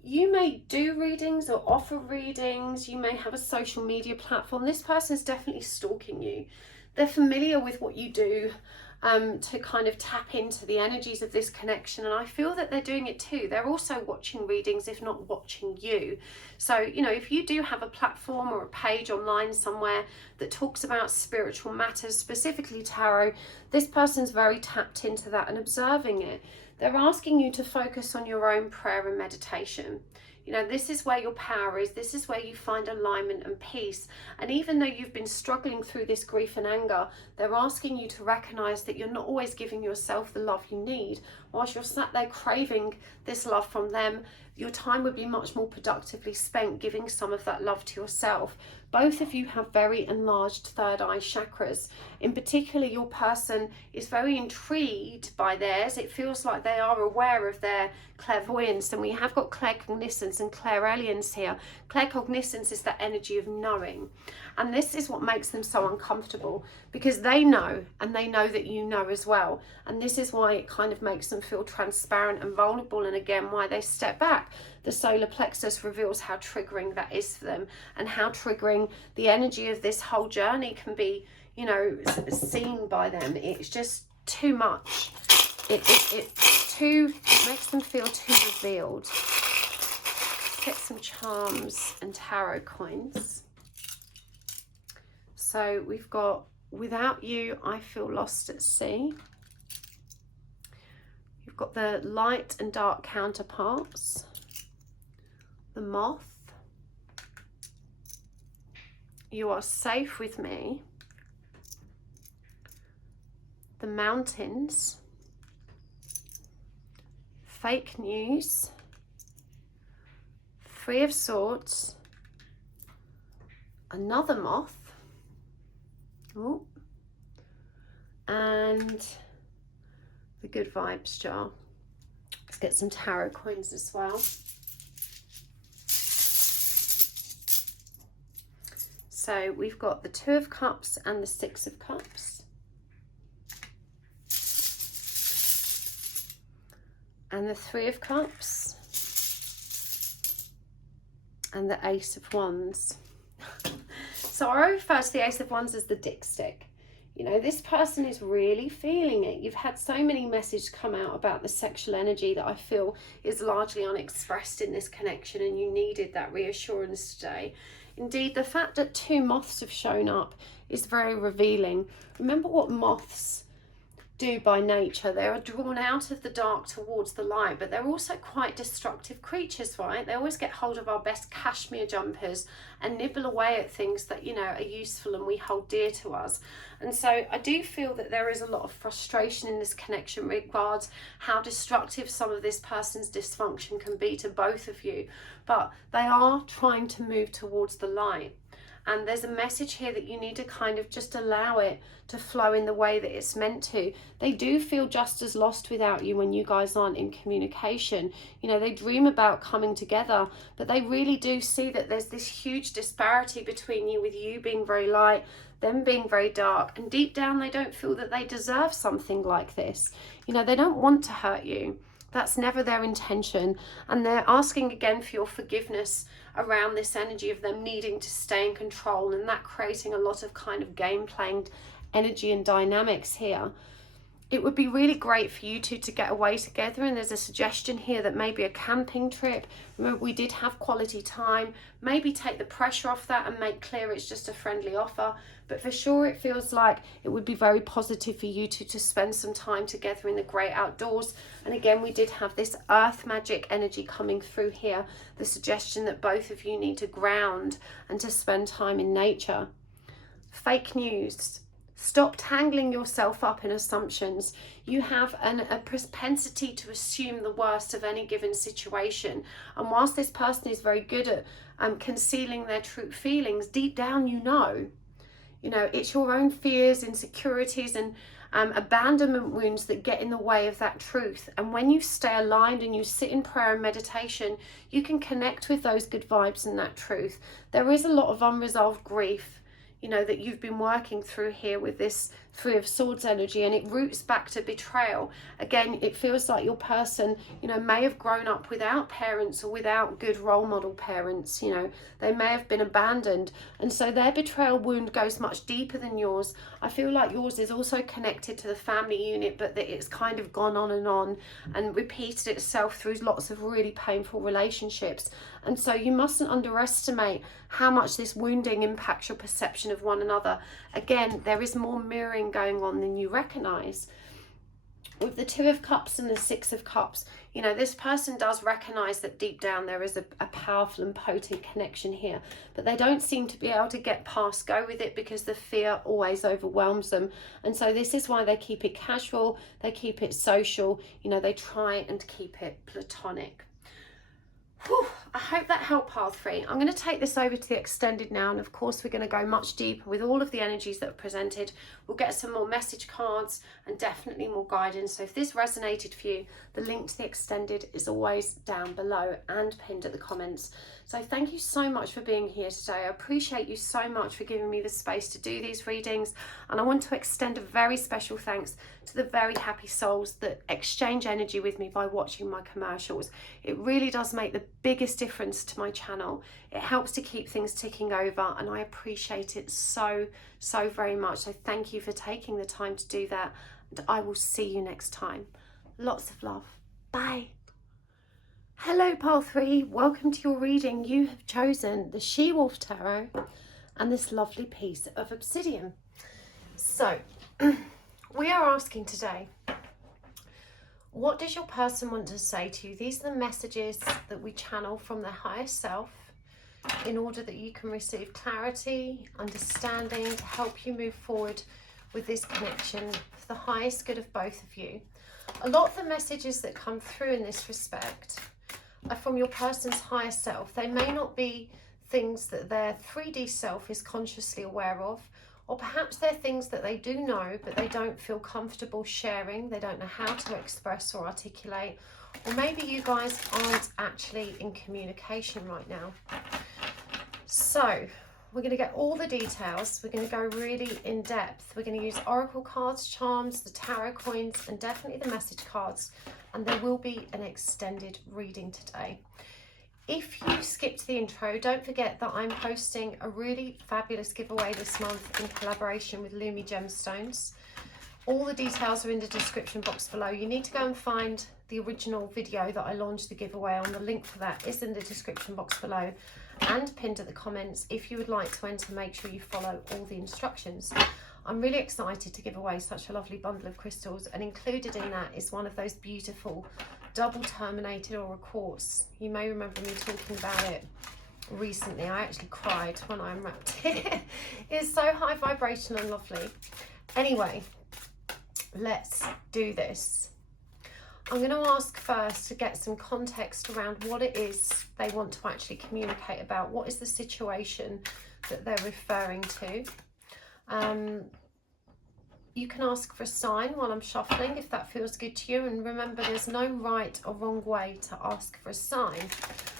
you may do readings or offer readings. You may have a social media platform. This person is definitely stalking you. They're familiar with what you do to kind of tap into the energies of this connection. And I feel that they're doing it too. They're also watching readings, if not watching you. So, you know, if you do have a platform or a page online somewhere that talks about spiritual matters, specifically tarot, this person's very tapped into that and observing it. They're asking you to focus on your own prayer and meditation. You know, this is where your power is. This is where you find alignment and peace. And even though you've been struggling through this grief and anger, they're asking you to recognize that you're not always giving yourself the love you need. Whilst you're sat there craving this love from them, your time would be much more productively spent giving some of that love to yourself. Both of you have very enlarged third eye chakras. In particular, your person is very intrigued by theirs. It feels like they are aware of their clairvoyance, and we have got claircognizance and clairalience here. Claircognizance is that energy of knowing, and this is what makes them so uncomfortable, because they know, and they know that you know as well, and this is why it kind of makes them feel transparent and vulnerable, and again why they step back. The solar plexus reveals how triggering that is for them, and how triggering the energy of this whole journey can be, you know, seen by them. It's just too much. It makes them feel too revealed. Get some charms and tarot coins. So we've got, without you, I feel lost at sea. You've got the light and dark counterparts. The moth. You are safe with me. the Mountains, Fake News, Three of Swords, another Moth, ooh, and the Good Vibes jar. Let's get some tarot coins as well. So we've got the Two of Cups and the Six of Cups. And the Three of Cups. And the Ace of Wands. So I refer to the Ace of Wands as the dick stick. You know, this person is really feeling it. You've had so many messages come out about the sexual energy that I feel is largely unexpressed in this connection, and you needed that reassurance today. Indeed, the fact that two moths have shown up is very revealing. Remember what moths do by nature. They are drawn out of the dark towards the light, but they're also quite destructive creatures, right? They always get hold of our best cashmere jumpers and nibble away at things that, you know, are useful and we hold dear to us. And so I do feel that there is a lot of frustration in this connection regards how destructive some of this person's dysfunction can be to both of you, but they are trying to move towards the light. And there's a message here that you need to kind of just allow it to flow in the way that it's meant to. They do feel just as lost without you when you guys aren't in communication. You know, they dream about coming together, but they really do see that there's this huge disparity between you, with you being very light, them being very dark. And deep down, they don't feel that they deserve something like this. You know, they don't want to hurt you. That's never their intention. And they're asking again for your forgiveness around this energy of them needing to stay in control, and that creating a lot of kind of game playing energy and dynamics here. It would be really great for you two to get away together, and there's a suggestion here that maybe a camping trip. Remember, we did have quality time. Maybe take the pressure off that and make clear it's just a friendly offer. But for sure, it feels like it would be very positive for you two to spend some time together in the great outdoors. And again, we did have this earth magic energy coming through here. The suggestion that both of you need to ground and to spend time in nature. Fake news. Stop tangling yourself up in assumptions. You have a propensity to assume the worst of any given situation. And whilst this person is very good at concealing their true feelings, deep down you know, it's your own fears, insecurities, and abandonment wounds that get in the way of that truth. And when you stay aligned and you sit in prayer and meditation, you can connect with those good vibes and that truth. There is a lot of unresolved grief, that you've been working through here with this Three of Swords energy, and it roots back to betrayal. Again, it feels like your person, may have grown up without parents or without good role model parents. They may have been abandoned, and so their betrayal wound goes much deeper than yours. I feel like yours is also connected to the family unit, but that it's kind of gone on and repeated itself through lots of really painful relationships. And so you mustn't underestimate how much this wounding impacts your perception of one another. Again, there is more mirroring going on than you recognize. With the Two of Cups and the Six of Cups, this person does recognize that deep down there is a powerful and potent connection here, but they don't seem to be able to get past go with it because the fear always overwhelms them. And so this is why they keep it casual, they keep it social, they try and keep it platonic. Whew, I hope that helped, Path 3. I'm going to take this over to the extended now, and of course we're going to go much deeper with all of the energies that are presented. We'll get some more message cards and definitely more guidance. So if this resonated for you, the link to the extended is always down below and pinned at the comments. So thank you so much for being here today. I appreciate you so much for giving me the space to do these readings, and I want to extend a very special thanks to the very happy souls that exchange energy with me by watching my commercials. It really does make the biggest difference to my channel. It helps to keep things ticking over, and I appreciate it so very much. So thank you for taking the time to do that, and I will see you next time. Lots of love. Bye. Hello, Path 3. Welcome to your reading. You have chosen the She-Wolf Tarot and this lovely piece of obsidian. So we are asking today, what does your person want to say to you? These are the messages that we channel from their higher self in order that you can receive clarity, understanding, to help you move forward with this connection for the highest good of both of you. A lot of the messages that come through in this respect are from your person's higher self. They may not be things that their 3D self is consciously aware of, or perhaps they're things that they do know but they don't feel comfortable sharing. They don't know how to express or articulate, or maybe you guys aren't actually in communication right now. So we're going to get all the details. We're going to go really in depth. We're going to use oracle cards, charms, the tarot coins, and definitely the message cards. And there will be an extended reading today. If you skipped the intro, don't forget that I'm hosting a really fabulous giveaway this month in collaboration with LUMI Gemstones. All the details are in the description box below. You need to go and find the original video that I launched the giveaway on. The link for that is in the description box below and pinned at the comments. If you would like to enter, make sure you follow all the instructions. I'm really excited to give away such a lovely bundle of crystals, and included in that is one of those beautiful double terminated aura quartz. You may remember me talking about it recently. I actually cried when I unwrapped it. It's so high vibration and lovely. Anyway, let's do this. I'm going to ask first to get some context around what it is they want to actually communicate about. What is the situation that they're referring to? You can ask for a sign while I'm shuffling if that feels good to you. And remember, there's no right or wrong way to ask for a sign.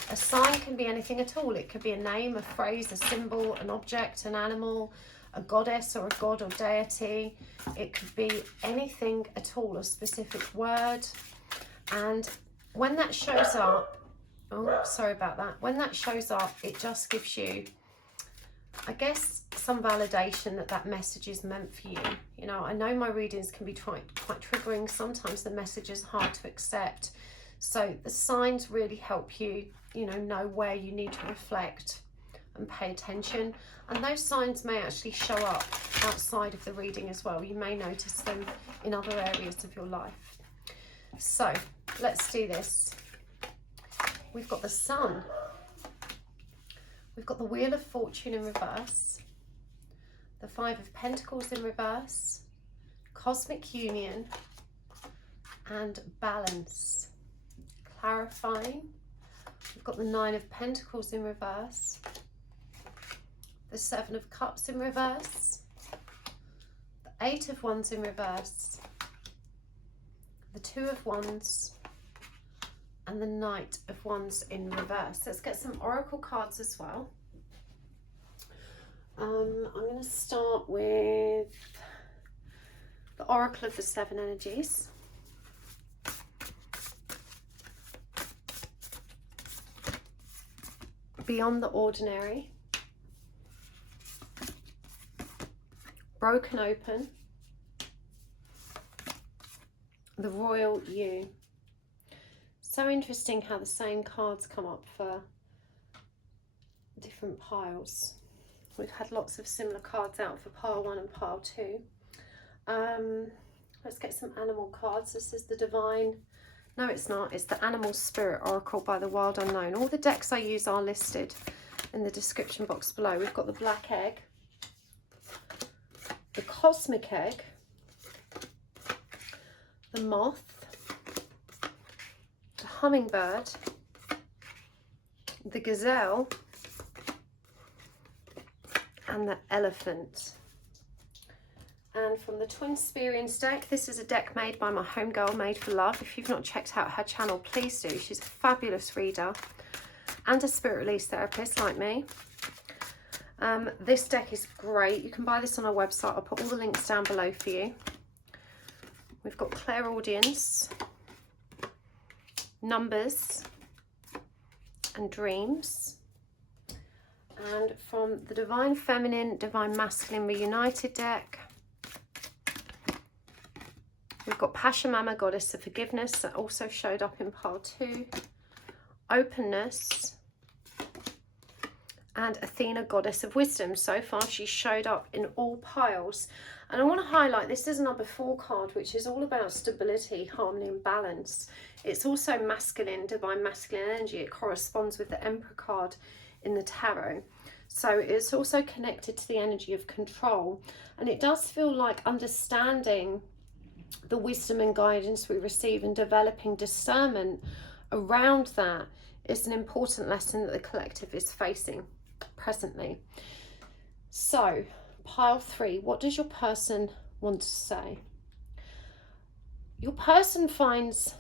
A sign can be anything at all. It could be a name, a phrase, a symbol, an object, an animal, a goddess or a god or deity. It could be anything at all, a specific word. And when that shows up, oh, sorry about that. When that shows up, it just gives you, I guess, some validation that that message is meant for you. You know, I know my readings can be quite triggering. Sometimes the message is hard to accept. So the signs really help you, you know where you need to reflect and pay attention. And those signs may actually show up outside of the reading as well. You may notice them in other areas of your life. So let's do this. We've got the Sun. We've got the Wheel of Fortune in reverse, the Five of Pentacles in reverse, Cosmic Union, and Balance. Clarifying, we've got the Nine of Pentacles in reverse, the Seven of Cups in reverse, the Eight of Wands in reverse, the Two of Wands, and the Knight of Wands in reverse. Let's get some oracle cards as well. I'm going to start with the Oracle of the Seven Energies. Beyond the Ordinary. Broken Open. The Royal You. So interesting how the same cards come up for different piles. We've had lots of similar cards out for pile 1 and pile 2. Let's get some animal cards. This is the Divine, no it's not, it's the Animal Spirit Oracle by the Wild Unknown. All the decks I use are listed in the description box below. We've got the Black Egg, the Cosmic Egg, the Moth, the Hummingbird, the Gazelle, and the Elephant. And from the Twinsperience Deck, this is a deck made by my homegirl, Made for Love. If you've not checked out her channel, please do. She's a fabulous reader and a spirit release therapist like me. This deck is great. You can buy this on our website. I'll put all the links down below for you. We've got Clairaudience, Numbers, and Dreams. And from the Divine Feminine, Divine Masculine Reunited deck, we've got Pachamama, Goddess of Forgiveness, that also showed up in pile 2, Openness, and Athena, Goddess of Wisdom. So far she's showed up in all piles. And I want to highlight, this is a number 4 card, which is all about stability, harmony and balance. It's also masculine, divine masculine energy. It corresponds with the Emperor card in the tarot. So it's also connected to the energy of control. And it does feel like understanding the wisdom and guidance we receive and developing discernment around that is an important lesson that the collective is facing presently. So, pile 3, what does your person want to say? Your person finds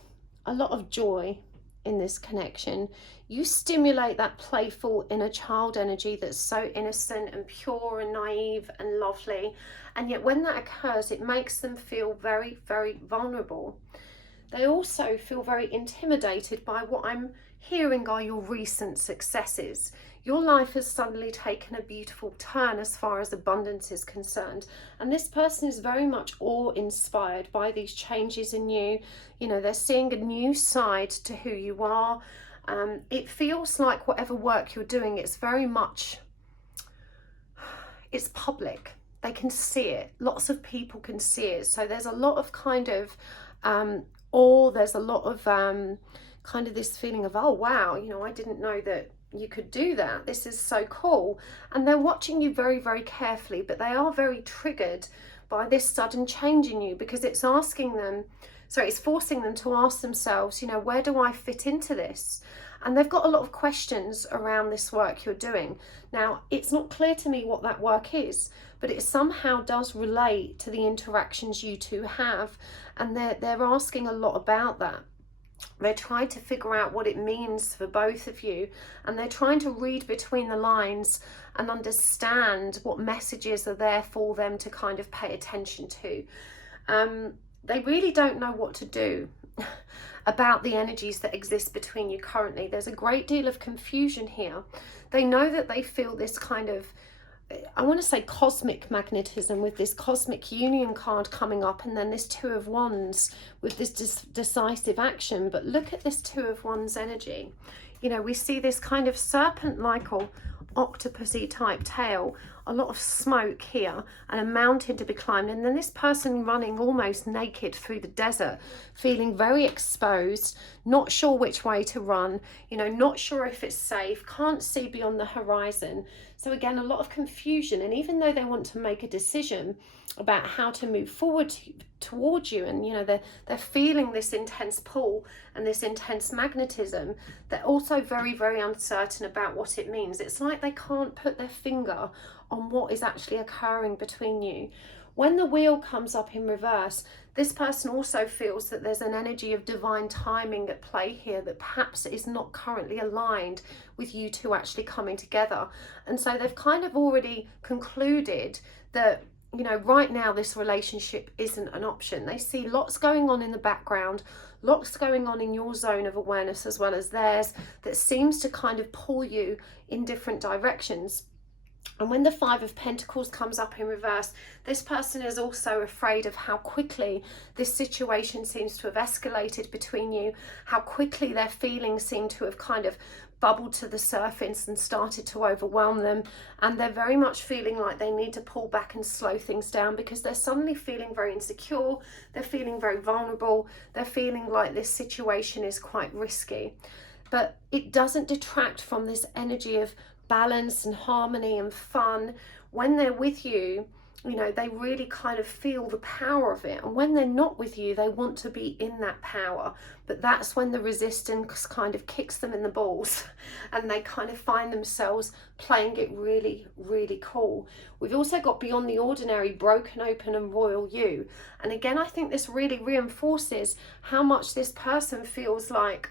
a lot of joy in this connection. You stimulate that playful inner child energy that's so innocent and pure and naive and lovely. And yet when that occurs, it makes them feel very, very vulnerable. They also feel very intimidated by what I'm hearing are your recent successes. Your life has suddenly taken a beautiful turn as far as abundance is concerned. And this person is very much awe-inspired by these changes in you. You know, they're seeing a new side to who you are. It feels like whatever work you're doing, it's very much, it's public. They can see it. Lots of people can see it. So there's a lot of kind of awe. There's a lot of kind of this feeling of, oh, wow, you know, I didn't know that you could do that. This is so cool. And they're watching you very, very carefully, but they are very triggered by this sudden change in you, because it's asking them, so it's forcing them to ask themselves, you know, where do I fit into this? And they've got a lot of questions around this work you're doing. Now, it's not clear to me what that work is, but it somehow does relate to the interactions you two have. And they're asking a lot about that. They're trying to figure out what it means for both of you, and they're trying to read between the lines and understand what messages are there for them to kind of pay attention to. They really don't know what to do about the energies that exist between you currently. There's a great deal of confusion here. They know that they feel this kind of, I want to say, cosmic magnetism, with this cosmic union card coming up, and then this 2 of Wands with this decisive action. But look at this 2 of Wands energy. You know, we see this kind of serpent-like or octopusy type tail, a lot of smoke here, and a mountain to be climbed, and then this person running almost naked through the desert, feeling very exposed, not sure which way to run, you know, not sure if it's safe, can't see beyond the horizon. So again, a lot of confusion. And even though they want to make a decision about how to move forward towards you, and you know, they're feeling this intense pull and this intense magnetism, they're also very, very uncertain about what it means. It's like they can't put their finger on what is actually occurring between you. When the wheel comes up in reverse, this person also feels that there's an energy of divine timing at play here that perhaps is not currently aligned with you two actually coming together. And so they've kind of already concluded that, you know, right now this relationship isn't an option. They see lots going on in the background, lots going on in your zone of awareness as well as theirs, that seems to kind of pull you in different directions. And when the 5 of Pentacles comes up in reverse, this person is also afraid of how quickly this situation seems to have escalated between you, how quickly their feelings seem to have kind of bubbled to the surface and started to overwhelm them. And they're very much feeling like they need to pull back and slow things down, because they're suddenly feeling very insecure, they're feeling very vulnerable, they're feeling like this situation is quite risky. But it doesn't detract from this energy of balance and harmony and fun. When they're with you, you know, they really kind of feel the power of it. And when they're not with you, they want to be in that power. But that's when the resistance kind of kicks them in the balls and they kind of find themselves playing it really, really cool. We've also got Beyond the Ordinary, Broken Open, and Royal You. And again, I think this really reinforces how much this person feels like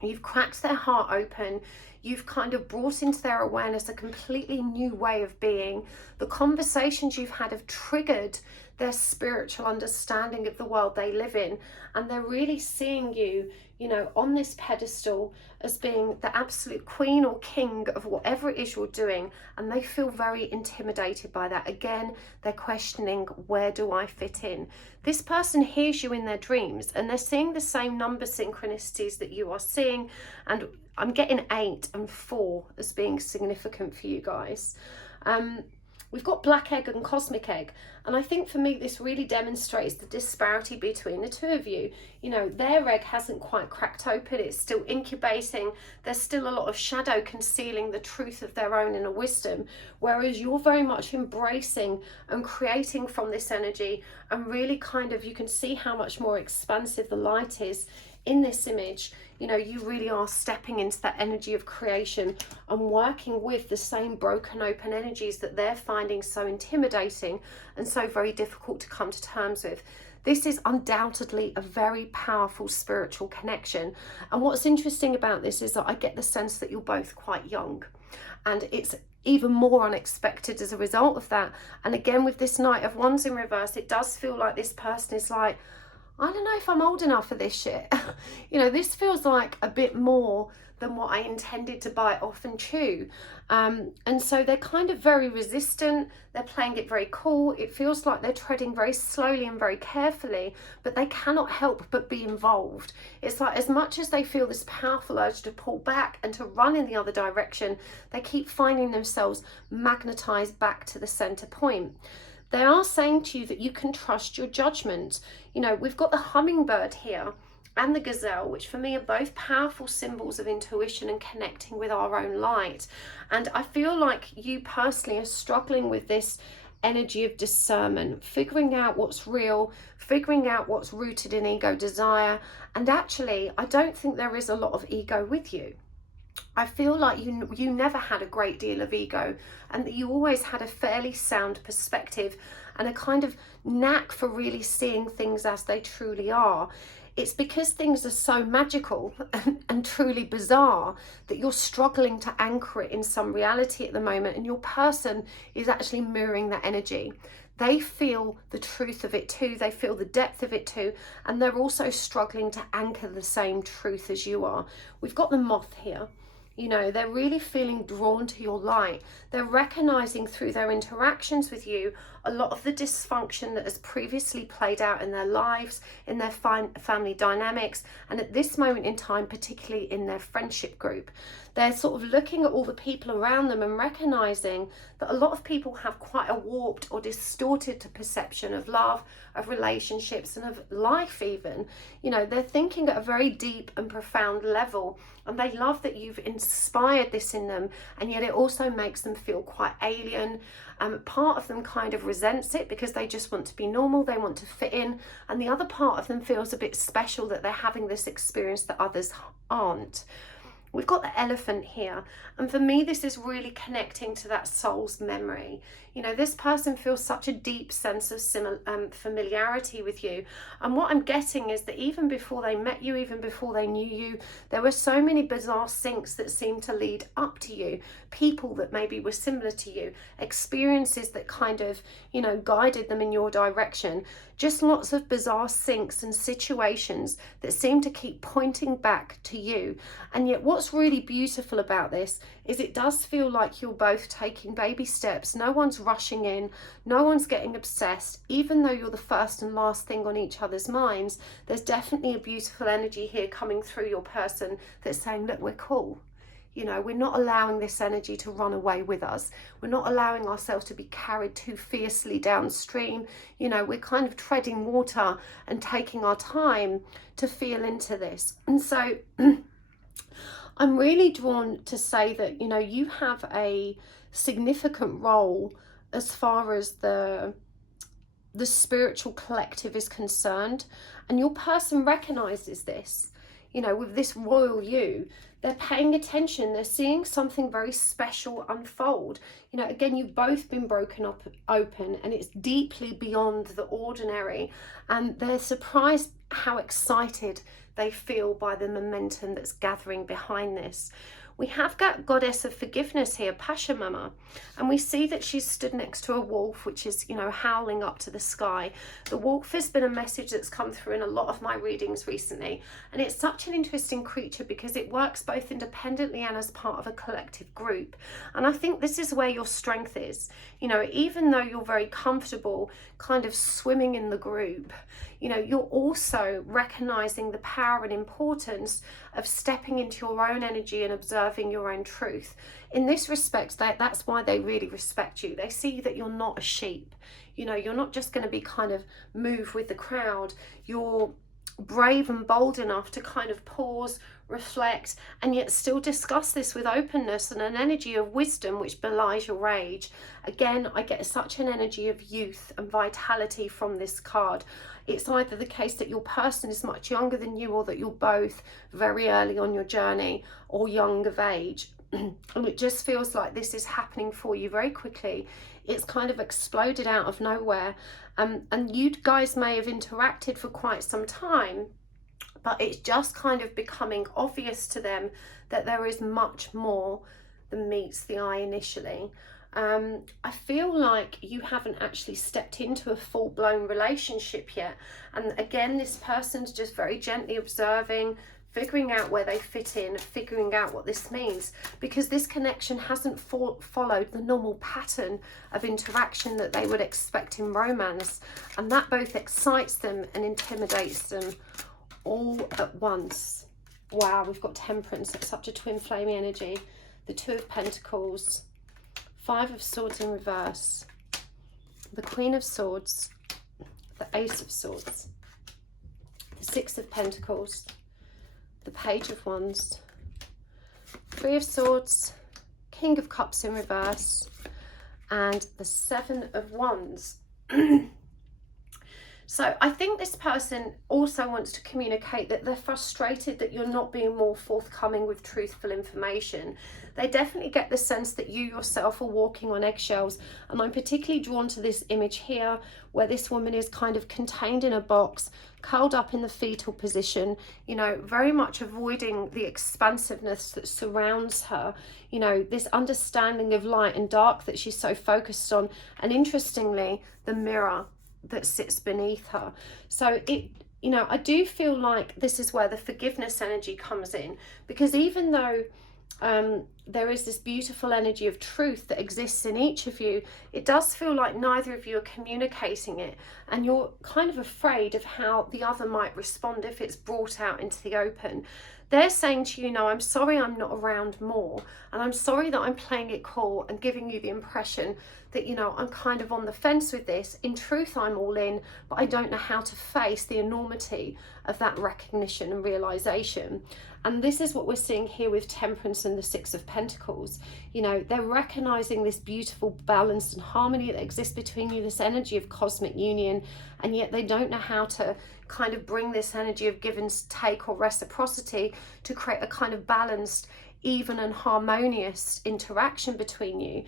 you've cracked their heart open. You've kind of brought into their awareness a completely new way of being. The conversations you've had have triggered their spiritual understanding of the world they live in. And they're really seeing you, you know, on this pedestal as being the absolute queen or king of whatever it is you're doing. And they feel very intimidated by that. Again, they're questioning, where do I fit in? This person hears you in their dreams, and they're seeing the same number synchronicities that you are seeing. And I'm getting 8 and 4 as being significant for you guys. We've got Black Egg and Cosmic Egg. And I think for me, this really demonstrates the disparity between the two of you. You know, their egg hasn't quite cracked open, it's still incubating, there's still a lot of shadow concealing the truth of their own inner wisdom, whereas you're very much embracing and creating from this energy, and really kind of, you can see how much more expansive the light is in this image. You know, you really are stepping into that energy of creation and working with the same broken open energies that they're finding so intimidating and so very difficult to come to terms with. This is undoubtedly a very powerful spiritual connection. And what's interesting about this is that I get the sense that you're both quite young, and it's even more unexpected as a result of that. And again, with this Knight of Wands in reverse, it does feel like this person is like, I don't know if I'm old enough for this shit. You know, this feels like a bit more than what I intended to bite off and chew. And so they're kind of very resistant. They're playing it very cool. It feels like they're treading very slowly and very carefully, but they cannot help but be involved. It's like, as much as they feel this powerful urge to pull back and to run in the other direction, they keep finding themselves magnetized back to the center point. They are saying to you that you can trust your judgment. You know, we've got the hummingbird here and the gazelle, which for me are both powerful symbols of intuition and connecting with our own light. And I feel like you personally are struggling with this energy of discernment, figuring out what's real, figuring out what's rooted in ego desire. And actually, I don't think there is a lot of ego with you. I feel like you never had a great deal of ego, and that you always had a fairly sound perspective and a kind of knack for really seeing things as they truly are. It's because things are so magical and truly bizarre that you're struggling to anchor it in some reality at the moment, and your person is actually mirroring that energy. They feel the truth of it too, they feel the depth of it too, and they're also struggling to anchor the same truth as you are. We've got the moth here. You know, they're really feeling drawn to your light. They're recognizing through their interactions with you a lot of the dysfunction that has previously played out in their lives, in their family dynamics, and at this moment in time, particularly in their friendship group. They're sort of looking at all the people around them and recognizing that a lot of people have quite a warped or distorted perception of love, of relationships, and of life even. You know, they're thinking at a very deep and profound level, and they love that you've inspired this in them, and yet it also makes them feel quite alien. Part of them kind of resents it because they just want to be normal, they want to fit in, and the other part of them feels a bit special that they're having this experience that others aren't. We've got the elephant here, and for me this is really connecting to that soul's memory. You know, this person feels such a deep sense of familiarity with you, and what I'm getting is that even before they met you, even before they knew you, there were so many bizarre syncs that seemed to lead up to you, people that maybe were similar to you, experiences that kind of, you know, guided them in your direction. Just lots of bizarre syncs and situations that seem to keep pointing back to you. And yet what's really beautiful about this is it does feel like you're both taking baby steps. No one's rushing in, no one's getting obsessed. Even though you're the first and last thing on each other's minds, there's definitely a beautiful energy here coming through your person that's saying, look, we're cool. You know, we're not allowing this energy to run away with us. We're not allowing ourselves to be carried too fiercely downstream. You know, we're kind of treading water and taking our time to feel into this. And so I'm really drawn to say that, you know, you have a significant role as far as the spiritual collective is concerned, and your person recognizes this. You know, with this royal you, they're paying attention, they're seeing something very special unfold. You know, again, you've both been broken up open, and it's deeply beyond the ordinary, and they're surprised how excited they feel by the momentum that's gathering behind this. We have got goddess of forgiveness here, Pasha Mama, and we see that she's stood next to a wolf, which is, you know, howling up to the sky. The wolf has been a message that's come through in a lot of my readings recently, and it's such an interesting creature because it works both independently and as part of a collective group. And I think this is where your strength is. You know, even though you're very comfortable kind of swimming in the group, you know, you're also recognizing the power and importance of stepping into your own energy and observing your own truth. In this respect, that's why they really respect you. They see that you're not a sheep. You know, you're not just going to be kind of move with the crowd. You're brave and bold enough to kind of pause, reflect, and yet still discuss this with openness and an energy of wisdom which belies your age. Again, I get such an energy of youth and vitality from this card. It's either the case that your person is much younger than you, or that you're both very early on your journey or young of age. And it just feels like this is happening for you very quickly. It's kind of exploded out of nowhere. And you guys may have interacted for quite some time, but it's just kind of becoming obvious to them that there is much more than meets the eye initially. I feel like you haven't actually stepped into a full-blown relationship yet. And again, this person's just very gently observing, figuring out where they fit in, figuring out what this means, because this connection hasn't followed the normal pattern of interaction that they would expect in romance, and that both excites them and intimidates them all at once. Wow, we've got Temperance. That's such a twin flamey energy. The Two of Pentacles, Five of Swords in reverse, the Queen of Swords, the Ace of Swords, the Six of Pentacles, the Page of Wands, Three of Swords, King of Cups in reverse, and the Seven of Wands. So I think this person also wants to communicate that they're frustrated that you're not being more forthcoming with truthful information. They definitely get the sense that you yourself are walking on eggshells. And I'm particularly drawn to this image here where this woman is kind of contained in a box, curled up in the fetal position, you know, very much avoiding the expansiveness that surrounds her, you know, this understanding of light and dark that she's so focused on. And interestingly, the mirror that sits beneath her. So it, you know, I do feel like this is where the forgiveness energy comes in, because even though there is this beautiful energy of truth that exists in each of you, it does feel like neither of you are communicating it, and you're kind of afraid of how the other might respond if it's brought out into the open. They're saying to you, no, I'm sorry I'm not around more, and I'm sorry that I'm playing it cool and giving you the impression that, you know, I'm kind of on the fence with this. In truth, I'm all in, but I don't know how to face the enormity of that recognition and realization. And this is what we're seeing here with Temperance and the Six of Pentacles. You know, they're recognizing this beautiful balance and harmony that exists between you, this energy of cosmic union, and yet they don't know how to kind of bring this energy of give and take or reciprocity to create a kind of balanced, even and harmonious interaction between you.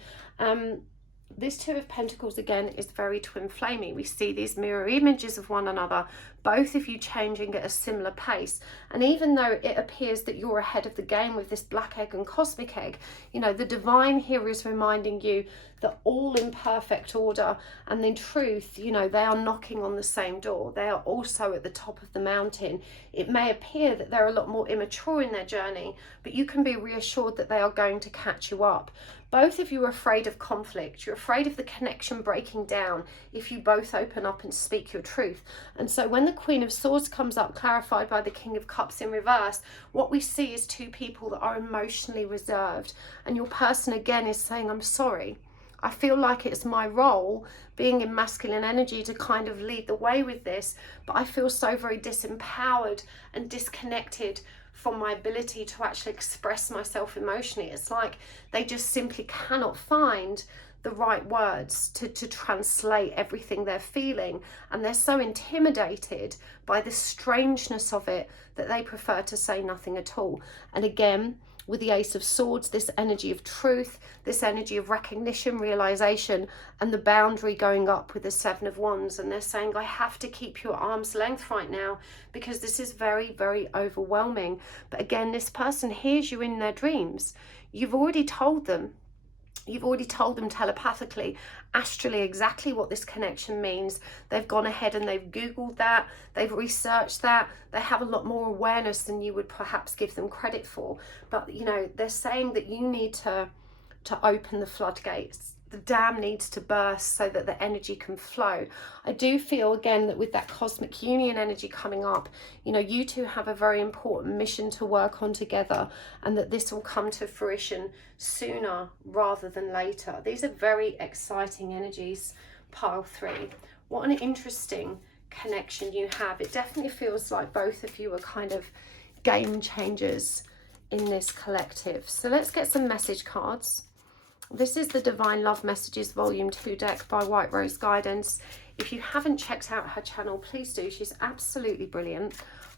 This Two of Pentacles again is very twin flamey. We see these mirror images of one another, both of you changing at a similar pace. And even though it appears that you're ahead of the game with this black egg and cosmic egg, you know, the divine here is reminding you that all in perfect order, and in truth, you know, they are knocking on the same door. They are also at the top of the mountain. It may appear that they're a lot more immature in their journey, but you can be reassured that they are going to catch you up. Both of you are afraid of conflict. You're afraid of the connection breaking down if you both open up and speak your truth. And so when the Queen of Swords comes up, clarified by the King of Cups in reverse, what we see is two people that are emotionally reserved. And your person again is saying, I'm sorry. I feel like it's my role, being in masculine energy, to kind of lead the way with this, but I feel so very disempowered and disconnected from my ability to actually express myself emotionally. It's like they just simply cannot find the right words to translate everything they're feeling, and they're so intimidated by the strangeness of it that they prefer to say nothing at all. And again, with the Ace of Swords, this energy of truth, this energy of recognition, realization, and the boundary going up with the Seven of Wands. And they're saying, I have to keep you at arm's length right now because this is very, very overwhelming. But again, this person hears you in their dreams. You've already told them. You've already told them telepathically, astrally, exactly what this connection means. They've gone ahead and they've Googled that, they've researched that, they have a lot more awareness than you would perhaps give them credit for. But, you know, they're saying that you need to open the floodgates. The dam needs to burst so that the energy can flow. I do feel again that with that cosmic union energy coming up, you know, you two have a very important mission to work on together, and that this will come to fruition sooner rather than later. These are very exciting energies, pile 3. What an interesting connection you have. It definitely feels like both of you are kind of game changers in this collective. So let's get some message cards. This is the Divine Love Messages Volume 2 deck by White Rose Guidance. If you haven't checked out her channel, please do. She's absolutely brilliant.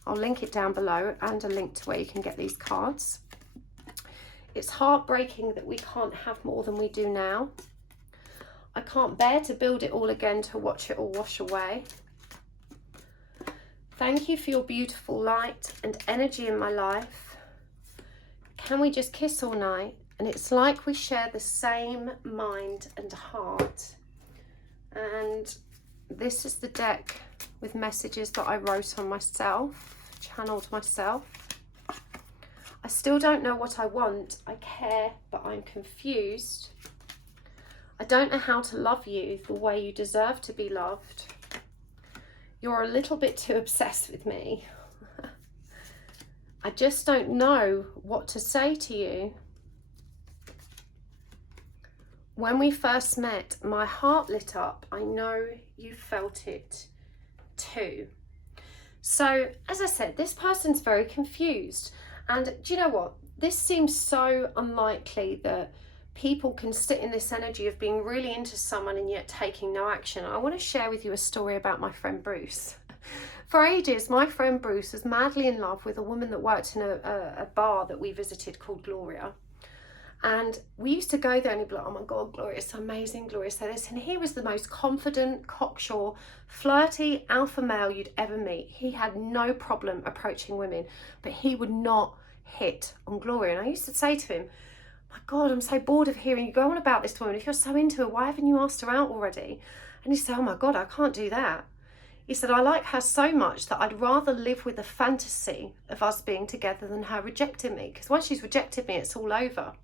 I'll link it down below and a link to where you can get these cards. It's heartbreaking that we can't have more than we do now. I can't bear to build it all again, to watch it all wash away. Thank you for your beautiful light and energy in my life. Can we just kiss all night? And it's like we share the same mind and heart. And this is the deck with messages that I wrote on myself, channeled myself. I still don't know what I want. I care, but I'm confused. I don't know how to love you the way you deserve to be loved. You're a little bit too obsessed with me. I just don't know what to say to you. When we first met, my heart lit up. I know you felt it too. So, as I said, this person's very confused. And do you know what? This seems so unlikely that people can sit in this energy of being really into someone and yet taking no action. I want to share with you a story about my friend Bruce. For ages, my friend Bruce was madly in love with a woman that worked in a bar that we visited called Gloria. And we used to go there and he'd be like, oh my God, Gloria, it's amazing, Gloria, so this. And he was the most confident, cocksure, flirty alpha male you'd ever meet. He had no problem approaching women, but he would not hit on Gloria. And I used to say to him, my God, I'm so bored of hearing you go on about this woman. If you're so into her, why haven't you asked her out already? And he said, oh my God, I can't do that. He said, I like her so much that I'd rather live with the fantasy of us being together than her rejecting me. Because once she's rejected me, it's all over.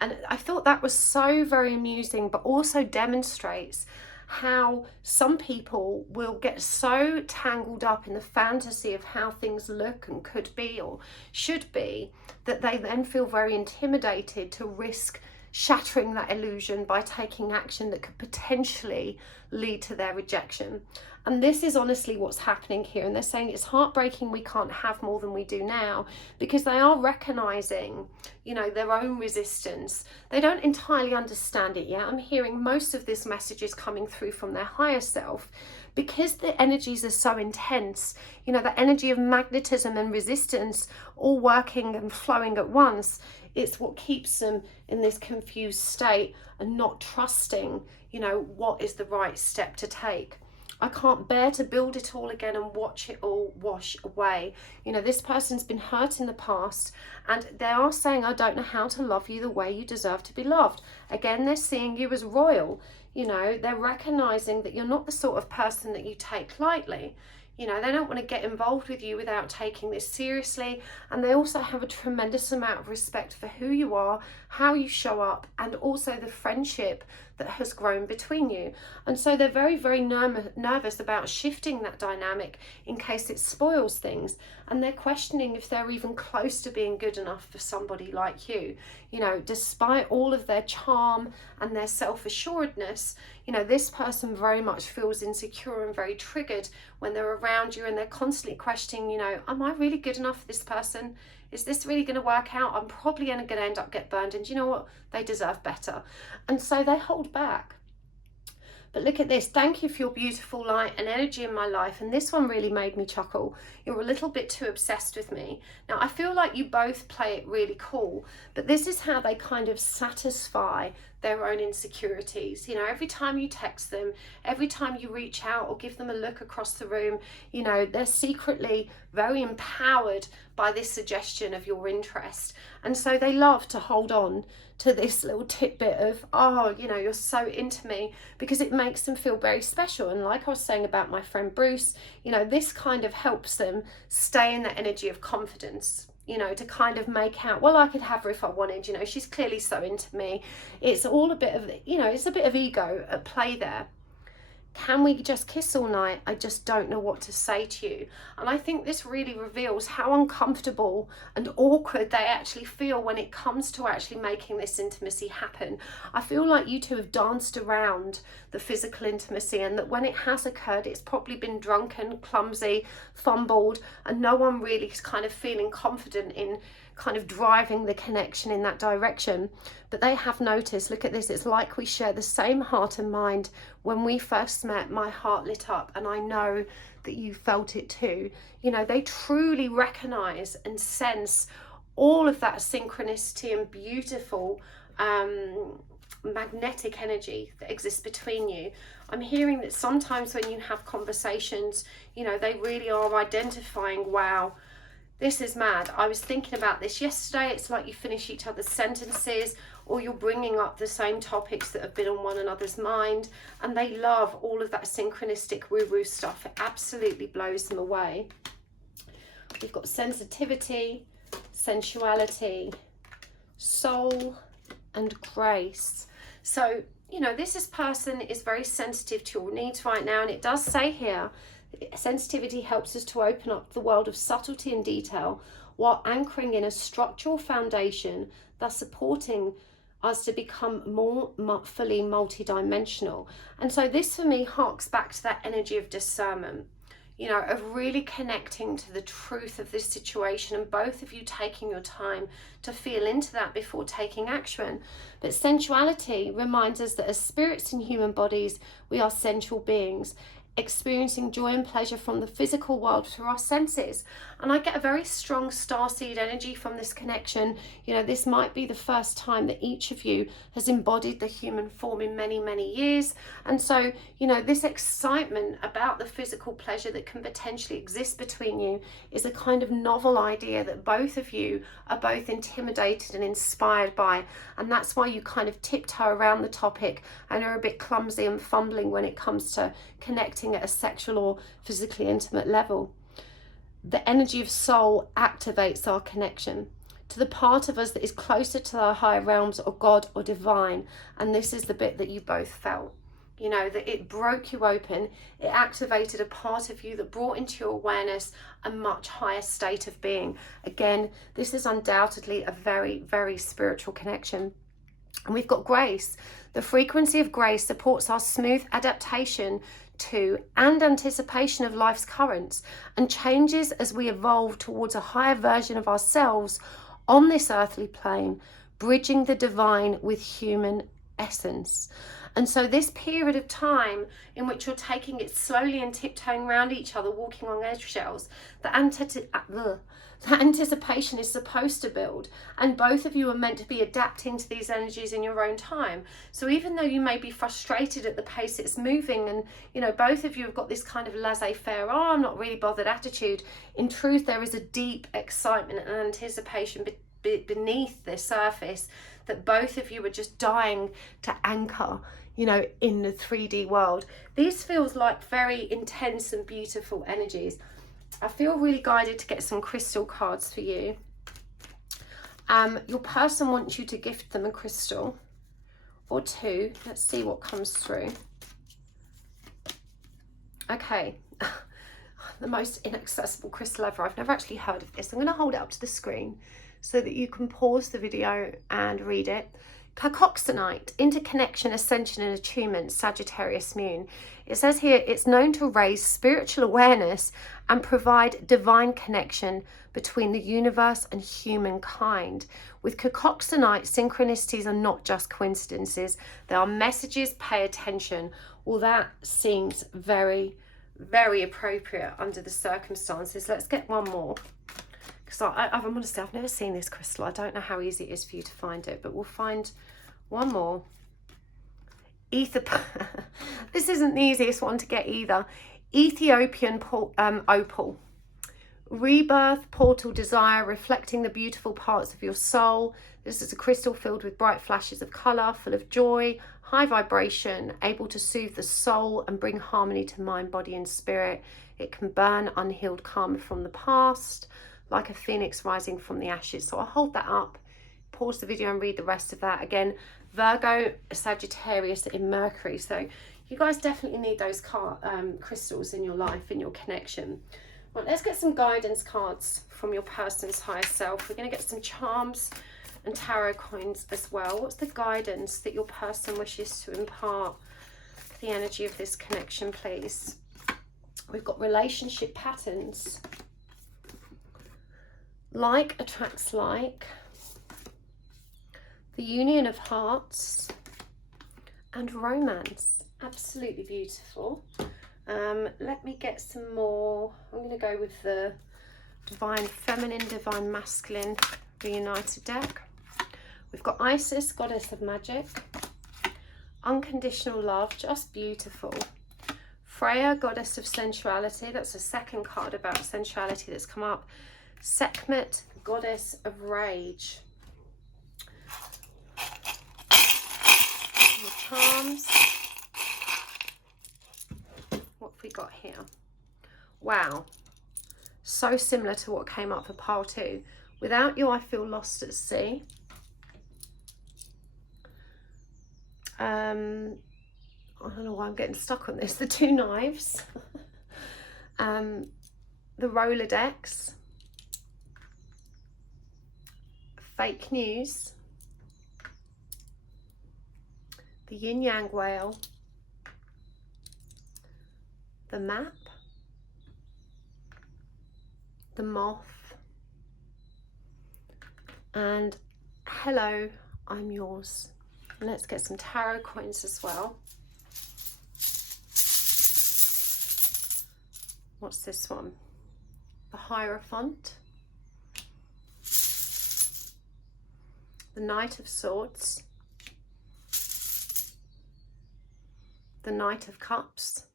And I thought that was so very amusing, but also demonstrates how some people will get so tangled up in the fantasy of how things look and could be or should be, that they then feel very intimidated to risk shattering that illusion by taking action that could potentially lead to their rejection. And this is honestly what's happening here. And they're saying it's heartbreaking we can't have more than we do now, because they are recognizing, you know, their own resistance. They don't entirely understand it yet. I'm hearing most of this message is coming through from their higher self, because the energies are so intense, you know, the energy of magnetism and resistance all working and flowing at once. It's what keeps them in this confused state and not trusting, you know, what is the right step to take. I can't bear to build it all again and watch it all wash away. You know, this person's been hurt in the past and they are saying, I don't know how to love you the way you deserve to be loved. Again, they're seeing you as royal. You know, they're recognizing that you're not the sort of person that you take lightly. You know, they don't want to get involved with you without taking this seriously. And they also have a tremendous amount of respect for who you are, how you show up, and also the friendship that has grown between you. And so they're very, very nervous about shifting that dynamic in case it spoils things. And they're questioning if they're even close to being good enough for somebody like you. You know, despite all of their charm and their self-assuredness, you know, this person very much feels insecure and very triggered when they're around you, and they're constantly questioning, you know, am I really good enough for this person? Is this really going to work out? I'm probably going to end up get burned, and you know what? They deserve better. And so they hold back. But look at this. Thank you for your beautiful light and energy in my life. And this one really made me chuckle. You're a little bit too obsessed with me. Now, I feel like you both play it really cool, but this is how they kind of satisfy their own insecurities. You know, every time you text them, every time you reach out or give them a look across the room, you know, they're secretly very empowered by this suggestion of your interest. And so they love to hold on to this little tidbit of, oh, you know, you're so into me, because it makes them feel very special. And like I was saying about my friend Bruce, you know, this kind of helps them stay in the energy of confidence, you know, to kind of make out, well, I could have her if I wanted, you know, she's clearly so into me. It's all a bit of, you know, it's a bit of ego at play there. Can we just kiss all night? I just don't know what to say to you. And I think this really reveals how uncomfortable and awkward they actually feel when it comes to actually making this intimacy happen. I feel like you two have danced around the physical intimacy, and that when it has occurred, it's probably been drunken, clumsy, fumbled, and no one really is kind of feeling confident in kind of driving the connection in that direction. But they have noticed, look at this, it's like we share the same heart and mind. When we first met, my heart lit up, and I know that you felt it too. You know, they truly recognize and sense all of that synchronicity and beautiful magnetic energy that exists between you. I'm hearing that sometimes when you have conversations, you know, they really are identifying, wow, this is mad. I was thinking about this yesterday. It's like you finish each other's sentences, or you're bringing up the same topics that have been on one another's mind, and they love all of that synchronistic woo-woo stuff. It absolutely blows them away. We've got sensitivity, sensuality, soul, and grace. So, you know, this person is very sensitive to your needs right now, and it does say here, sensitivity helps us to open up the world of subtlety and detail while anchoring in a structural foundation, thus supporting us to become more fully multidimensional. And so this for me harks back to that energy of discernment, you know, of really connecting to the truth of this situation, and both of you taking your time to feel into that before taking action. But sensuality reminds us that as spirits in human bodies, we are sensual beings, experiencing joy and pleasure from the physical world through our senses. And I get a very strong starseed energy from this connection. You know, this might be the first time that each of you has embodied the human form in many, many years. And so, you know, this excitement about the physical pleasure that can potentially exist between you is a kind of novel idea that both of you are both intimidated and inspired by. And that's why you kind of tiptoe around the topic and are a bit clumsy and fumbling when it comes to connecting at a sexual or physically intimate level. The energy of soul activates our connection to the part of us that is closer to our higher realms or God or divine. And this is the bit that you both felt, you know, that it broke you open. It activated a part of you that brought into your awareness a much higher state of being. Again, this is undoubtedly a very, very spiritual connection. And we've got grace. The frequency of grace supports our smooth adaptation to and anticipation of life's currents, and changes as we evolve towards a higher version of ourselves on this earthly plane, bridging the divine with human essence. And so this period of time in which you're taking it slowly and tiptoeing around each other, walking on eggshells, the anticipation is supposed to build, and both of you are meant to be adapting to these energies in your own time. So even though you may be frustrated at the pace it's moving, and you know, both of you have got this kind of laissez-faire, oh, I'm not really bothered attitude, in truth there is a deep excitement and anticipation beneath the surface that both of you are just dying to anchor, you know, in the 3D world. These feels like very intense and beautiful energies. I feel really guided to get some crystal cards for you. Your person wants you to gift them a crystal or two. Let's see what comes through. Okay. The most inaccessible crystal ever. I've never actually heard of this. I'm going to hold it up to the screen so that you can pause the video and read it. Cacoxenite, interconnection, ascension and attunement, Sagittarius moon. It says here, it's known to raise spiritual awareness and provide divine connection between the universe and humankind. With cacoxenite, synchronicities are not just coincidences. They are messages. Pay attention. Well, that seems very, very appropriate under the circumstances. Let's get one more. Because I'm honestly, I've never seen this crystal. I don't know how easy it is for you to find it, but we'll find one more. This isn't the easiest one to get either. Ethiopian Opal. Rebirth, portal, desire, reflecting the beautiful parts of your soul. This is a crystal filled with bright flashes of colour, full of joy, high vibration, able to soothe the soul and bring harmony to mind, body and spirit. It can burn unhealed karma from the past, like a phoenix rising from the ashes. So I'll hold that up, pause the video and read the rest of that. Again, Virgo, Sagittarius in Mercury. So, You guys definitely need those crystals in your life, in your connection. Well, let's get some guidance cards from your person's higher self. We're going to get some charms and tarot coins as well. What's the guidance that your person wishes to impart the energy of this connection, please? We've got relationship patterns. Like attracts like. The union of hearts. And romance. Absolutely beautiful. Let me get some more. I'm going to go with the Divine Feminine, Divine Masculine Reunited deck. We've got Isis, Goddess of Magic. Unconditional Love, just beautiful. Freya, Goddess of Sensuality. That's the second card about sensuality that's come up. Sekhmet, Goddess of Rage. More charms. What have we got here? Wow, so similar to what came up for pile 2. Without you, I feel lost at sea. I don't know why I'm getting stuck on this. The 2 knives. The Rolodex. Fake news. The yin yang whale. The map. The moth. And hello, I'm yours. And let's get some tarot coins as well. What's this one? The Hierophant. The Knight of Swords. The Knight of Cups.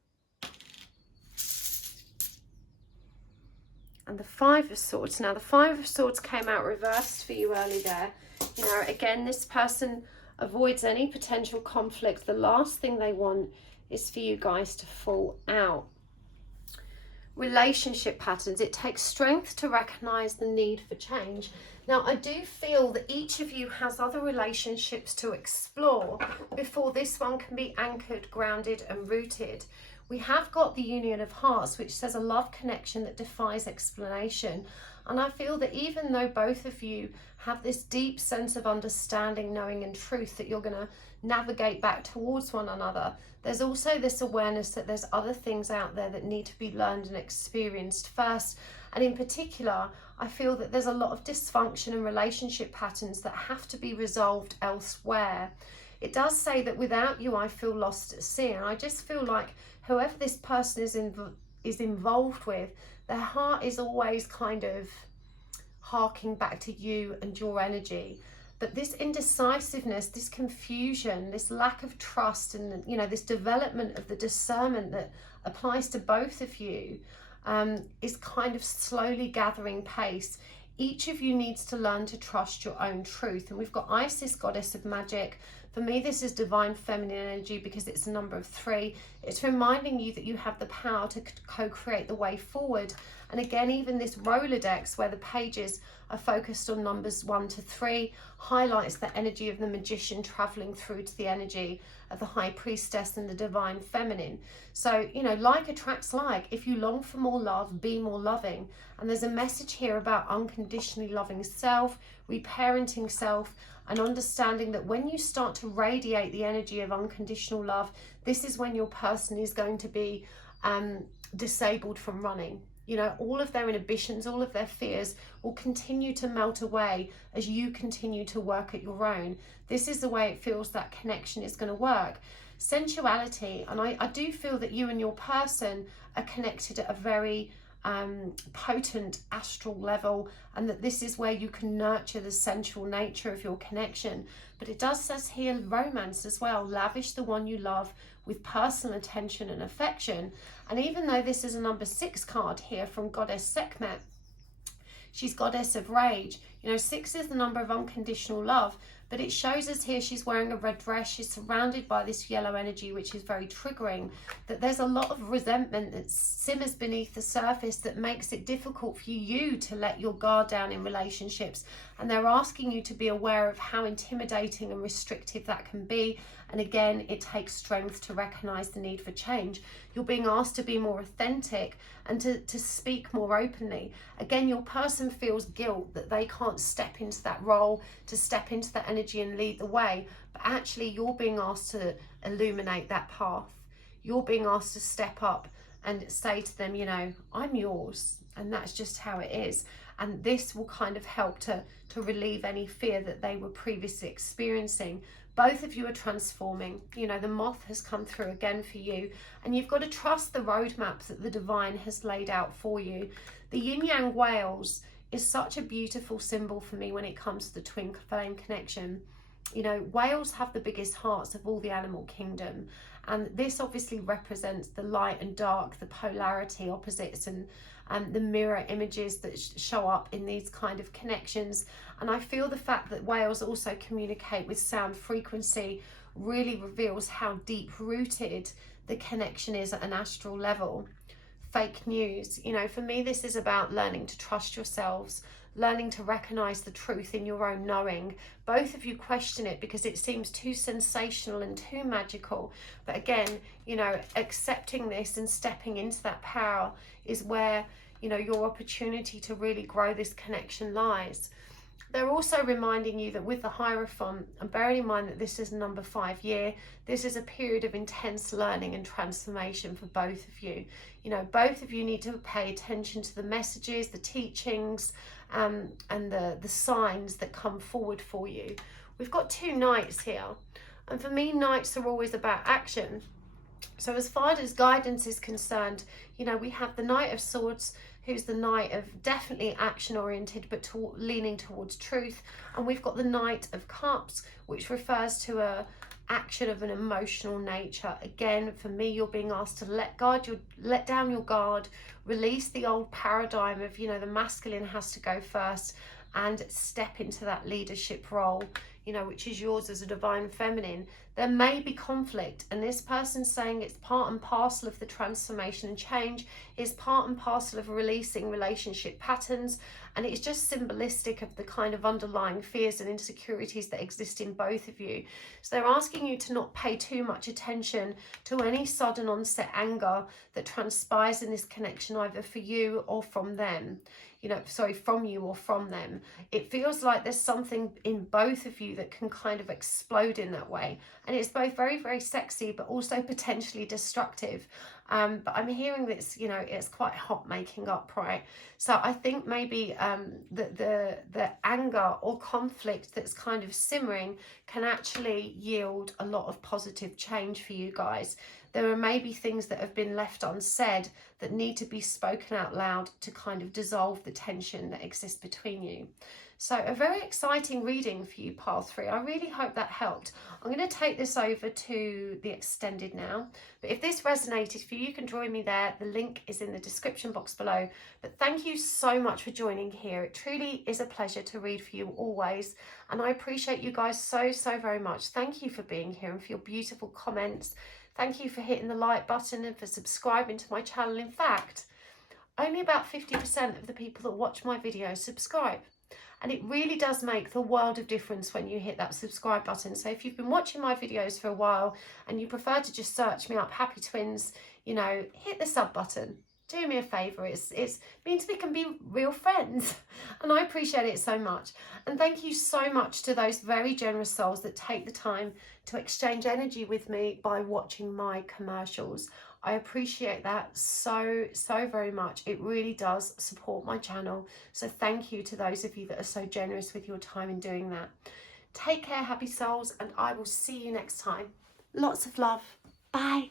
And the Five of Swords. Now the Five of Swords came out reversed for you early there. You know, again, this person avoids any potential conflict. The last thing they want is for you guys to fall out. Relationship patterns. It takes strength to recognize the need for change. Now, I do feel that each of you has other relationships to explore before this one can be anchored, grounded and rooted. We have got the Union of Hearts, which says a love connection that defies explanation. And I feel that even though both of you have this deep sense of understanding, knowing and truth that you're going to navigate back towards one another, there's also this awareness that there's other things out there that need to be learned and experienced first. And in particular, I feel that there's a lot of dysfunction and relationship patterns that have to be resolved elsewhere. It does say that without you, I feel lost at sea. And I just feel like whoever this person is involved with, their heart is always kind of harking back to you and your energy. But this indecisiveness, this confusion, this lack of trust, and you know, this development of the discernment that applies to both of you is kind of slowly gathering pace. Each of you needs to learn to trust your own truth. And we've got Isis, Goddess of Magic. For me, this is Divine Feminine energy because it's a number of 3. It's reminding you that you have the power to co-create the way forward. And again, even this Rolodex where the pages are focused on numbers 1 to 3 highlights the energy of the Magician traveling through to the energy of the High Priestess and the Divine Feminine. So, you know, like attracts like. If you long for more love, be more loving. And there's a message here about unconditionally loving self, reparenting self, and understanding that when you start to radiate the energy of unconditional love, this is when your person is going to be disabled from running. You know, all of their inhibitions, all of their fears will continue to melt away as you continue to work at your own. This is the way it feels that connection is going to work. Sensuality, and I do feel that you and your person are connected at a very potent astral level, and that this is where you can nurture the sensual nature of your connection. But it does says here romance as well. Lavish the one you love with personal attention and affection. And even though this is a number 6 card here from Goddess Sekhmet, she's Goddess of Rage. You know, 6 is the number of unconditional love, but it shows us here she's wearing a red dress. She's surrounded by this yellow energy, which is very triggering, that there's a lot of resentment that simmers beneath the surface that makes it difficult for you to let your guard down in relationships. And they're asking you to be aware of how intimidating and restrictive that can be, And again, it takes strength to recognize the need for change. You're being asked to be more authentic and to speak more openly. Again, your person feels guilt that they can't step into that role, to step into that energy and lead the way. But actually, you're being asked to illuminate that path. You're being asked to step up and say to them, you know, I'm yours, and that's just how it is. And this will kind of help to relieve any fear that they were previously experiencing. Both of you are transforming. You know, the moth has come through again for you, and you've got to trust the roadmap that the divine has laid out for you. The yin yang whales is such a beautiful symbol for me when it comes to the twin flame connection. You know, whales have the biggest hearts of all the animal kingdom, and this obviously represents the light and dark, the polarity, opposites, and the mirror images that show up in these kind of connections. And I feel the fact that whales also communicate with sound frequency really reveals how deep rooted the connection is at an astral level. Fake news, you know, for me this is about learning to trust yourselves, learning to recognize the truth in your own knowing. Both of you question it because it seems too sensational and too magical. But again, you know, accepting this and stepping into that power is where, you know, your opportunity to really grow this connection lies. They're also reminding you that with the Hierophant, and bearing in mind that this is number 5 year, this is a period of intense learning and transformation for both of you. You know, both of you need to pay attention to the messages, the teachings, and the signs that come forward for you. We've got 2 knights here, and for me, knights are always about action. So as far as guidance is concerned, you know, we have the Knight of Swords, who's the knight of definitely action oriented, but leaning towards truth. And we've got the Knight of Cups, which refers to a action of an emotional nature. Again, for me, you're being asked to let down your guard, release the old paradigm of, you know, the masculine has to go first, and step into that leadership role, you know, which is yours as a divine feminine. There may be conflict, and this person's saying it's part and parcel of the transformation and change, is part and parcel of releasing relationship patterns, and it's just symbolistic of the kind of underlying fears and insecurities that exist in both of you. So they're asking you to not pay too much attention to any sudden onset anger that transpires in this connection, either for you or from them. You know, sorry, from you or from them. It feels like there's something in both of you that can kind of explode in that way. And it's both very, very sexy, but also potentially destructive. But I'm hearing this, you know, it's quite hot making up, right? So I think maybe the anger or conflict that's kind of simmering can actually yield a lot of positive change for you guys. There are maybe things that have been left unsaid that need to be spoken out loud to kind of dissolve the tension that exists between you. So a very exciting reading for you, Pile 3. I really hope that helped. I'm going to take this over to the extended now. But if this resonated for you, you can join me there. The link is in the description box below. But thank you so much for joining here. It truly is a pleasure to read for you always. And I appreciate you guys so, so very much. Thank you for being here and for your beautiful comments. Thank you for hitting the like button and for subscribing to my channel. In fact, only about 50% of the people that watch my videos subscribe. And it really does make the world of difference when you hit that subscribe button. So if you've been watching my videos for a while and you prefer to just search me up, Happy Twins, you know, hit the sub button. Do me a favour. It means we can be real friends. And I appreciate it so much. And thank you so much to those very generous souls that take the time to exchange energy with me by watching my commercials. I appreciate that so, so very much. It really does support my channel. So thank you to those of you that are so generous with your time in doing that. Take care, happy souls, and I will see you next time. Lots of love. Bye.